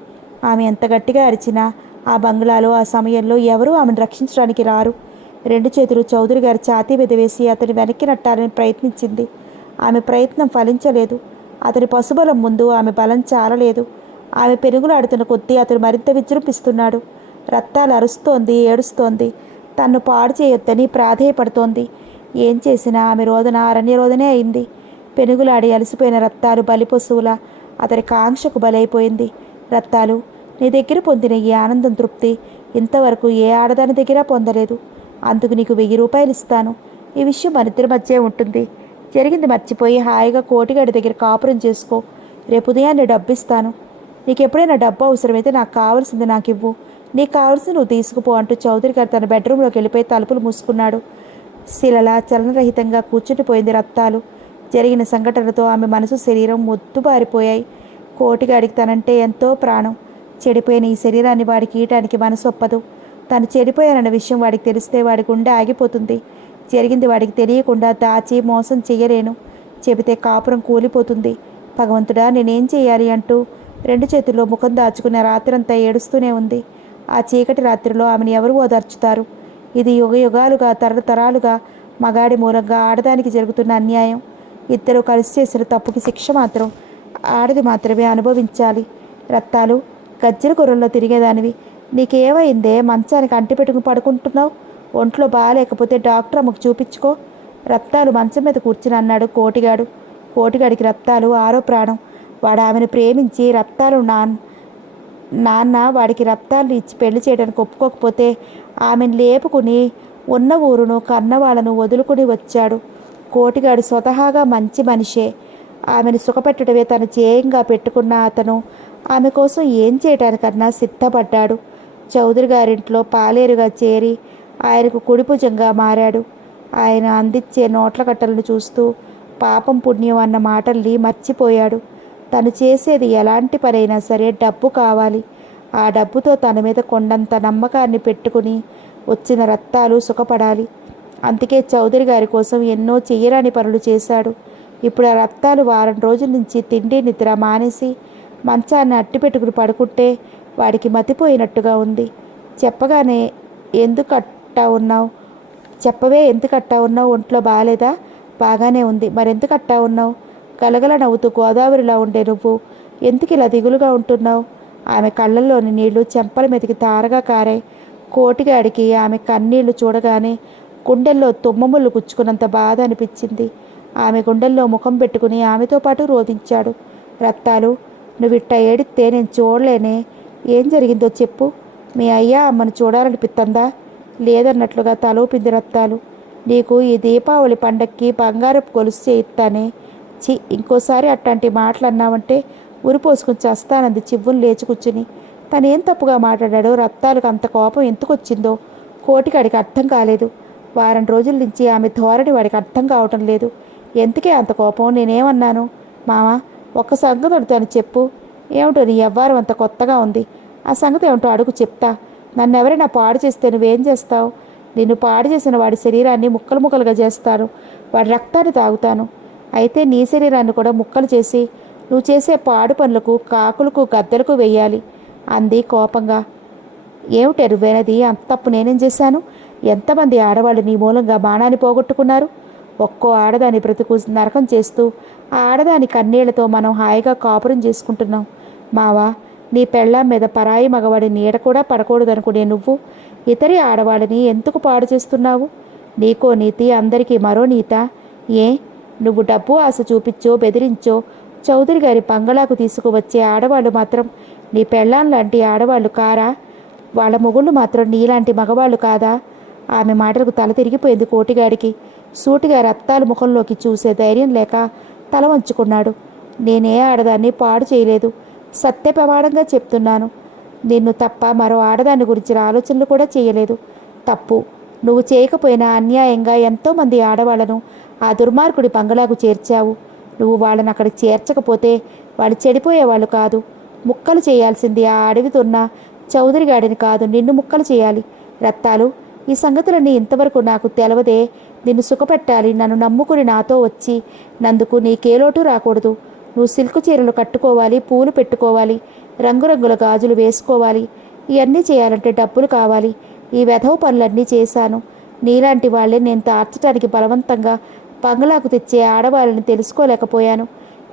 ఆమె ఎంత గట్టిగా అరిచినా ఆ బంగ్లాలో ఆ సమయంలో ఎవరూ ఆమెను రక్షించడానికి రారు. 2 చేతులు చౌదరి గారి ఛాతీ మీద వేసి అతని వెనక్కి నట్టాలని ప్రయత్నించింది. ఆమె ప్రయత్నం ఫలించలేదు. అతని పశుబలం ముందు ఆమె బలం చాలలేదు. ఆమె పెనుగులాడుతున్న కొద్దీ అతను మరింత విజృంభిస్తున్నాడు. రత్తాలు అరుస్తోంది, ఏడుస్తోంది. తన్ను పాడు చేయొద్దని ప్రాధేయపడుతోంది. ఏం చేసినా ఆమె రోదన అరణ్యరోదనే అయింది. పెనుగులాడి అలసిపోయిన రత్తాలు బలిపశువులా అతని కాంక్షకు బలైపోయింది. రత్తాలు, నీ దగ్గర పొందిన ఈ ఆనందం, తృప్తి ఇంతవరకు ఏ ఆడదాని దగ్గర పొందలేదు. అందుకు నీకు 1000 రూపాయలు ఇస్తాను. ఈ విషయం మనిద్దరి మధ్య ఉంటుంది. జరిగింది మర్చిపోయి హాయిగా కోటిగాడి దగ్గర కాపురం చేసుకో. రేపు ఉదయాన్నే డబ్బు ఇస్తాను. నీకు ఎప్పుడైనా డబ్బు అవసరమైతే నాకు కావాల్సింది నాకు ఇవ్వు. నీకు కావాల్సింది నువ్వు తీసుకుపో అంటూ చౌదరి గారు తన బెడ్రూమ్లోకి వెళ్ళిపోయి తలుపులు మూసుకున్నాడు. శిలలా చలనరహితంగా కూర్చుండిపోయింది రత్తాలు. జరిగిన సంఘటనతో ఆమె మనసు, శరీరం మొద్దుబారిపోయాయి. కోటిగాడికి తనంటే ఎంతో ప్రాణం. చెడిపోయిన ఈ శరీరాన్ని వాడికి ఈయటానికి మనసు ఒప్పదు. తను చెడిపోయానన్న విషయం వాడికి తెలిస్తే వాడి గుండె ఆగిపోతుంది. జరిగింది వాడికి తెలియకుండా దాచి మోసం చెయ్యలేను. చెబితే కాపురం కూలిపోతుంది. భగవంతుడా, నేనేం చేయాలి అంటూ 2 చేతుల్లో ముఖం దాచుకున్న రాత్రంతా ఏడుస్తూనే ఉంది. ఆ చీకటి రాత్రిలో ఆమెను ఎవరు ఓదార్చుతారు? ఇది యుగాలుగా, తరతరాలుగా మగాడి మూలంగా ఆడదానికి జరుగుతున్న అన్యాయం. ఇద్దరు కలిసి చేసిన తప్పుకి శిక్ష మాత్రం ఆడది మాత్రమే అనుభవించాలి. రత్తాలు, గజ్జల గుర్రంలో తిరిగేదానివి. నీకేమైందే? మంచానికి అంటిపెట్టుకుని పడుకుంటున్నావు. ఒంట్లో బాగాలేకపోతే డాక్టర్ అమ్మకు చూపించుకో. రత్తాలు మంచం మీద కూర్చుని అన్నాడు కోటిగాడు. కోటిగాడికి రత్తాలు ఆరో ప్రాణం. వాడు ఆమెను ప్రేమించి రత్తాలు నాన్న వాడికి రత్తాలు ఇచ్చి పెళ్లి చేయడానికి ఒప్పుకోకపోతే ఆమెను లేపుకుని ఉన్న ఊరును కన్నవాళ్ళను వదులుకుని వచ్చాడు. కోటిగాడు స్వతహాగా మంచి మనిషే. ఆమెను సుఖపెట్టడమే తను ధ్యేయంగా పెట్టుకున్న అతను ఆమె కోసం ఏం చేయడానికన్నా సిద్ధపడ్డాడు. చౌదరి గారింట్లో పాలేరుగా చేరి ఆయనకు కుడిభుజంగా మారాడు. ఆయన అందించే నోట్ల కట్టలను చూస్తూ పాపం పుణ్యం అన్న మాటల్ని మర్చిపోయాడు. తను చేసేది ఎలాంటి పనైనా సరే డబ్బు కావాలి. ఆ డబ్బుతో తన మీద కొండంత నమ్మకాన్ని పెట్టుకుని వచ్చిన రత్తాలు సుఖపడాలి. అందుకే చౌదరి గారి కోసం ఎన్నో చెయ్యరాని పనులు చేశాడు. ఇప్పుడు ఆ రత్తాలు వారం రోజుల నుంచి తిండి నిద్ర మానేసి మంచాన్ని అట్టిపెట్టుకుని పడుకుంటే వాడికి మతిపోయినట్టుగా ఉంది. చెప్పగానే అట్టా ఉన్నావు? చెప్పవే, ఎందుకు అట్టా ఉన్నావు? ఒంట్లో బాగాలేదా? బాగానే ఉంది. మరెందుకు అట్టా ఉన్నావు? గలగల నవ్వుతూ గోదావరిలా ఉండే నువ్వు ఎందుకు ఇలా దిగులుగా ఉంటున్నావు? ఆమె కళ్ళల్లోని నీళ్లు చెంపల మీదకి తారగా కారాయి. కోటిగాడికి ఆమె కన్నీళ్లు చూడగానే గుండెల్లో తుమ్మముళ్ళు గుచ్చుకున్నంత బాధ అనిపించింది. ఆమె గుండెల్లో ముఖం పెట్టుకుని ఆమెతో పాటు రోధించాడు. రత్తాలు, నువ్విట్ట ఏడిస్తే నేను చూడలేనే. ఏం జరిగిందో చెప్పు. మీ అయ్యా అమ్మను చూడాలనిపిస్తుందా? లేదన్నట్లుగా తలూపింది రత్తాలు. నీకు ఈ దీపావళి పండక్కి బంగారపు గొలుసు చేయిస్తానే. ఇంకోసారి అట్లాంటి మాటలు అన్నావంటే ఉరిపోసుకుని చస్తానంది చివ్వును లేచి కూర్చుని. తనేం తప్పుగా మాట్లాడాడో, రత్తాలకు అంత కోపం ఎందుకు వచ్చిందో కోటికాడికి అర్థం కాలేదు. వారం రోజుల నుంచి ఆమె ధోరణి వాడికి అర్థం కావటం లేదు. ఎందుకే అంత కోపం? నేనేమన్నాను? మామ, ఒక్క సంగతి అడుగుతాను, చెప్పు. ఏమిటో నీ వ్యవహారం అంత కొత్తగా ఉంది. ఆ సంగతి ఏమిటో అడుగు, చెప్తా. నన్ను ఎవరైనా పాడు చేస్తే నువ్వేం చేస్తావు? నిన్ను పాడు చేసిన వాడి శరీరాన్ని ముక్కలు ముక్కలుగా చేస్తాను. వాడి రక్తాన్ని తాగుతాను. అయితే నీ శరీరాన్ని కూడా ముక్కలు చేసి నువ్వు చేసే పాడు పనులకు కాకులకు గద్దలకు వెయ్యాలి అంది కోపంగా. ఏమిటి ఎరువైనది? అంత తప్పు నేనేం చేశాను? ఎంతమంది ఆడవాళ్ళు నీ మూలంగా బాణాన్ని పోగొట్టుకున్నారు? ఒక్కో ఆడదాని బ్రతుకు నరకం చేస్తూ ఆ ఆడదాని కన్నీళ్లతో మనం హాయిగా కాపురం చేసుకుంటున్నాం. మావా, నీ పెళ్ళాం మీద పరాయి మగవాడి నీడ కూడా పడకూడదనుకునే నువ్వు ఇతరి ఆడవాళ్ళని ఎందుకు పాడు చేస్తున్నావు? నీకో నీతి, అందరికీ మరో నీత. ఏ, నువ్వు డబ్బు ఆశ చూపించో బెదిరించో చౌదరి గారి బంగళాకు తీసుకువచ్చే ఆడవాళ్ళు మాత్రం నీ పెళ్ళాం లాంటి ఆడవాళ్ళు కారా? వాళ్ళ మొగుళ్ళు మాత్రం నీలాంటి మగవాళ్ళు కాదా? ఆమె మాటలకు తల తిరిగిపోయింది కోటిగాడికి. సూటిగా రత్తాలు ముఖంలోకి చూసే ధైర్యం లేక తల వంచుకున్నాడు. నేనే ఆడదాన్ని పాడు చేయలేదు. సత్య ప్రమాణంగా చెప్తున్నాను. నిన్ను తప్ప మరో ఆడదాని గురించిన ఆలోచనలు కూడా చేయలేదు. తప్పు నువ్వు చేయకపోయినా అన్యాయంగా ఎంతోమంది ఆడవాళ్లను ఆ దుర్మార్గుడి బంగళాకు చేర్చావు. నువ్వు వాళ్ళని అక్కడికి చేర్చకపోతే వాళ్ళు చెడిపోయేవాళ్ళు కాదు. ముక్కలు చేయాల్సింది ఆ అడవితున్న చౌదరి గాడిని కాదు, నిన్ను ముక్కలు చేయాలి. రత్తాలు, ఈ సంగతులన్నీ ఇంతవరకు నాకు తెలవదే. నిన్ను సుఖపెట్టాలి, నన్ను నమ్ముకుని నాతో వచ్చి నందుకు నీకే లోటు రాకూడదు. నువ్వు సిల్కు చీరలు కట్టుకోవాలి, పూలు పెట్టుకోవాలి, రంగురంగుల గాజులు వేసుకోవాలి. ఇవన్నీ చేయాలంటే డబ్బులు కావాలి. ఈ వెధవ పనులన్నీ చేశాను. నీలాంటి వాళ్ళే నేను తార్చడానికి బలవంతంగా బంగ్లాకు తెచ్చే ఆడవాళ్ళని తెలుసుకోలేకపోయాను.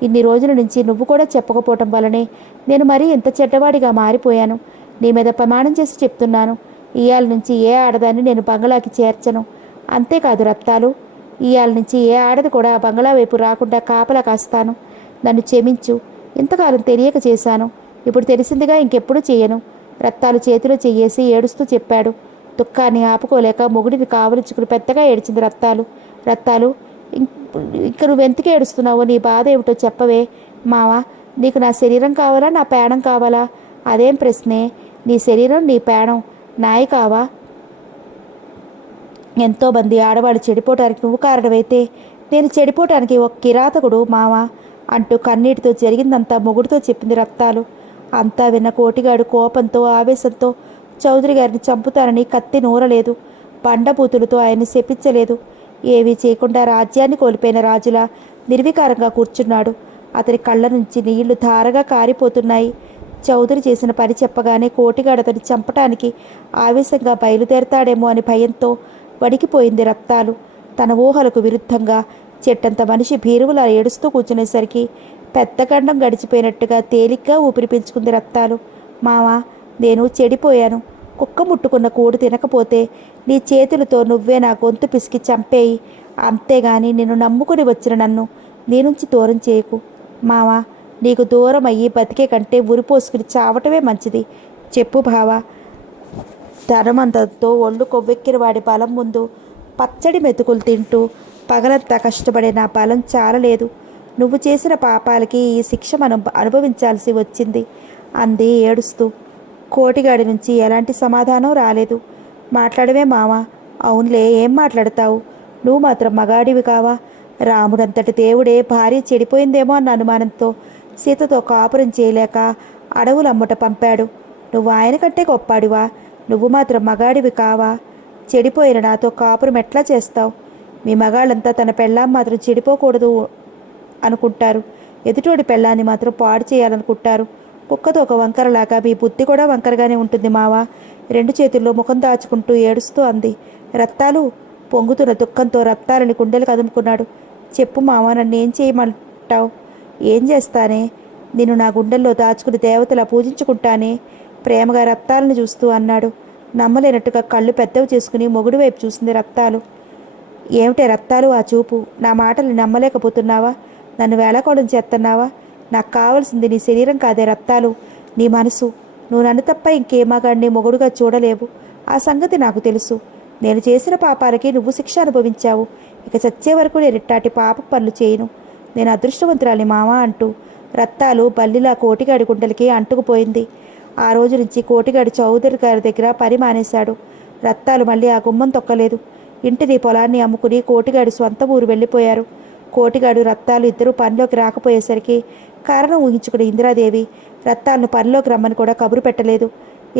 ఇన్ని రోజుల నుంచి నువ్వు కూడా చెప్పకపోవటం వల్లనే నేను మరీ ఇంత చెడ్డవాడిగా మారిపోయాను. నీ మీద ప్రమాణం చేసి చెప్తున్నాను, ఇయాల నుంచి ఏ ఆడదాన్ని నేను బంగ్లాకి చేర్చను. అంతేకాదు రత్తాలు, ఇయాల నుంచి ఏ ఆడది కూడా ఆ బంగ్లా వైపు రాకుండా కాపలా కాస్తాను. నన్ను క్షమించు. ఇంతకాలం తెలియక చేశాను. ఇప్పుడు తెలిసిందిగా ఇంకెప్పుడు చేయను. రత్తాలు చేతిలో చెయ్యేసి ఏడుస్తూ చెప్పాడు. దుఃఖాన్ని ఆపుకోలేక మొగుడిని కావలించుకుని పెద్దగా ఏడ్చింది రత్తాలు. రత్తాలు, ఇంక నువ్వెందుకు ఏడుస్తున్నావో, నీ బాధ ఏమిటో చెప్పవే. మావా, నీకు నా శరీరం కావాలా, నా పేణం కావాలా? అదేం ప్రశ్నే. నీ శరీరం, నీ పేణం నాయి కావా? ఎంతోమంది ఆడవాళ్ళు చెడిపోవటానికి నువ్వు కారణమైతే నేను చెడిపోవటానికి ఒక కిరాతకుడు మావా అంటూ కన్నీటితో జరిగిందంతా మొగుడితో చెప్పింది రత్తాలు. అంతా విన్న కోటిగాడు కోపంతో ఆవేశంతో చౌదరి గారిని చంపుతానని కత్తి నూరలేదు. బండబూతులతో ఆయన్ని శపించలేదు. ఏవీ చేయకుండా రాజ్యాన్ని కోల్పోయిన రాజులా నిర్వికారంగా కూర్చున్నాడు. అతని కళ్ళ నుంచి నీళ్లు ధారగా కారిపోతున్నాయి. చౌదరి చేసిన పని చెప్పగానే కోటిగాడు అతన్ని చంపటానికి ఆవేశంగా బయలుదేరతాడేమో అని భయంతో వడికిపోయింది రత్తాలు. తన ఊహలకు విరుద్ధంగా చెట్టంత మనిషి భీరువులా ఏడుస్తూ కూర్చునేసరికి పెద్ద గండం గడిచిపోయినట్టుగా తేలిగ్గా ఊపిరి పీల్చుకుంది రత్తాలు. మావా, నేను చెడిపోయాను. కుక్క ముట్టుకున్న కూడు తినకపోతే నీ చేతులతో నువ్వే నా గొంతు పిసికి చంపేయి. అంతేగాని నిన్ను నమ్ముకుని వచ్చిన నన్ను నీ నుంచి దూరం చేయకు. మావా, నీకు దూరం అయ్యి బతికే కంటే ఉరిపోసుకుని చావటమే మంచిది. చెప్పు బావా. ధనమంతంతో ఒళ్ళు కొవ్వెక్కిన వాడి బలం ముందు పచ్చడి మెతుకులు తింటూ పగలంతా కష్టపడే నా బలం చాలలేదు. నువ్వు చేసిన పాపాలకి ఈ శిక్ష మనం అనుభవించాల్సి వచ్చింది అంది ఏడుస్తూ. కోటిగాడి నుంచి ఎలాంటి సమాధానం రాలేదు. మాట్లాడవే మావా. అవునులే, ఏం మాట్లాడతావు? నువ్వు మాత్రం మగాడివి కావా? రాముడంతటి దేవుడే భార్య చెడిపోయిందేమో అన్న అనుమానంతో సీతతో కాపురం చేయలేక అడవులమ్మట పంపాడు. నువ్వు ఆయన కంటే గొప్పాడివా? నువ్వు మాత్రం మగాడివి కావా? చెడిపోయిన నాతో కాపురం ఎట్లా చేస్తావు? మీ మగాళ్ళంతా తన పెళ్ళాం మాత్రం చెడిపోకూడదు అనుకుంటారు. ఎదుటోడి పెళ్ళాన్ని మాత్రం పాడు చేయాలనుకుంటారు. కుక్కతో ఒక వంకరలాగా మీ బుద్ధి కూడా వంకరగానే ఉంటుంది మావా. రెండు చేతుల్లో ముఖం దాచుకుంటూ ఏడుస్తూ అంది. రత్తాలు పొంగుతున్న దుఃఖంతో రత్తాలని గుండెలు కదుముకున్నాడు. చెప్పు మామ, నన్ను ఏం చేయమంటావు? ఏం చేస్తానే? నిన్ను నా గుండెల్లో దాచుకుని దేవతలా పూజించుకుంటానే, ప్రేమగా రత్తాలను చూస్తూ అన్నాడు. నమ్మలేనట్టుగా కళ్ళు పెద్దవి చేసుకుని మొగుడు వైపు చూసింది రత్తాలు. ఏమిటే రత్తాలు ఆ చూపు? నా మాటలు నమ్మలేకపోతున్నావా? నన్ను వేళకోళం చేస్తున్నావా? నాకు కావాల్సింది నీ శరీరం కాదే రత్తాలు, నీ మనసు. నువ్వు నన్ను తప్ప ఇంకే మగాడిని మొగుడుగా చూడలేవు. ఆ సంగతి నాకు తెలుసు. నేను చేసిన పాపాలకి నువ్వు శిక్ష అనుభవించావు. ఇక చచ్చే వరకు నేను ఇట్టాటి పాప పనులు చేయను. నేను అదృష్టవంతురాలి మామ అంటూ రత్తాలు బల్లిలా కోటిగాడి గుండెలకి అంటుకుపోయింది. ఆ రోజు నుంచి కోటిగాడి చౌదరి గారి దగ్గర పని మానేశాడు. రత్తాలు మళ్ళీ ఆ గుమ్మం తొక్కలేదు. ఇంటిని పొలాన్ని అమ్ముకుని కోటిగాడి స్వంత ఊరు వెళ్ళిపోయారు. కోటిగాడు రత్తాలు ఇద్దరూ పనిలోకి రాకపోయేసరికి కారణం ఊహించుకుని ఇందిరాదేవి రత్తాలను పనిలోకి రమ్మని కూడా కబురు పెట్టలేదు.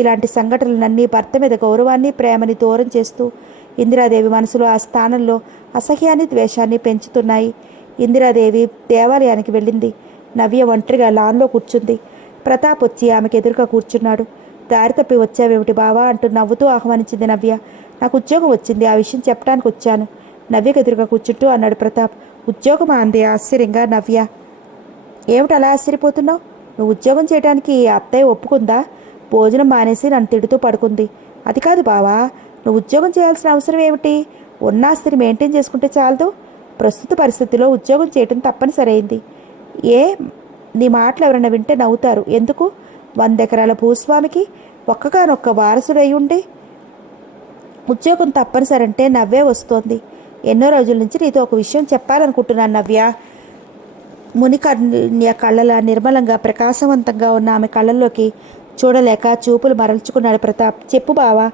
ఇలాంటి సంఘటనలన్నీ భర్త మీద గౌరవాన్ని ప్రేమని దూరం చేస్తూ ఇందిరాదేవి మనసులో ఆ స్థానంలో అసహ్యాన్ని ద్వేషాన్ని పెంచుతున్నాయి. ఇందిరాదేవి దేవాలయానికి వెళ్ళింది. నవ్య ఒంటరిగా లాన్లో కూర్చుంది. ప్రతాప్ వచ్చి ఆమెకు ఎదురుగా కూర్చున్నాడు. దారి తప్పి వచ్చావేమిటి బావా అంటూ నవ్వుతూ ఆహ్వానించింది నవ్య. నాకు ఉద్యోగం వచ్చింది, ఆ విషయం చెప్పడానికి వచ్చాను. నవ్యకు ఎదురుగా కూర్చుంటూ అన్నాడు ప్రతాప్. ఉద్యోగమా అంది ఆశ్చర్యంగా నవ్య. ఏమిటి అలా ఆశ్చర్యపోతున్నావు? నువ్వు ఉద్యోగం చేయడానికి అత్తయ్య ఒప్పుకుందా? భోజనం మానేసి నన్ను తిడుతూ పడుకుంది. అది కాదు బావా, నువ్వు ఉద్యోగం చేయాల్సిన అవసరం ఏమిటి? ఉన్న ఆస్తిని మెయింటైన్ చేసుకుంటే చాలదు. ప్రస్తుత పరిస్థితిలో ఉద్యోగం చేయటం తప్పనిసరైంది. ఏ నీ మాటలు ఎవరైనా వింటే నవ్వుతారు. ఎందుకు? 100 ఎకరాల భూస్వామికి ఒక్కగానొక్క వారసుడై ఉండి ఉద్యోగం తప్పనిసరంటే నవ్వే వస్తోంది. ఎన్నో రోజుల నుంచి నీతో ఒక విషయం చెప్పాలనుకుంటున్నాను నవ్య. మునికన్య కళ్ళలా నిర్మలంగా ప్రకాశవంతంగా ఉన్న ఆమె కళ్ళల్లోకి చూడలేక చూపులు మరల్చుకున్నాడు ప్రతాప్. చెప్పు బావా.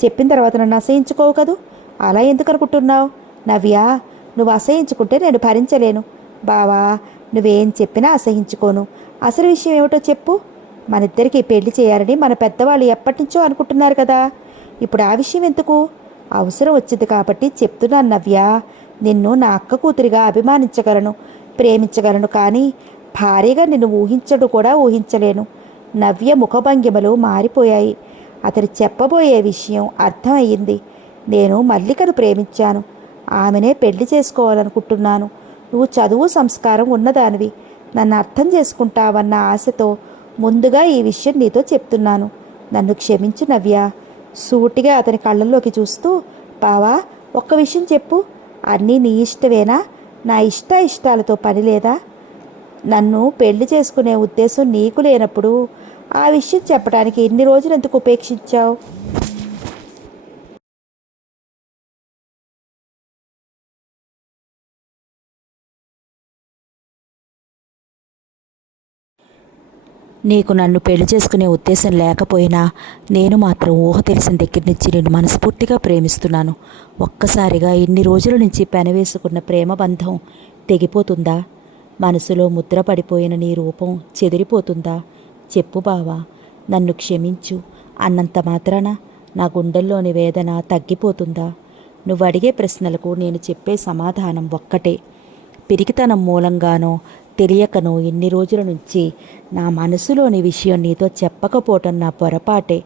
చెప్పిన తర్వాత నన్ను అసహించుకోవు కదూ. అలా ఎందుకు అనుకుంటున్నావు నవ్య? నువ్వు అసహించుకుంటే నేను భరించలేను. బావా, నువ్వేం చెప్పినా అసహించుకోను. అసలు విషయం ఏమిటో చెప్పు. మనిద్దరికీ పెళ్లి చేయాలని మన పెద్దవాళ్ళు ఎప్పటినుంచో అనుకుంటున్నారు కదా. ఇప్పుడు ఆ విషయం ఎందుకు? అవసరం వచ్చింది కాబట్టి చెప్తున్నాను నవ్య. నిన్ను నా అక్క కూతురిగా అభిమానించగలను, ప్రేమించగలను, కానీ భార్యగా నిన్ను ఊహించడు కూడా ఊహించలేను. నవ్య ముఖభంగిమలు మారిపోయాయి. అతను చెప్పబోయే విషయం అర్థమయ్యింది. నేను మల్లికను ప్రేమించాను. ఆమెనే పెళ్లి చేసుకోవాలనుకుంటున్నాను. నువ్వు చదువు సంస్కారం ఉన్నదానివి. నన్ను అర్థం చేసుకుంటావన్న ఆశతో ముందుగా ఈ విషయం నీతో చెప్తున్నాను. నన్ను క్షమించు నవ్య. సూటిగా అతని కళ్ళల్లోకి చూస్తూ, బావా, ఒక్క విషయం చెప్పు. అన్నీ నీ ఇష్టమేనా? నా ఇష్టాలతో పని లేదా? నన్ను పెళ్లి చేసుకునే ఉద్దేశం నీకు లేనప్పుడు ఆ విషయం చెప్పడానికి ఎన్ని రోజులు ఎందుకు ఉపేక్షించావు? నీకు నన్ను పెళ్లి చేసుకునే ఉద్దేశం లేకపోయినా నేను మాత్రం ఊహ తెలిసిన దగ్గర నుంచి నేను మనస్ఫూర్తిగా ప్రేమిస్తున్నాను. ఒక్కసారిగా ఇన్ని రోజుల నుంచి పెనవేసుకున్న ప్రేమ బంధం తెగిపోతుందా? మనసులో ముద్ర పడిపోయిన నీ రూపం చెదిరిపోతుందా? చెప్పు బావా, నన్ను క్షమించు అన్నంత మాత్రాన నా గుండెల్లోని వేదన తగ్గిపోతుందా? నువ్వు అడిగే ప్రశ్నలకు నేను చెప్పే సమాధానం ఒక్కటే. పిరికితనం మూలంగానో తెలియకనో ఇన్ని రోజుల నుంచి నా మనసులోని విషయం నీతో చెప్పకపోవటం నా పొరపాటే.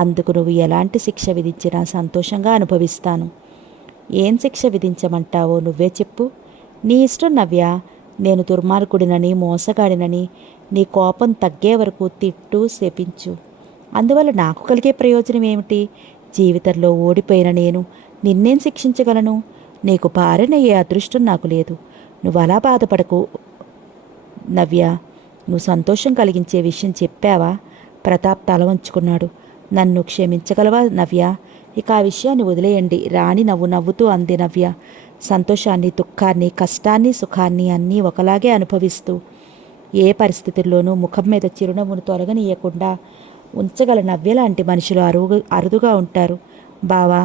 అందుకు నువ్వు ఎలాంటి శిక్ష విధించినా సంతోషంగా అనుభవిస్తాను. ఏం శిక్ష విధించమంటావో నువ్వే చెప్పు. నీ ఇష్టం నవ్య. నేను దుర్మార్గుడినని, మోసగాడినని నీ కోపం తగ్గే వరకు తిట్టు, శపించు. అందువల్ల నాకు కలిగే ప్రయోజనం ఏమిటి? జీవితంలో ఓడిపోయిన నేను నిన్నేం శిక్షించగలను? నీకు భార్యనయ్యే అదృష్టం నాకు లేదు. నువ్వు అలా బాధపడకు నవ్య. నువ్వు సంతోషం కలిగించే విషయం చెప్పావా? ప్రతాప్ తల వంచుకున్నాడు. నన్ను క్షమించగలవా నవ్య? ఇక ఆ విషయాన్ని వదిలేయండి రాణి నవ్వుతూ అంది నవ్య. సంతోషాన్ని, దుఃఖాన్ని, కష్టాన్ని, సుఖాన్ని అన్నీ ఒకలాగే అనుభవిస్తూ ఏ పరిస్థితుల్లోనూ ముఖం మీద చిరునవ్వును తొలగనీయకుండా ఉంచగల నవ్య లాంటి మనుషులు అరుదుగా ఉంటారు. బావా,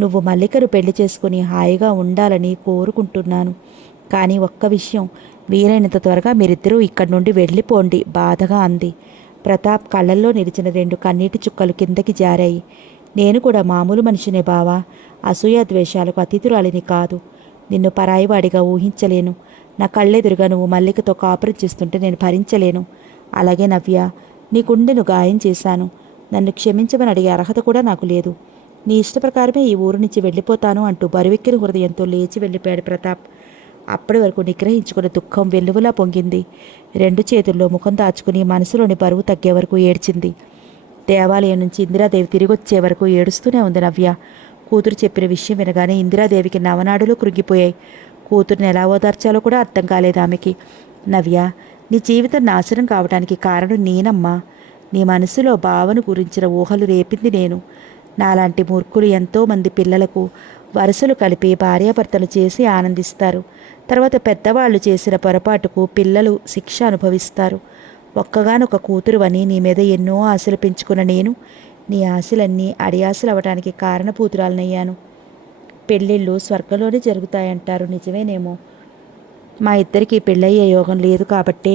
నువ్వు మల్లికను పెళ్లి చేసుకుని హాయిగా ఉండాలని కోరుకుంటున్నాను. కానీ ఒక్క విషయం, వీలైనంత త్వరగా మీరిద్దరూ ఇక్కడి నుండి వెళ్ళిపోండి బాధగా అంది. ప్రతాప్ కళ్ళల్లో నిలిచిన 2 కన్నీటి చుక్కలు కిందకి జారాయి. నేను కూడా మామూలు మనిషినే బావా. అసూయ ద్వేషాలకు అతిథురాలిని కాదు. నిన్ను పరాయివాడిగా ఊహించలేను. నా కళ్ళెదురుగా నువ్వు మల్లికతో కాపురం చేస్తుంటే నేను భరించలేను. అలాగే నవ్య, నీ గుండెను గాయం చేశాను. నన్ను క్షమించమని అడిగే అర్హత కూడా నాకు లేదు. నీ ఇష్ట ప్రకారమే ఈ ఊరు నుంచి వెళ్ళిపోతాను అంటూ బరువెక్కిన హృదయంతో లేచి వెళ్ళిపోయాడు ప్రతాప్. అప్పటి వరకు నిగ్రహించుకున్న దుఃఖం వెల్లువలా పొంగింది. రెండు చేతుల్లో ముఖం దాచుకుని మనసులోని బరువు తగ్గే వరకు ఏడ్చింది. దేవాలయం నుంచి ఇందిరాదేవి తిరిగొచ్చే వరకు ఏడుస్తూనే ఉంది నవ్య. కూతురు చెప్పిన విషయం వినగానే ఇందిరాదేవికి నవనాడులు కృంగిపోయాయి. కూతురుని ఎలా ఓదార్చాలో కూడా అర్థం కాలేదు ఆమెకి. నవ్య, నీ జీవితం నాశనం కావడానికి కారణం నేనమ్మా. నీ మనసులో భావన గురించిన ఊహలు రేపింది నేను. నాలాంటి మూర్ఖులు ఎంతోమంది పిల్లలకు వరుసలు కలిపి భార్యాభర్తలు చేసి ఆనందిస్తారు. తర్వాత పెద్దవాళ్ళు చేసిన పొరపాటుకు పిల్లలు శిక్ష అనుభవిస్తారు. ఒక్కగానొక కూతురువని నీ మీద ఎన్నో ఆశలు పెంచుకున్న నేను నీ ఆశలన్నీ అడియాశలు అవడానికి కారణపూతురాలనయ్యాను. పెళ్ళిళ్ళు స్వర్గంలోనే జరుగుతాయంటారు, నిజమేనేమో. మా ఇద్దరికీ పెళ్ళయ్యే యోగం లేదు కాబట్టే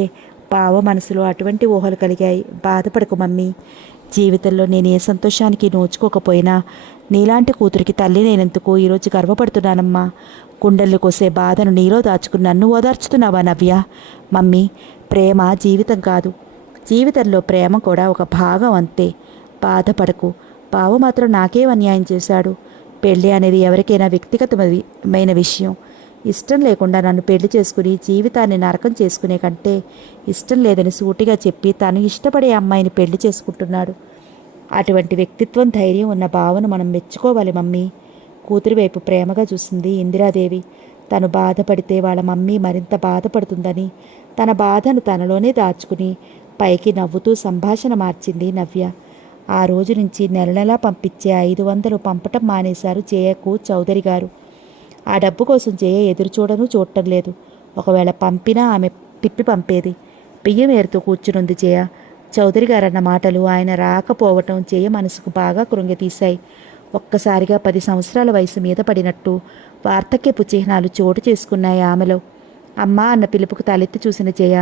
బావ మనసులో అటువంటి ఊహలు కలిగాయి. బాధపడకు మమ్మీ. జీవితంలో నేను ఏ సంతోషానికి నోచుకోకపోయినా నీలాంటి కూతురికి తల్లి నేనెందుకు ఈరోజు గర్వపడుతున్నానమ్మా. గుండెళ్ళు కోసే బాధను నీలో దాచుకుని నన్ను ఓదార్చుతున్నావా నవ్య? మమ్మీ, ప్రేమ జీవితం కాదు. జీవితంలో ప్రేమ కూడా ఒక భాగం అంతే. బాధపడకు. బావ మాత్రం నాకేం అన్యాయం చేశాడు? పెళ్ళి అనేది ఎవరికైనా వ్యక్తిగతమైన విషయం. ఇష్టం లేకుండా నన్ను పెళ్లి చేసుకుని జీవితాన్ని నరకం చేసుకునే కంటే ఇష్టం లేదని సూటిగా చెప్పి తను ఇష్టపడే అమ్మాయిని పెళ్లి చేసుకుంటున్నాడు. అటువంటి వ్యక్తిత్వం, ధైర్యం ఉన్న బావను మనం మెచ్చుకోవాలి మమ్మీ. కూతురి వైపు ప్రేమగా చూసింది ఇందిరాదేవి. తను బాధపడితే వాళ్ళ మమ్మీ మరింత బాధపడుతుందని తన బాధను తనలోనే దాచుకుని పైకి నవ్వుతూ సంభాషణ మార్చింది నవ్య. ఆ రోజు నుంచి నెల నెలా పంపించే 500 పంపటం మానేశారు జయకు చౌదరి గారు. ఆ డబ్బు కోసం జయ ఎదురు చూడటం లేదు. ఒకవేళ పంపినా ఆమె తిప్పి పంపేది. బియ్యం ఏరుతూ కూర్చునుంది జయ. చౌదరి గారన్న మాటలు, ఆయన రాకపోవటం జయ మనసుకు బాగా కృంగతీశాయి. ఒక్కసారిగా 10 సంవత్సరాల వయసు మీద పడినట్టు వార్ధక్యపు చిహ్నాలు చోటు చేసుకున్నాయి ఆమెలో. అమ్మా అన్న పిలుపుకు తలెత్తి చూసిన జయ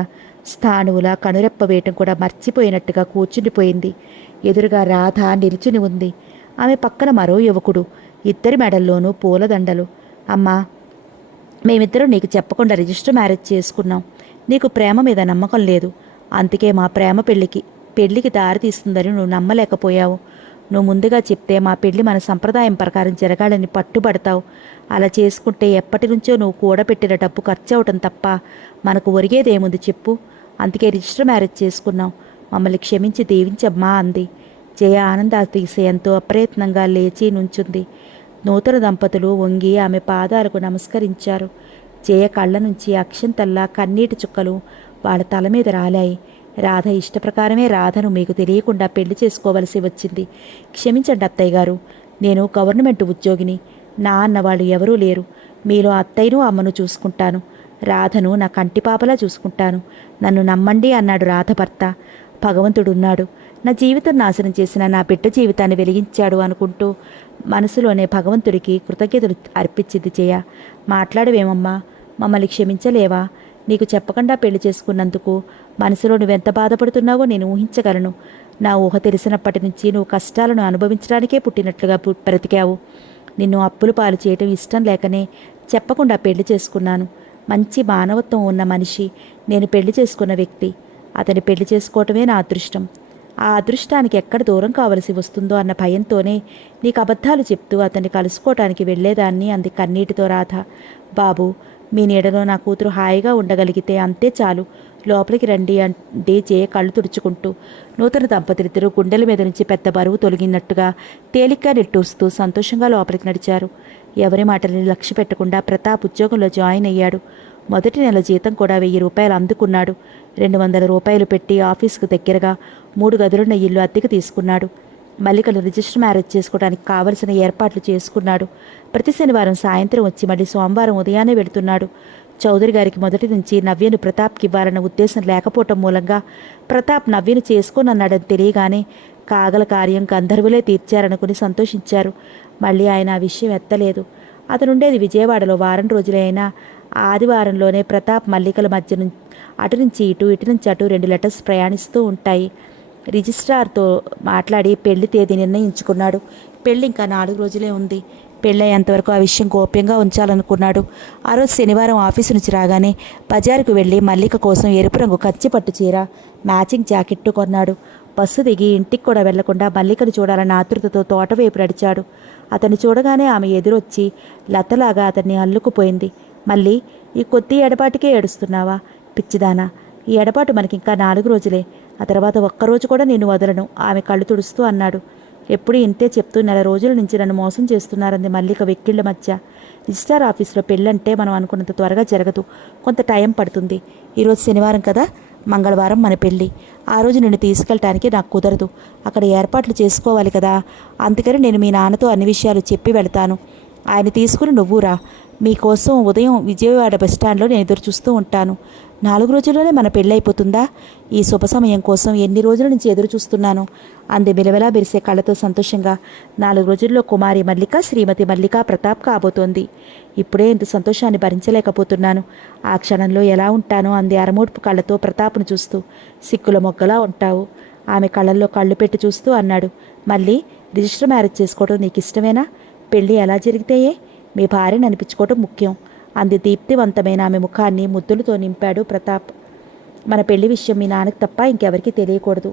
స్థాణువులా కనురెప్ప వేయటం కూడా మర్చిపోయినట్టుగా కూర్చుండిపోయింది. ఎదురుగా రాధ నిల్చుని ఉంది. ఆమె పక్కన మరో యువకుడు. ఇద్దరి మెడల్లోనూ పూలదండలు. అమ్మా, మేమిద్దరం నీకు చెప్పకుండా రిజిస్టర్ మ్యారేజ్ చేసుకున్నాం. నీకు ప్రేమ మీద నమ్మకం లేదు. అందుకే మా ప్రేమ పెళ్లికి దారి తీస్తుందని నువ్వు నమ్మలేకపోయావు. నువ్వు ముందుగా చెప్తే మా పెళ్లి మన సంప్రదాయం ప్రకారం జరగాలని పట్టుబడతావు. అలా చేసుకుంటే ఎప్పటి నుంచో నువ్వు కూడబెట్టిన డబ్బు ఖర్చు అవటం తప్ప మనకు ఒరిగేదేముంది చెప్పు. అందుకే రిజిస్టర్ మ్యారేజ్ చేసుకున్నాం. మమ్మల్ని క్షమించి దీవించమ్మా అంది. జయ ఆనందాతిశయంతో అప్రయత్నంగా లేచి నుంచుంది. నూతన దంపతులు వంగి ఆమె పాదాలకు నమస్కరించారు. జయ కళ్ళ నుంచి అక్షంతల్లా కన్నీటి చుక్కలు వాళ్ళ తల మీద రాలాయి. రాధ ఇష్టప్రకారమే రాధను మీకు తెలియకుండా పెళ్లి చేసుకోవలసి వచ్చింది. క్షమించండి అత్తయ్య గారు. నేను గవర్నమెంట్ ఉద్యోగిని. నా అన్నవాళ్ళు ఎవరూ లేరు. మీలో అత్తయ్యను అమ్మను చూసుకుంటాను. రాధను నా కంటిపాపలా చూసుకుంటాను. నన్ను నమ్మండి అన్నాడు రాధ భర్త. భగవంతుడున్నాడు. నా జీవితం నాశనం చేసిన నా బిడ్డ జీవితాన్ని వెలిగించాడు అనుకుంటూ మనసులోనే భగవంతుడికి కృతజ్ఞతలు అర్పించింది జయ. మాట్లాడవేమమ్మా? మమ్మల్ని క్షమించలేవా? నీకు చెప్పకుండా పెళ్లి చేసుకున్నందుకు మనసులో నువ్వెంత బాధపడుతున్నావో నేను ఊహించగలను. నా ఊహ తెలిసినప్పటి నుంచి నువ్వు కష్టాలను అనుభవించడానికే పుట్టినట్లుగా బ్రతికావు. నిన్ను అప్పుల పాలు చేయటం ఇష్టం లేకనే చెప్పకుండా పెళ్లి చేసుకున్నాను. మంచి మానవత్వం ఉన్న మనిషి నేను పెళ్లి చేసుకున్న వ్యక్తి. అతని పెళ్లి చేసుకోవటమే నా అదృష్టం. ఆ అదృష్టానికి ఎక్కడ దూరం కావలసి వస్తుందో అన్న భయంతోనే నీకు అబద్ధాలు చెప్తూ అతన్ని కలుసుకోవటానికి వెళ్లేదాన్ని అంది కన్నీటితో రాధ. బాబు, మీ నీడలో నా కూతురు హాయిగా ఉండగలిగితే అంతే చాలు. లోపలికి రండి అంటే జయ కళ్ళు తుడుచుకుంటూ. నూతన దంపతులిద్దరూ గుండెల మీద నుంచి పెద్ద బరువు తొలగినట్టుగా తేలిగ్గా నిట్టూస్తూ సంతోషంగా లోపలికి నడిచారు. ఎవరి మాటల్ని లక్ష్య పెట్టకుండా ప్రతాప్ ఉద్యోగంలో జాయిన్ అయ్యాడు. మొదటి నెల జీతం కూడా 1000 రూపాయలు అందుకున్నాడు. 200 రూపాయలు పెట్టి ఆఫీసుకు దగ్గరగా 3 గదులున్న ఇల్లు అద్దెకు తీసుకున్నాడు. మల్లికను రిజిస్టర్ మ్యారేజ్ చేసుకోవడానికి కావలసిన ఏర్పాట్లు చేసుకున్నాడు. ప్రతి శనివారం సాయంత్రం వచ్చి మళ్ళీ సోమవారం ఉదయాన్నే వెళుతున్నాడు. చౌదరి గారికి మొదటి నుంచి నవ్యను ప్రతాప్కి ఇవ్వాలన్న ఉద్దేశం లేకపోవటం మూలంగా ప్రతాప్ నవ్యను చేసుకోనన్నాడని తెలియగానే కాగల కార్యం గంధర్వులే తీర్చారనుకుని సంతోషించారు. మళ్ళీ ఆయన ఆ విషయం ఎత్తలేదు. అతనుండేది విజయవాడలో. వారం రోజులే అయినా ఆదివారంలోనే ప్రతాప్ మల్లికల మధ్య అటు నుంచి ఇటు నుంచి అటు 2 లెటర్స్ ప్రయాణిస్తూ ఉంటాయి. రిజిస్ట్రార్తో మాట్లాడి పెళ్లి తేదీ నిర్ణయించుకున్నాడు. పెళ్లి ఇంకా 4 రోజులే ఉంది. పెళ్ళయ్యేంతవరకు ఆ విషయం గోప్యంగా ఉంచాలనుకున్నాడు. ఆ రోజు శనివారం ఆఫీసు నుంచి రాగానే బజారుకు వెళ్ళి మల్లిక కోసం ఎరుపు రంగు కచ్చి పట్టు చీర, మ్యాచింగ్ జాకెట్టు కొన్నాడు. బస్సు దిగి ఇంటికి కూడా వెళ్లకుండా మల్లికను చూడాలన్న ఆతృతతో తోట వైపు నడిచాడు. అతన్ని చూడగానే ఆమె ఎదురొచ్చి లతలాగా అతన్ని అల్లుకుపోయింది. మళ్ళీ ఈ కొద్ది ఎడబాటుకే ఏడుస్తున్నావా? పిచ్చిదానా, ఈ ఎడబాటు మనకింకా 4 రోజులే. ఆ తర్వాత ఒక్కరోజు కూడా నిన్ను వదలను, ఆమె కళ్ళు తుడుస్తూ అన్నాడు. ఎప్పుడు ఇంతే చెప్తూ 4 రోజుల నుంచి నన్ను మోసం చేస్తున్నారంది మల్లిక వెక్కిళ్ళ మధ్య. రిజిస్టార్ ఆఫీసులో పెళ్ళంటే మనం అనుకున్నంత త్వరగా జరగదు, కొంత టైం పడుతుంది. ఈరోజు శనివారం కదా, మంగళవారం మన పెళ్ళి. ఆ రోజు నిన్ను తీసుకెళ్ళటానికి నాకు కుదరదు, అక్కడ ఏర్పాట్లు చేసుకోవాలి కదా. అందుకని నేను మీ నాన్నతో అన్ని విషయాలు చెప్పి వెళతాను. ఆయన తీసుకుని నువ్వు రా. మీకోసం ఉదయం విజయవాడ బస్టాండ్లో నేను ఎదురు చూస్తూ ఉంటాను. 4 రోజుల్లోనే మన పెళ్ళైపోతుందా? ఈ శుభ సమయం కోసం ఎన్ని రోజుల నుంచి ఎదురు చూస్తున్నాను అంది మిలవెలా మెరిసే కళ్ళతో సంతోషంగా. 4 రోజుల్లో కుమారి మల్లిక శ్రీమతి మల్లికా ప్రతాప్ కాబోతోంది. ఇప్పుడే ఇంత సంతోషాన్ని భరించలేకపోతున్నాను. ఆ క్షణంలో ఎలా ఉంటానో అంది అరమోడ్పు కళ్ళతో ప్రతాప్ను చూస్తూ. సిక్కుల మొగ్గలా ఉంటావు. ఆమె కళ్ళల్లో కళ్ళు పెట్టి చూస్తూ అన్నాడు. మళ్ళీ రిజిస్టర్ మ్యారేజ్ చేసుకోవడం నీకు ఇష్టమేనా? పెళ్ళి ఎలా జరిగితేయే, మీ భార్యను అనిపించుకోవటం ముఖ్యం అంది దీప్తివంతమైన ఆమె ముఖాన్ని ముద్దులతో నింపాడు ప్రతాప్. మన పెళ్లి విషయం మీ నాన్నకి తప్ప ఇంకెవరికీ తెలియకూడదు.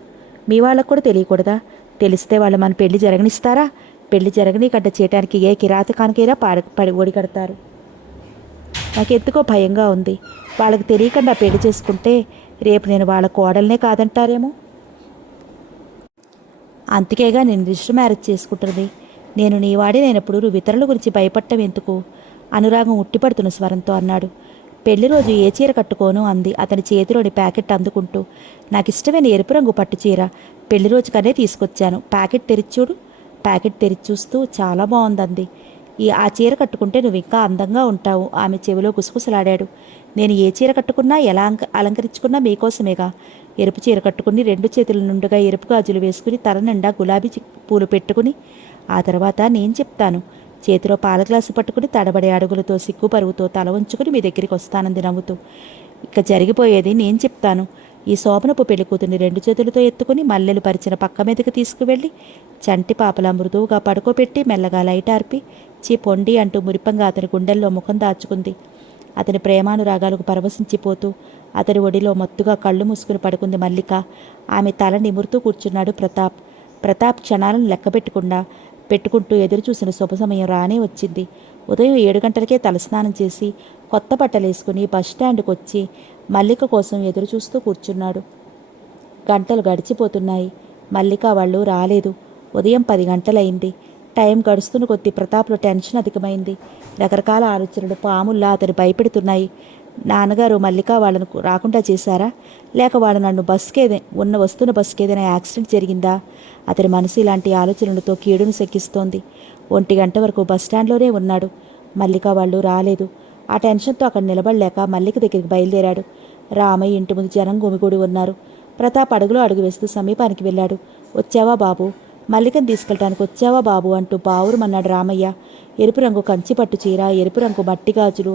మీ వాళ్ళకు కూడా తెలియకూడదా? తెలిస్తే వాళ్ళు మన పెళ్లి జరగనిస్తారా? పెళ్లి జరగనీకంట చేయడానికి ఏ కిరాతకానికైనా పడి ఒడిగడతారు. నాకెందుకో భయంగా ఉంది. వాళ్ళకి తెలియకుండా పెళ్లి చేసుకుంటే రేపు నేను వాళ్ళ కోడల్నే కాదంటారేమో. అందుకేగా నేను రిజిస్టర్ మ్యారేజ్ చేసుకుంటుంది. నేను నీ వాడినైనప్పుడు నువ్వు ఇతరుల గురించి భయపడటం ఎందుకు? అనురాగం ఉట్టిపడుతున్న స్వరంతో అన్నాడు. పెళ్లి రోజు ఏ చీర కట్టుకోను అంది అతని చేతిలోని ప్యాకెట్ అందుకుంటూ. నాకు ఇష్టమైన ఎరుపు రంగు పట్టు చీర పెళ్లి రోజుకనే తీసుకొచ్చాను. ప్యాకెట్ తెరిచూడు. ప్యాకెట్ తెరిచి చూస్తూ చాలా బాగుందంది. ఆ చీర కట్టుకుంటే నువ్వు ఇంకా అందంగా ఉంటావు ఆమె చెవిలో గుసగుసలాడాడు. నేను ఏ చీర కట్టుకున్నా ఎలా అలంకరించుకున్నా మీకోసమేగా. ఎరుపు చీర కట్టుకుని 2 చేతుల నుండుగా ఎరుపు గాజులు వేసుకుని తల నిండా గులాబీ పూలు పెట్టుకుని ఆ తర్వాత నేను చెప్తాను. చేతిలో పాల గ్లాసు పట్టుకుని తడబడే అడుగులతో సిగ్గు పరుగుతో తల ఉంచుకుని మీ దగ్గరికి వస్తానంది నవ్వుతూ. ఇక జరిగిపోయేది నేను చెప్తాను. ఈ శోభనపు పెళ్లి కూతుర్ని 2 చేతులతో ఎత్తుకుని మల్లెలు పరిచిన పక్క మీదకి తీసుకువెళ్ళి చంటి పాపలా మృదువుగా పడుకోబెట్టి మెల్లగా లైట్ ఆర్పి చీ పొండి అంటూ మురిపంగా అతని గుండెల్లో ముఖం దాచుకుంది. అతని ప్రేమానురాగాలకు పరవశించిపోతూ అతని ఒడిలో మత్తుగా కళ్ళు మూసుకుని పడుకుంది మల్లిక. ఆమె తల నిమురుతూ కూర్చున్నాడు ప్రతాప్. ప్రతాప్ క్షణాలను పెట్టుకుంటూ ఎదురు చూసిన శుభ సమయం రానే వచ్చింది. ఉదయం 7 గంటలకే తలస్నానం చేసి కొత్త బట్టలేసుకుని బస్టాండ్కి వచ్చి మల్లిక కోసం ఎదురు చూస్తూ కూర్చున్నాడు. గంటలు గడిచిపోతున్నాయి. మల్లిక వాళ్ళు రాలేదు. ఉదయం 10 గంటలైంది. టైం గడుస్తున్న కొద్దీ ప్రతాప్లో టెన్షన్ అధికమైంది. రకరకాల ఆలోచనలు పాముల్లా అతను భయపెడుతున్నాయి. నాన్నగారు మల్లిక వాళ్ళను రాకుండా చేశారా? లేక వాళ్ళు నన్ను వస్తున్న బస్సుకి ఏదైనా యాక్సిడెంట్ జరిగిందా? అతని మనసు ఇలాంటి ఆలోచనలతో కీడును శంకిస్తోంది. 1 గంట వరకు బస్టాండ్లోనే ఉన్నాడు. మల్లిక వాళ్ళు రాలేదు. ఆ టెన్షన్తో అక్కడ నిలబడలేక మల్లిక దగ్గరికి బయలుదేరాడు. రామయ్య ఇంటి ముందు జనం గుమిగూడి ఉన్నారు. ప్రతాప్ అడుగులో అడుగు వేస్తూ సమీపానికి వెళ్ళాడు. వచ్చావా బాబు? మల్లికను తీసుకెళ్ళటానికి వచ్చావా బాబు అంటూ బావురుమన్నాడు రామయ్య. ఎరుపు రంగు కంచి పట్టు చీర, ఎరుపు రంగు మట్టి గాజులు,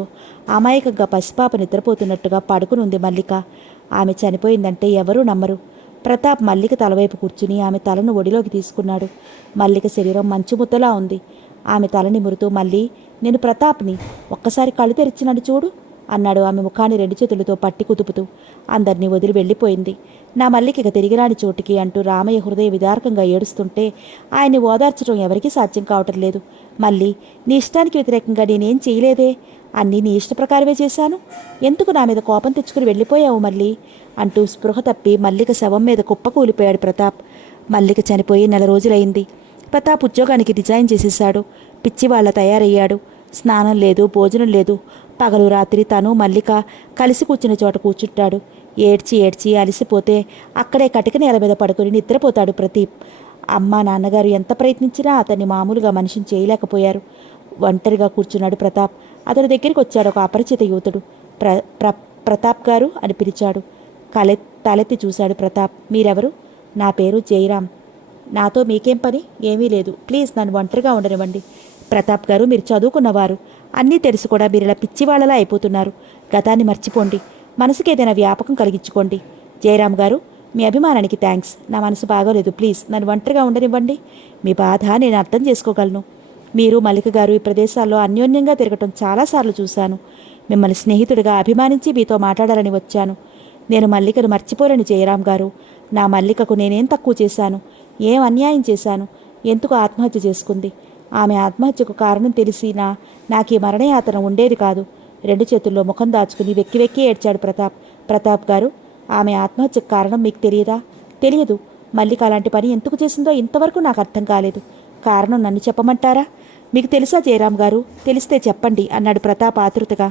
అమాయకంగా పసిపాప నిద్రపోతున్నట్టుగా పడుకునుంది మల్లిక. ఆమె చనిపోయిందంటే ఎవరూ నమ్మరు. ప్రతాప్ మల్లిక తలవైపు కూర్చుని ఆమె తలను ఒడిలోకి తీసుకున్నాడు. మల్లిక శరీరం మంచు ముద్దలా ఉంది. ఆమె తల నిమురుతూ మళ్ళీ నేను ప్రతాప్ని, ఒక్కసారి కళ్ళు తెరిచినట్టు చూడు అన్నాడు ఆమె ముఖాన్ని 2 చేతులతో పట్టి కుదుపుతూ. అందరినీ వదిలి వెళ్ళిపోయింది. నా మల్లిక తిరిగిరాని చోటికి అంటూ రామయ్య హృదయ విదారకంగా ఏడుస్తుంటే ఆయన్ని ఓదార్చడం ఎవరికీ సాధ్యం కావటం లేదు. మళ్ళీ నీ ఇష్టానికి వ్యతిరేకంగా నేనేం చేయలేదే, అన్నీ నీ ఇష్ట ప్రకారమే చేశాను. ఎందుకు నా మీద కోపం తెచ్చుకుని వెళ్ళిపోయావు మళ్ళీ అంటూ స్పృహ తప్పి మల్లిక శవం మీద కుప్పకూలిపోయాడు ప్రతాప్. మల్లిక చనిపోయి 4 రోజులైంది. ప్రతాప్ ఉద్యోగానికి రిజైన్ చేసేశాడు. పిచ్చివాళ్ల తయారయ్యాడు. స్నానం లేదు, భోజనం లేదు. పగలు రాత్రి తను మల్లిక కలిసి కూర్చున్న చోట కూర్చుంటాడు. ఏడ్చి అలసిపోతే అక్కడే కటిక నేల మీద పడుకుని నిద్రపోతాడు ప్రదీప్. అమ్మ నాన్నగారు ఎంత ప్రయత్నించినా అతన్ని మామూలుగా మనిషిని చేయలేకపోయారు. ఒంటరిగా కూర్చున్నాడు ప్రతాప్. అతని దగ్గరికి వచ్చాడు ఒక అపరిచిత యువతుడు. ప్రతాప్ గారు అని పిలిచాడు. తలెత్తి చూశాడు ప్రతాప్. మీరెవరు? నా పేరు జయరాం. నాతో మీకేం పని? ఏమీ లేదు. ప్లీజ్ నన్ను ఒంటరిగా ఉండనివ్వండి. ప్రతాప్ గారు, మీరు చదువుకున్నవారు, అన్నీ తెలుసు కూడా మీరు ఇలా పిచ్చివాళ్ళలా అయిపోతున్నారు. గతాన్ని మర్చిపోండి. మనసుకి ఏదైనా వ్యాపకం కలిగించుకోండి. జయరాం గారు, మీ అభిమానానికి థ్యాంక్స్. నా మనసు బాగోలేదు. ప్లీజ్ నన్ను ఒంటరిగా ఉండనివ్వండి. మీ బాధ నేను అర్థం చేసుకోగలను. మీరు మల్లిక గారు ఈ ప్రదేశాల్లో అన్యోన్యంగా తిరగటం చాలాసార్లు చూశాను. మిమ్మల్ని స్నేహితుడిగా అభిమానించి మీతో మాట్లాడాలని వచ్చాను. నేను మల్లికను మర్చిపోలేను జయరాం గారు. నా మల్లికకు నేనేం తక్కువ చేశాను? ఏం అన్యాయం చేశాను? ఎందుకు ఆత్మహత్య చేసుకుంది? ఆమె ఆత్మహత్యకు కారణం తెలిసినా నాకు ఈ మరణయాతన ఉండేది కాదు. 2 చేతుల్లో ముఖం దాచుకుని వెక్కి వెక్కి ఏడ్చాడు ప్రతాప్. ప్రతాప్ గారు, ఆమె ఆత్మహత్యకు కారణం మీకు తెలియదా? తెలియదు. మల్లిక అలాంటి పని ఎందుకు చేసిందో ఇంతవరకు నాకు అర్థం కాలేదు. కారణం నన్ను చెప్పమంటారా? మీకు తెలుసా జయరాం గారు? తెలిస్తే చెప్పండి అన్నాడు ప్రతాప్ ఆతృతగా.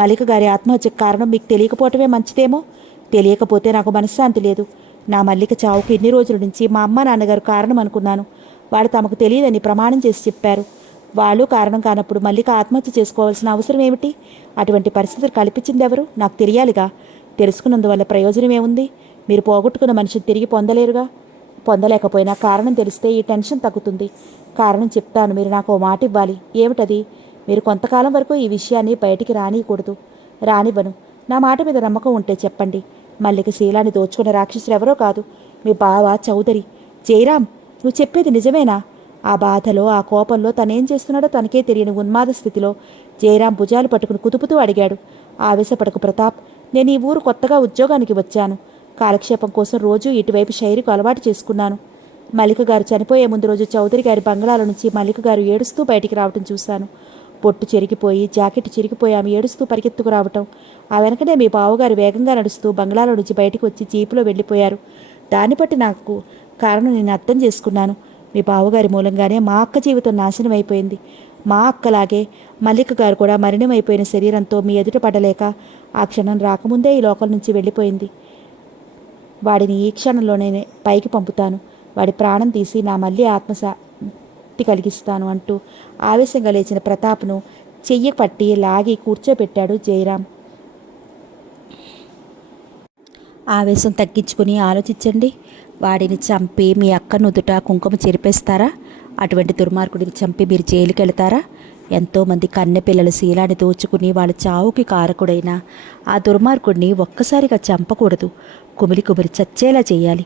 మల్లిక గారి ఆత్మహత్యకు కారణం మీకు తెలియకపోవటమే మంచిదేమో. తెలియకపోతే నాకు మనశ్శాంతి లేదు. నా మల్లిక చావుకు ఇన్ని రోజుల నుంచి మా అమ్మ నాన్నగారు కారణం అనుకున్నాను. వాళ్ళు తమకు తెలియదని ప్రమాణం చేసి చెప్పారు. వాళ్ళు కారణం కానప్పుడు మల్లిక ఆత్మహత్య చేసుకోవాల్సిన అవసరం ఏమిటి? అటువంటి పరిస్థితులు కల్పించింది ఎవరు? నాకు తెలియాలిగా. తెలుసుకున్నందువల్ల ప్రయోజనం ఏముంది? మీరు పోగొట్టుకున్న మనిషిని తిరిగి పొందలేరుగా. పొందలేకపోయినా కారణం తెలిస్తే ఈ టెన్షన్ తగ్గుతుంది. కారణం చెప్తాను, మీరు నాకు ఓ మాట ఇవ్వాలి. ఏమిటది? మీరు కొంతకాలం వరకు ఈ విషయాన్ని బయటికి రానియకూడదు. రానివ్వను. నా మాట మీద నమ్మకం ఉంటే చెప్పండి. మల్లిక శీలాన్ని దోచుకున్న రాక్షసులు ఎవరో కాదు, మీ బావ చౌదరి. జయరాం, నువ్వు చెప్పేది నిజమేనా? ఆ బాధలో, ఆ కోపంలో తనేం చేస్తున్నాడో తనకే తెలియని ఉన్మాద స్థితిలో జయరాం భుజాలు పట్టుకుని కుతుపుతూ అడిగాడు. ఆవేశపడకు ప్రతాప్. నేను ఈ ఊరు కొత్తగా ఉద్యోగానికి వచ్చాను. కాలక్షేపం కోసం రోజు ఇటువైపు శైలికు అలవాటు చేసుకున్నాను. మల్లిక గారు చనిపోయే ముందు రోజు చౌదరి గారి బంగ్లాల నుంచి మల్లిక గారు ఏడుస్తూ బయటికి రావటం చూశాను. పొట్టు చెరిగిపోయి, జాకెట్ చిరిగిపోయి ఆమె ఏడుస్తూ పరిగెత్తుకు రావటం. ఆ వెనకనే మీ బావగారు వేగంగా నడుస్తూ బంగ్లాల నుంచి బయటికి వచ్చి జీపులో వెళ్ళిపోయారు. దాన్ని బట్టి నాకు కారణం నేను అర్థం చేసుకున్నాను. మీ బావగారి మూలంగానే మా అక్క జీవితం నాశనం అయిపోయింది. మా అక్కలాగే మల్లిక గారు కూడా మరణమైపోయిన శరీరంతో మీ ఎదుట పడలేక ఆ క్షణం రాకముందే ఈ లోకం నుంచి వెళ్ళిపోయింది. వాడిని ఈ క్షణంలోనే పైకి పంపుతాను. వాడి ప్రాణం తీసి నా మళ్ళీ ఆత్మశాంతి కలిగిస్తాను అంటూ ఆవేశంగా లేచిన ప్రతాప్ను చెయ్యి పట్టి లాగి కూర్చోబెట్టాడు జయరాం. ఆవేశం తగ్గించుకుని ఆలోచించండి. వాడిని చంపి మీ అక్క నుదుట కుంకుమ చెరిపేస్తారా? అటువంటి దుర్మార్గుడిని చంపి మీరు జైలుకి వెళతారా? ఎంతోమంది కన్నెపిల్లల శీలాన్ని దోచుకుని వాళ్ళ చావుకి కారకుడైన ఆ దుర్మార్గుడిని ఒక్కసారిగా చంపకూడదు. కుమిలి కుమిలి చచ్చేలా చేయాలి.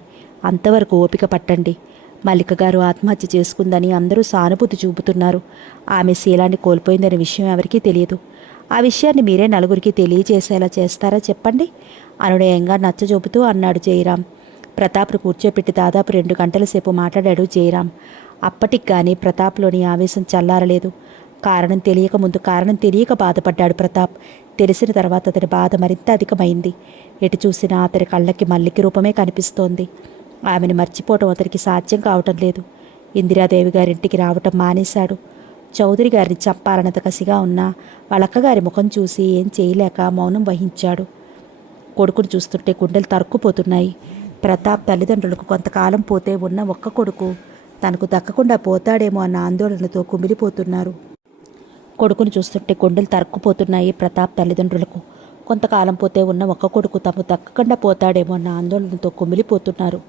అంతవరకు ఓపిక పట్టండి. మల్లిక గారు ఆత్మహత్య చేసుకుందని అందరూ సానుభూతి చూపుతున్నారు. ఆమె శీలాన్ని కోల్పోయిందనే విషయం ఎవరికీ తెలియదు. ఆ విషయాన్ని మీరే నలుగురికి తెలియజేసేలా చేస్తారా చెప్పండి? అనునయంగా నచ్చజొబుతూ అన్నాడు జయరాం. ప్రతాప్ను కూర్చోపెట్టి దాదాపు 2 గంటల సేపు మాట్లాడాడు జయరాం. అప్పటికి కానీ ప్రతాప్లోని ఆవేశం చల్లారలేదు. కారణం తెలియక ముందు కారణం తెలియక బాధపడ్డాడు ప్రతాప్. తెలిసిన తర్వాత అతని బాధ మరింత అధికమైంది. ఎటు చూసినా అతని కళ్ళకి మల్లిక రూపమే కనిపిస్తోంది. ఆమెను మర్చిపోవటం అతనికి సాధ్యం కావటం లేదు. ఇందిరాదేవి గారింటికి రావటం మానేశాడు. చౌదరి గారిని చంపాలన్నంత కసిగా ఉన్నా వాళ్ళక్కగారి ముఖం చూసి ఏం చేయలేక మౌనం వహించాడు. కొడుకును చూస్తుంటే గుండెలు తరుక్కుపోతున్నాయి. ప్రతాప్ తల్లిదండ్రులకు కొంతకాలం పోతే ఉన్న ఒక్క కొడుకు తనకు దక్కకుండా పోతాడేమో అన్న ఆందోళనతో కుమిలిపోతున్నారు. కొడుకును చూస్తుంటే గుండెలు తరుక్కుపోతున్నాయి ప్రతాప్ తల్లిదండ్రులకు. కొంతకాలం పోతే ఉన్న ఒక్క కొడుకు తమకు దక్కకుండా పోతాడేమో అన్న ఆందోళనతో కుమిలిపోతున్నారు.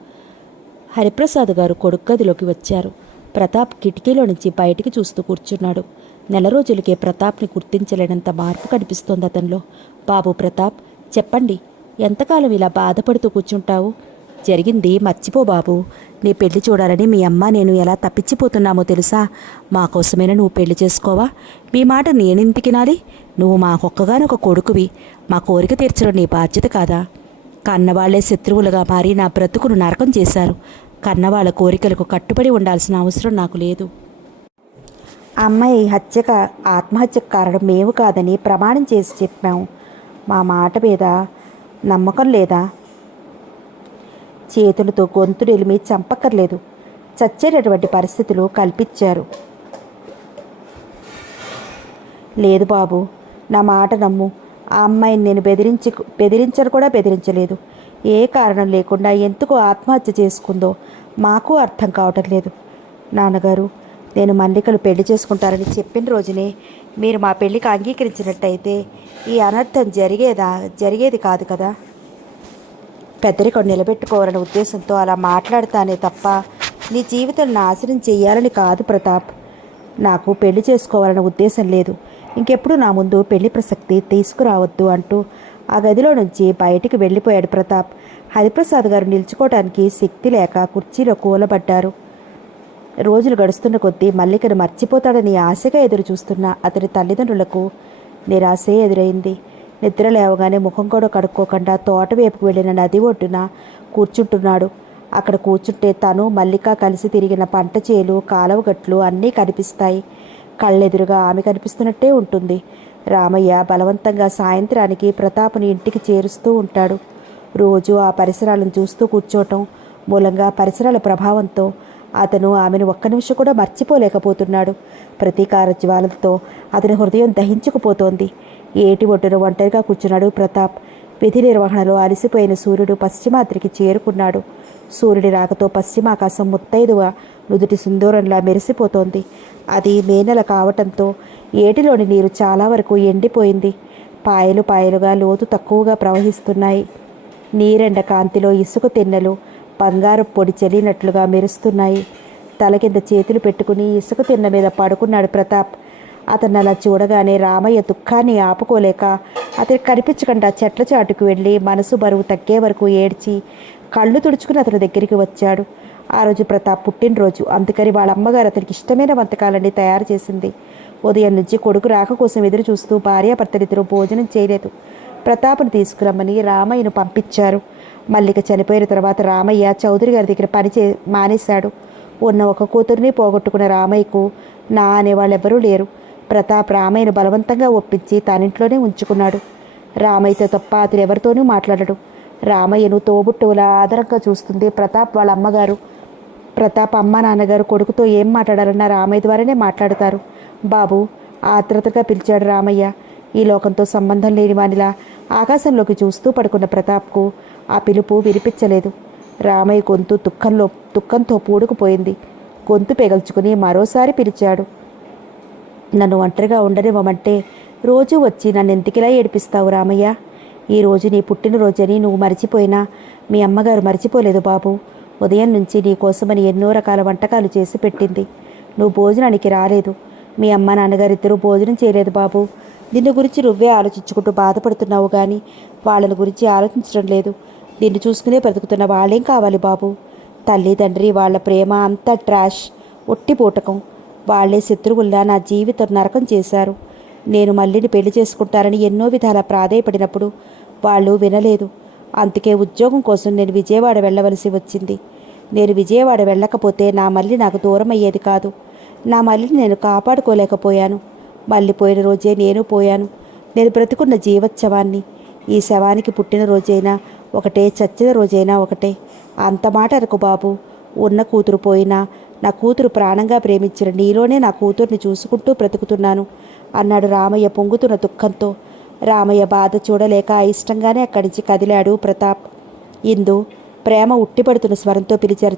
హరిప్రసాద్ గారు కొడుకు గదిలోకి వచ్చారు. ప్రతాప్ కిటికీలో నుంచి బయటికి చూస్తూ కూర్చున్నాడు. 4 రోజులకే ప్రతాప్ని గుర్తించలేనంత మార్పు కనిపిస్తోంది అతనిలో. బాబు ప్రతాప్, చెప్పండి, ఎంతకాలం ఇలా బాధపడుతూ కూర్చుంటావు? జరిగింది మర్చిపో బాబు. నీ పెళ్లి చూడాలని మీ అమ్మ నేను ఎలా తప్పించిపోతున్నామో తెలుసా? మా కోసమైనా నువ్వు పెళ్లి చేసుకోవా? మీ మాట నేనెందుకు వినాలి? నువ్వు మాకొక్కగానొక కొడుకువి. మా కోరిక తీర్చడం నీ బాధ్యత కాదా? కన్నవాళ్లే శత్రువులుగా మారి నా బ్రతుకును నరకం చేశారు. కన్నవాళ్ల కోరికలకు కట్టుబడి ఉండాల్సిన అవసరం నాకు లేదు. అమ్మాయి ఆత్మహత్యకు కారణం మేము కాదని ప్రమాణం చేసి చెప్పాము. మా మాట మీద నమ్మకం లేదా? చేతులతో గొంతు నిలిమి చంపక్కర్లేదు. చచ్చేటటువంటి పరిస్థితులు కల్పించారు. లేదు బాబు, నా మాట నమ్ము. ఆ అమ్మాయిని నేను బెదిరించను కూడా బెదిరించలేదు. ఏ కారణం లేకుండా ఎందుకు ఆత్మహత్య చేసుకుందో మాకు అర్థం కావటం లేదు. నాన్నగారు, నేను మల్లికలు పెళ్లి చేసుకుంటారని చెప్పిన రోజునే మీరు మా పెళ్లికి అంగీకరించినట్టయితే ఈ అనర్థం జరిగేది కాదు కదా. పెద్దరికం నిలబెట్టుకోవాలనే ఉద్దేశంతో అలా మాట్లాడతానే తప్ప నీ జీవితం నాశనం చెయ్యాలని కాదు ప్రతాప్. నాకు పెళ్లి చేసుకోవాలనే ఉద్దేశం లేదు. ఇంకెప్పుడు నా ముందు పెళ్లి ప్రసక్తి తీసుకురావద్దు అంటూ ఆ గదిలో నుంచి బయటికి వెళ్ళిపోయాడు ప్రతాప్. హరిప్రసాద్ గారు నిల్చుకోవడానికి శక్తి లేక కుర్చీలో కూలబడ్డారు. రోజులు గడుస్తున్న కొద్దీ మల్లికను మర్చిపోతాడని ఆశగా ఎదురు చూస్తున్న అతని తల్లిదండ్రులకు నిరాశే ఎదురైంది. నిద్ర లేవగానే ముఖం కూడా కడుక్కోకుండా తోట వైపుకు వెళ్ళిన నది ఒడ్డున కూర్చుంటున్నాడు. అక్కడ కూర్చుంటే తను మల్లిక కలిసి తిరిగిన పంట చేలు, కాలువ గట్లు అన్నీ కనిపిస్తాయి. కళ్ళెదురుగా ఆమె కనిపిస్తున్నట్టే ఉంటుంది. రామయ్య బలవంతంగా సాయంత్రానికి ప్రతాప్ని ఇంటికి చేరుస్తూ ఉంటాడు. రోజు ఆ పరిసరాలను చూస్తూ కూర్చోవటం మూలంగా పరిసరాల ప్రభావంతో అతను ఆమెను ఒక్క నిమిషం కూడా మర్చిపోలేకపోతున్నాడు. ప్రతీకార జ్వాలతో అతని హృదయం దహించుకుపోతోంది. ఏటి ఒడ్డున ఒంటరిగా కూర్చున్నాడు ప్రతాప్. విధి నిర్వహణలో అలసిపోయిన సూర్యుడు పశ్చిమాద్రికి చేరుకున్నాడు. సూర్యుడి రాకతో పశ్చిమాకాశం ముత్తైదువ నుదుటి సింధూరంలా మెరిసిపోతోంది. అది మే నెల కావటంతో ఏటిలోని నీరు చాలా వరకు ఎండిపోయింది. పాయలు పాయలుగా లోతు తక్కువగా ప్రవహిస్తున్నాయి. నీరెండ కాంతిలో ఇసుక తిన్నెలు బంగారు పొడి చెల్లినట్లుగా మెరుస్తున్నాయి. తల కింద చేతులు పెట్టుకుని ఇసుక తిన్న మీద పడుకున్నాడు ప్రతాప్. అతను అలా చూడగానే రామయ్య దుఃఖాన్ని ఆపుకోలేక అతనికి కనిపించకుండా చెట్ల చాటుకు వెళ్ళి మనసు బరువు తగ్గే వరకు ఏడ్చి కళ్ళు తుడుచుకుని అతని దగ్గరికి వచ్చాడు. ఆ రోజు ప్రతాప్ పుట్టినరోజు. అందుకని వాళ్ళ అమ్మగారు అతనికి ఇష్టమైన వంటకాలన్నీ తయారు చేసింది. ఉదయం నుంచి కొడుకు రాక కోసం ఎదురు చూస్తూ భార్యాభర్తలిద్దరూ భోజనం చేయలేదు. ప్రతాప్ను తీసుకురమ్మని రామయ్యను పంపించారు. మల్లిక చనిపోయిన తర్వాత రామయ్య చౌదరి గారి దగ్గర మానేశాడు. ఉన్న ఒక కూతురిని పోగొట్టుకున్న రామయ్యకు నా అనేవాళ్ళెవ్వరూ లేరు. ప్రతాప్ రామయ్యను బలవంతంగా ఒప్పించి తనింట్లోనే ఉంచుకున్నాడు. రామయ్యతో తప్ప అతను ఎవరితోనూ మాట్లాడడు. రామయ్యను తోబుట్టువులా ఆదరంగా చూస్తుంది ప్రతాప్ వాళ్ళ అమ్మగారు. ప్రతాప్ అమ్మ నాన్నగారు కొడుకుతో ఏం మాట్లాడాలన్నా రామయ్య ద్వారానే మాట్లాడతారు. బాబు, ఆత్రతగా పిలిచాడు రామయ్య. ఈ లోకంతో సంబంధం లేని వానిలా ఆకాశంలోకి చూస్తూ పడుకున్న ప్రతాప్కు ఆ పిలుపు వినిపించలేదు. రామయ్య గొంతు దుఃఖంతో పూడుకుపోయింది. గొంతు పెగల్చుకుని మరోసారి పిలిచాడు. నన్ను ఒంటరిగా ఉండనివ్వమంటే రోజు వచ్చి నన్ను ఎందుకిలా ఏడిపిస్తావు రామయ్య? ఈరోజు నీ పుట్టినరోజని నువ్వు మర్చిపోయినా మీ అమ్మగారు మర్చిపోలేదు బాబు. ఉదయం నుంచి నీ కోసమని ఎన్నో రకాల వంటకాలు చేసి పెట్టింది. నువ్వు భోజనానికి రాలేదు. మీ అమ్మ నాన్నగారు ఇద్దరూ భోజనం చేయలేదు బాబు. నిన్ను గురించి నువ్వే ఆలోచించుకుంటూ బాధపడుతున్నావు కానీ వాళ్ళని గురించి ఆలోచించడం లేదు. నిన్ను చూసుకునే బ్రతుకుతున్న వాళ్ళేం కావాలి బాబు? తల్లి తండ్రి వాళ్ళ ప్రేమ అంతా ట్రాష్, ఒట్టి పూటకం. వాళ్లే శత్రువుల్లా నా జీవితం నరకం చేశారు. నేను మల్లిని పెళ్లి చేసుకుంటారని ఎన్నో విధాల ప్రాధేయపడినప్పుడు వాళ్ళు వినలేదు. అందుకే ఉద్యోగం కోసం నేను విజయవాడ వెళ్ళవలసి వచ్చింది. నేను విజయవాడ వెళ్ళకపోతే నా మల్లి నాకు దూరం అయ్యేది కాదు. నా మల్లిని నేను కాపాడుకోలేకపోయాను. మళ్ళీ పోయిన రోజే నేను పోయాను. నేను బ్రతుకున్న జీవోత్సవాన్ని. ఈ శవానికి పుట్టిన రోజైనా ఒకటే, చచ్చిన రోజైనా ఒకటే. అంత మాట అనకు బాబు. ఉన్న కూతురు పోయినా నా కూతురు ప్రాణంగా ప్రేమించిన నీలోనే నా కూతుర్ని చూసుకుంటూ బ్రతుకుతున్నాను అన్నాడు రామయ్య పొంగుతున్న దుఃఖంతో. రామయ్య బాధ చూడలేక అయిష్టంగానే అక్కడి నుంచి కదిలాడు ప్రతాప్. ఇందు, ప్రేమ ఉట్టిపడుతున్న స్వరంతో పిలిచారు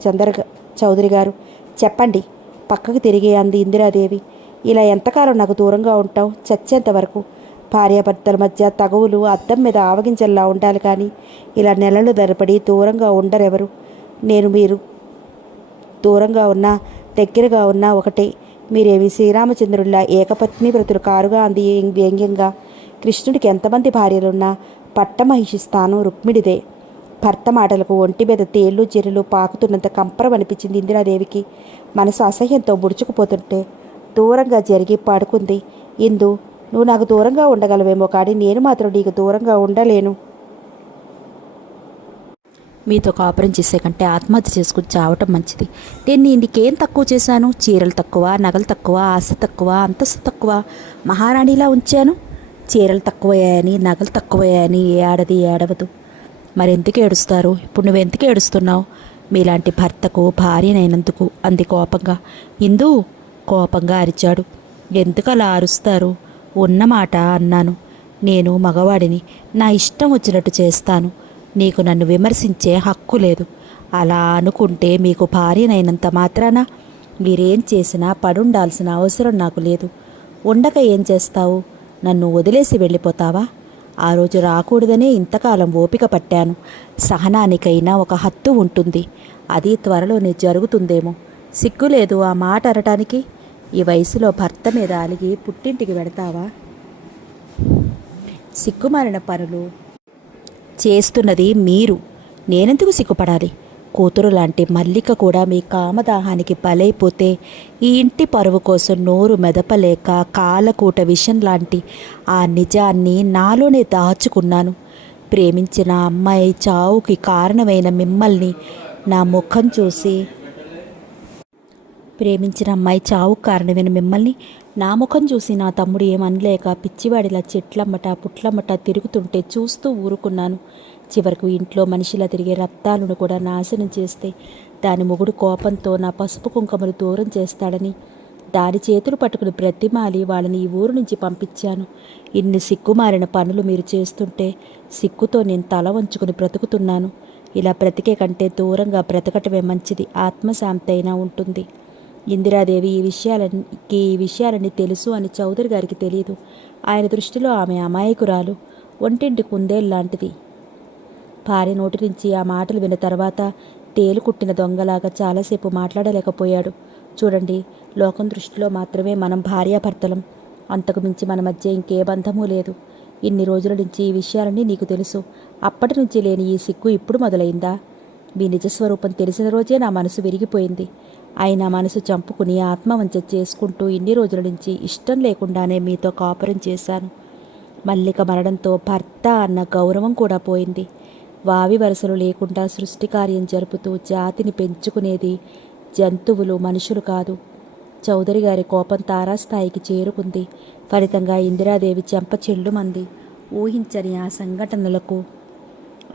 చౌదరి గారు. చెప్పండి, పక్కకు తిరిగి అంది ఇందిరాదేవి. ఇలా ఎంతకాలం నాకు దూరంగా ఉంటావు? చచ్చేంతవరకు. భార్యాభర్తల మధ్య తగువులు అద్దం మీద ఆవగించల్లా ఉండాలి కానీ ఇలా నెలలు తరబడి దూరంగా ఉండరెవరు. నేను మీరు దూరంగా ఉన్నా దగ్గరగా ఉన్నా ఒకటే. మీరేమి శ్రీరామచంద్రుల్లా ఏకపత్ని వ్రతులు కారుగా అంది వ్యంగ్యంగా. కృష్ణుడికి ఎంతమంది భార్యలున్నా పట్టమహిషి స్థానం రుక్మిడిదే. భర్త మాటలకు ఒంటి మీద తేళ్ళు చెరులు పాకుతున్నంత కంపరం అనిపించింది ఇందిరాదేవికి. మనసు అసహ్యంతో ముడుచుకుపోతుంటే దూరంగా జరిగి పడుకుంది. ఇందు, నువ్వు నాకు దూరంగా ఉండగలవేమో కానీ నేను మాత్రం నీకు దూరంగా ఉండలేను. మీతో కాపురం చేసే కంటే ఆత్మహత్య చేసుకుని చావటం మంచిది. నేను నీకేం తక్కువ చేశాను? చీరలు తక్కువ, నగలు తక్కువ, ఆస్తి తక్కువ, అంతస్తు తక్కువ, మహారాణిలా ఉంచాను. చీరలు తక్కువయ్యాయని, నగలు తక్కువయ్యాయని ఏ ఆడది ఏడవదు. మరెందుకు ఏడుస్తారు? ఇప్పుడు నువ్వెందుకు ఏడుస్తున్నావు? మీలాంటి భర్తకు భార్యనైనందుకు అంది కోపంగా. ఇందు కోపంగా అరిచాడు. ఎందుకు అలా అరుస్తారు? ఉన్నమాట అన్నాను. నేను మగవాడిని, నా ఇష్టం వచ్చినట్టు చేస్తాను. నీకు నన్ను విమర్శించే హక్కు లేదు. అలా అనుకుంటే మీకు భార్యనైనంత మాత్రాన మీరేం చేసినా పడుండాల్సిన అవసరం నాకు లేదు. ఉండక ఏం చేస్తావు? నన్ను వదిలేసి వెళ్ళిపోతావా? ఆ రోజు రాకూడదనే ఇంతకాలం ఓపిక పట్టాను. సహనానికైనా ఒక హద్దు ఉంటుంది. అది త్వరలోనే జరుగుతుందేమో. సిగ్గులేదు ఆ మాట అనటానికి? ఈ వయసులో భర్త మీద అలిగి పుట్టింటికి వెడతావా? సిగ్గుమారిన పనులు చేస్తున్నది మీరు. నేనెందుకు సిగ్గుపడాలి? కూతురు లాంటి మల్లిక కూడా మీ కామదాహానికి బలైపోతే ఈ ఇంటి పరువు కోసం నోరు మెదపలేక కాలకూట విషం లాంటి ఆ నిజాన్ని నాలోనే దాచుకున్నాను. ప్రేమించిన అమ్మాయి చావుకి కారణమైన మిమ్మల్ని నా ముఖం చూసి నా ముఖం చూసి నా తమ్ముడు ఏమనలేక పిచ్చివాడిలా చెట్లమ్మట పుట్లమ్మట తిరుగుతుంటే చూస్తూ ఊరుకున్నాను. చివరకు ఇంట్లో మనిషిలా తిరిగే రక్తాలను కూడా నాశనం చేస్తే దాని మొగుడు కోపంతో నా పసుపు కుంకుమలు దూరం చేస్తాడని దాని చేతులు పట్టుకుని బ్రతిమాలి వాళ్ళని ఈ ఊరు నుంచి పంపించాను. ఇన్ని సిగ్గుమారిన పనులు మీరు చేస్తుంటే సిగ్గుతో నేను తల వంచుకుని బ్రతుకుతున్నాను. ఇలా బ్రతికే కంటే దూరంగా బ్రతకటమే మంచిది. ఆత్మశాంతి అయినా ఉంటుంది. ఇందిరాదేవి ఈ విషయాలన్నీ తెలుసు అని చౌదరి గారికి తెలియదు. ఆయన దృష్టిలో ఆమె అమాయకురాలు, ఒంటింటి కుందేల్లాంటిది. భార్య నోటి నుంచి ఆ మాటలు విన్న తర్వాత తేలు కుట్టిన దొంగలాగా చాలాసేపు మాట్లాడలేకపోయాడు. చూడండి, లోకం దృష్టిలో మాత్రమే మనం భార్యాభర్తలం. అంతకు మించి మన మధ్య ఇంకే బంధమూ లేదు. ఇన్ని రోజుల నుంచి ఈ విషయాలన్నీ నీకు తెలుసు. అప్పటి నుంచి లేని ఈ సిగ్గు ఇప్పుడు మొదలైందా? మీ నిజస్వరూపం తెలిసిన రోజే నా మనసు విరిగిపోయింది. అయినా మనసు చంపుకుని ఆత్మవంచ చేసుకుంటూ ఇన్ని రోజుల నుంచి ఇష్టం లేకుండానే మీతో కాపురం చేశాను. మల్లిక మరణంతో భర్త అన్న గౌరవం కూడా పోయింది. వావి వరసలు లేకుండా సృష్టి కార్యం జరుపుతూ జాతిని పెంచుకునేది జంతువులు, మనుషులు కాదు. చౌదరి గారి కోపం తారాస్థాయికి చేరుకుంది. ఫలితంగా ఇందిరాదేవి చెంప చెల్లుమంది. ఊహించని ఆ సంఘటనలకు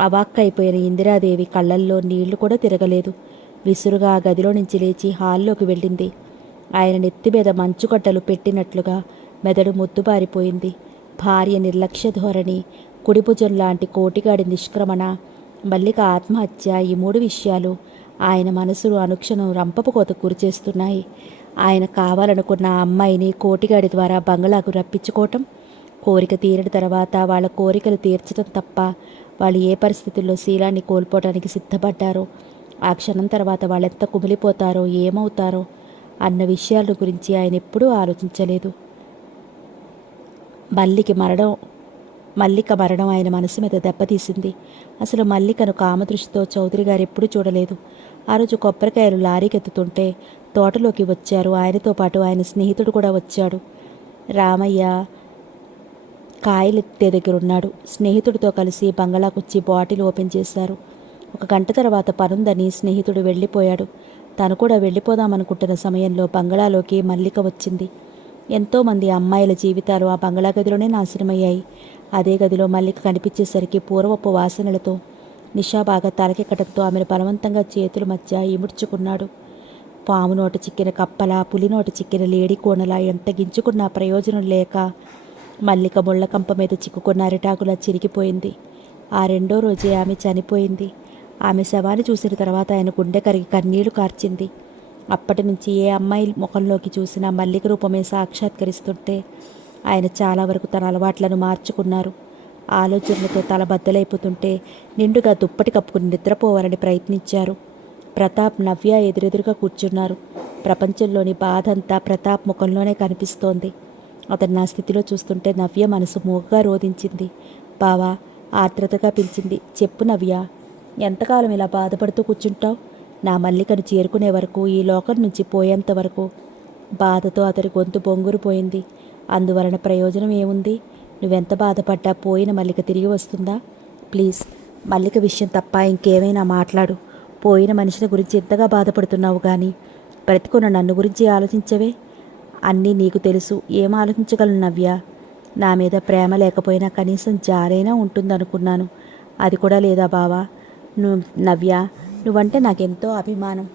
అవాక్కైపోయిన ఇందిరాదేవి కళ్ళల్లో నీళ్లు కూడా తిరగలేదు. విసురుగా ఆ గదిలో నుంచి లేచి హాల్లోకి వెళ్ళింది. ఆయన నెత్తిమీద మంచుగడ్డలు పెట్టినట్లుగా మెదడు ముద్దుబారిపోయింది. భార్య నిర్లక్ష్య ధోరణి, కుడిభుజం లాంటి కోటిగాడి నిష్క్రమణ, మల్లిక ఆత్మహత్య, ఈ 3 విషయాలు ఆయన మనసును అనుక్షణం రంపపు కోతకు గురిచేస్తున్నాయి. ఆయన కావాలనుకున్న ఆ అమ్మాయిని కోటిగాడి ద్వారా బంగళాకు రప్పించుకోవటం, కోరిక తీరిన తర్వాత వాళ్ళ కోరికలు తీర్చడం తప్ప వాళ్ళు ఏ పరిస్థితుల్లో శీలాన్ని కోల్పోవడానికి సిద్ధపడ్డారో, ఆ క్షణం తర్వాత వాళ్ళెంత కుమిలిపోతారో, ఏమవుతారో అన్న విషయాల గురించి ఆయన ఎప్పుడూ ఆలోచించలేదు. మల్లిక మరణం ఆయన మనసు మీద దెబ్బతీసింది. అసలు మల్లికను కామదృష్టితో చౌదరి గారు ఎప్పుడూ చూడలేదు. ఆ రోజు కొబ్బరికాయలు లారీకెత్తుతుంటే తోటలోకి వచ్చారు. ఆయనతో పాటు ఆయన స్నేహితుడు కూడా వచ్చాడు. రామయ్య కాయలెత్తే దగ్గర ఉన్నాడు. స్నేహితుడితో కలిసి బంగళాకొచ్చి బాటిల్ ఓపెన్ చేశారు. 1 గంట తర్వాత పనుందని స్నేహితుడు వెళ్ళిపోయాడు. తను కూడా వెళ్ళిపోదామనుకుంటున్న సమయంలో బంగళాలోకి మల్లిక వచ్చింది. ఎంతోమంది అమ్మాయిల జీవితాలు ఆ బంగళా గదిలోనే నాశనమయ్యాయి. అదే గదిలో మల్లిక కనిపించేసరికి పూర్వపు వాసనలతో నిషా బాగా తలకెక్కడంతో ఆమెను బలవంతంగా చేతుల మధ్య ఇముడ్చుకున్నాడు. పాము నోట చిక్కిన కప్పలా, పులి నోట చిక్కిన లేడి కోనలా ఎంత గించుకున్నా ప్రయోజనం లేక మల్లిక ముళ్ళకంప మీద చిక్కుకున్న అరిటాకులా చిరిగిపోయింది. ఆ 2వ రోజే ఆమె చనిపోయింది. ఆమె శవాన్ని చూసిన తర్వాత ఆయన గుండె కరిగి కన్నీళ్లు కార్చింది. అప్పటి నుంచి ఏ అమ్మాయి ముఖంలోకి చూసినా మల్లిక రూపమే సాక్షాత్కరిస్తుంటే ఆయన చాలా వరకు తన అలవాట్లను మార్చుకున్నారు. ఆలోచనలతో తల బద్దలైపోతుంటే నిండుగా దుప్పటి కప్పుకుని నిద్రపోవాలని ప్రయత్నించారు. ప్రతాప్, నవ్య ఎదురెదురుగా కూర్చున్నారు. ప్రపంచంలోని బాధంతా ప్రతాప్ ముఖంలోనే కనిపిస్తోంది. అతను నా స్థితిలో చూస్తుంటే నవ్య మనసు మూగగా రోధించింది. బావా, ఆర్ద్రతగా పిలిచింది. చెప్పు నవ్య, ఎంతకాలం ఇలా బాధపడుతూ కూర్చుంటావు? నా మల్లికను చేరుకునే వరకు, ఈ లోకం నుంచి పోయేంత వరకు. బాధతో అతడి గొంతు బొంగురుపోయింది. అందువలన ప్రయోజనం ఏముంది? నువ్వెంత బాధపడ్డా పోయిన మల్లిక తిరిగి వస్తుందా? ప్లీజ్, మల్లిక విషయం తప్ప ఇంకేమైనా మాట్లాడు. పోయిన మనిషిని గురించి ఎంతగా బాధపడుతున్నావు కానీ బ్రతికున్న నన్ను గురించి ఆలోచించవే. అన్నీ నీకు తెలుసు. ఏం ఆలోచించగలను నవ్య? నా మీద ప్రేమ లేకపోయినా కనీసం జారైనా ఉంటుందనుకున్నాను. అది కూడా లేదా బావా? నవ్య, నువ్వంటే నాకెంతో అభిమానం.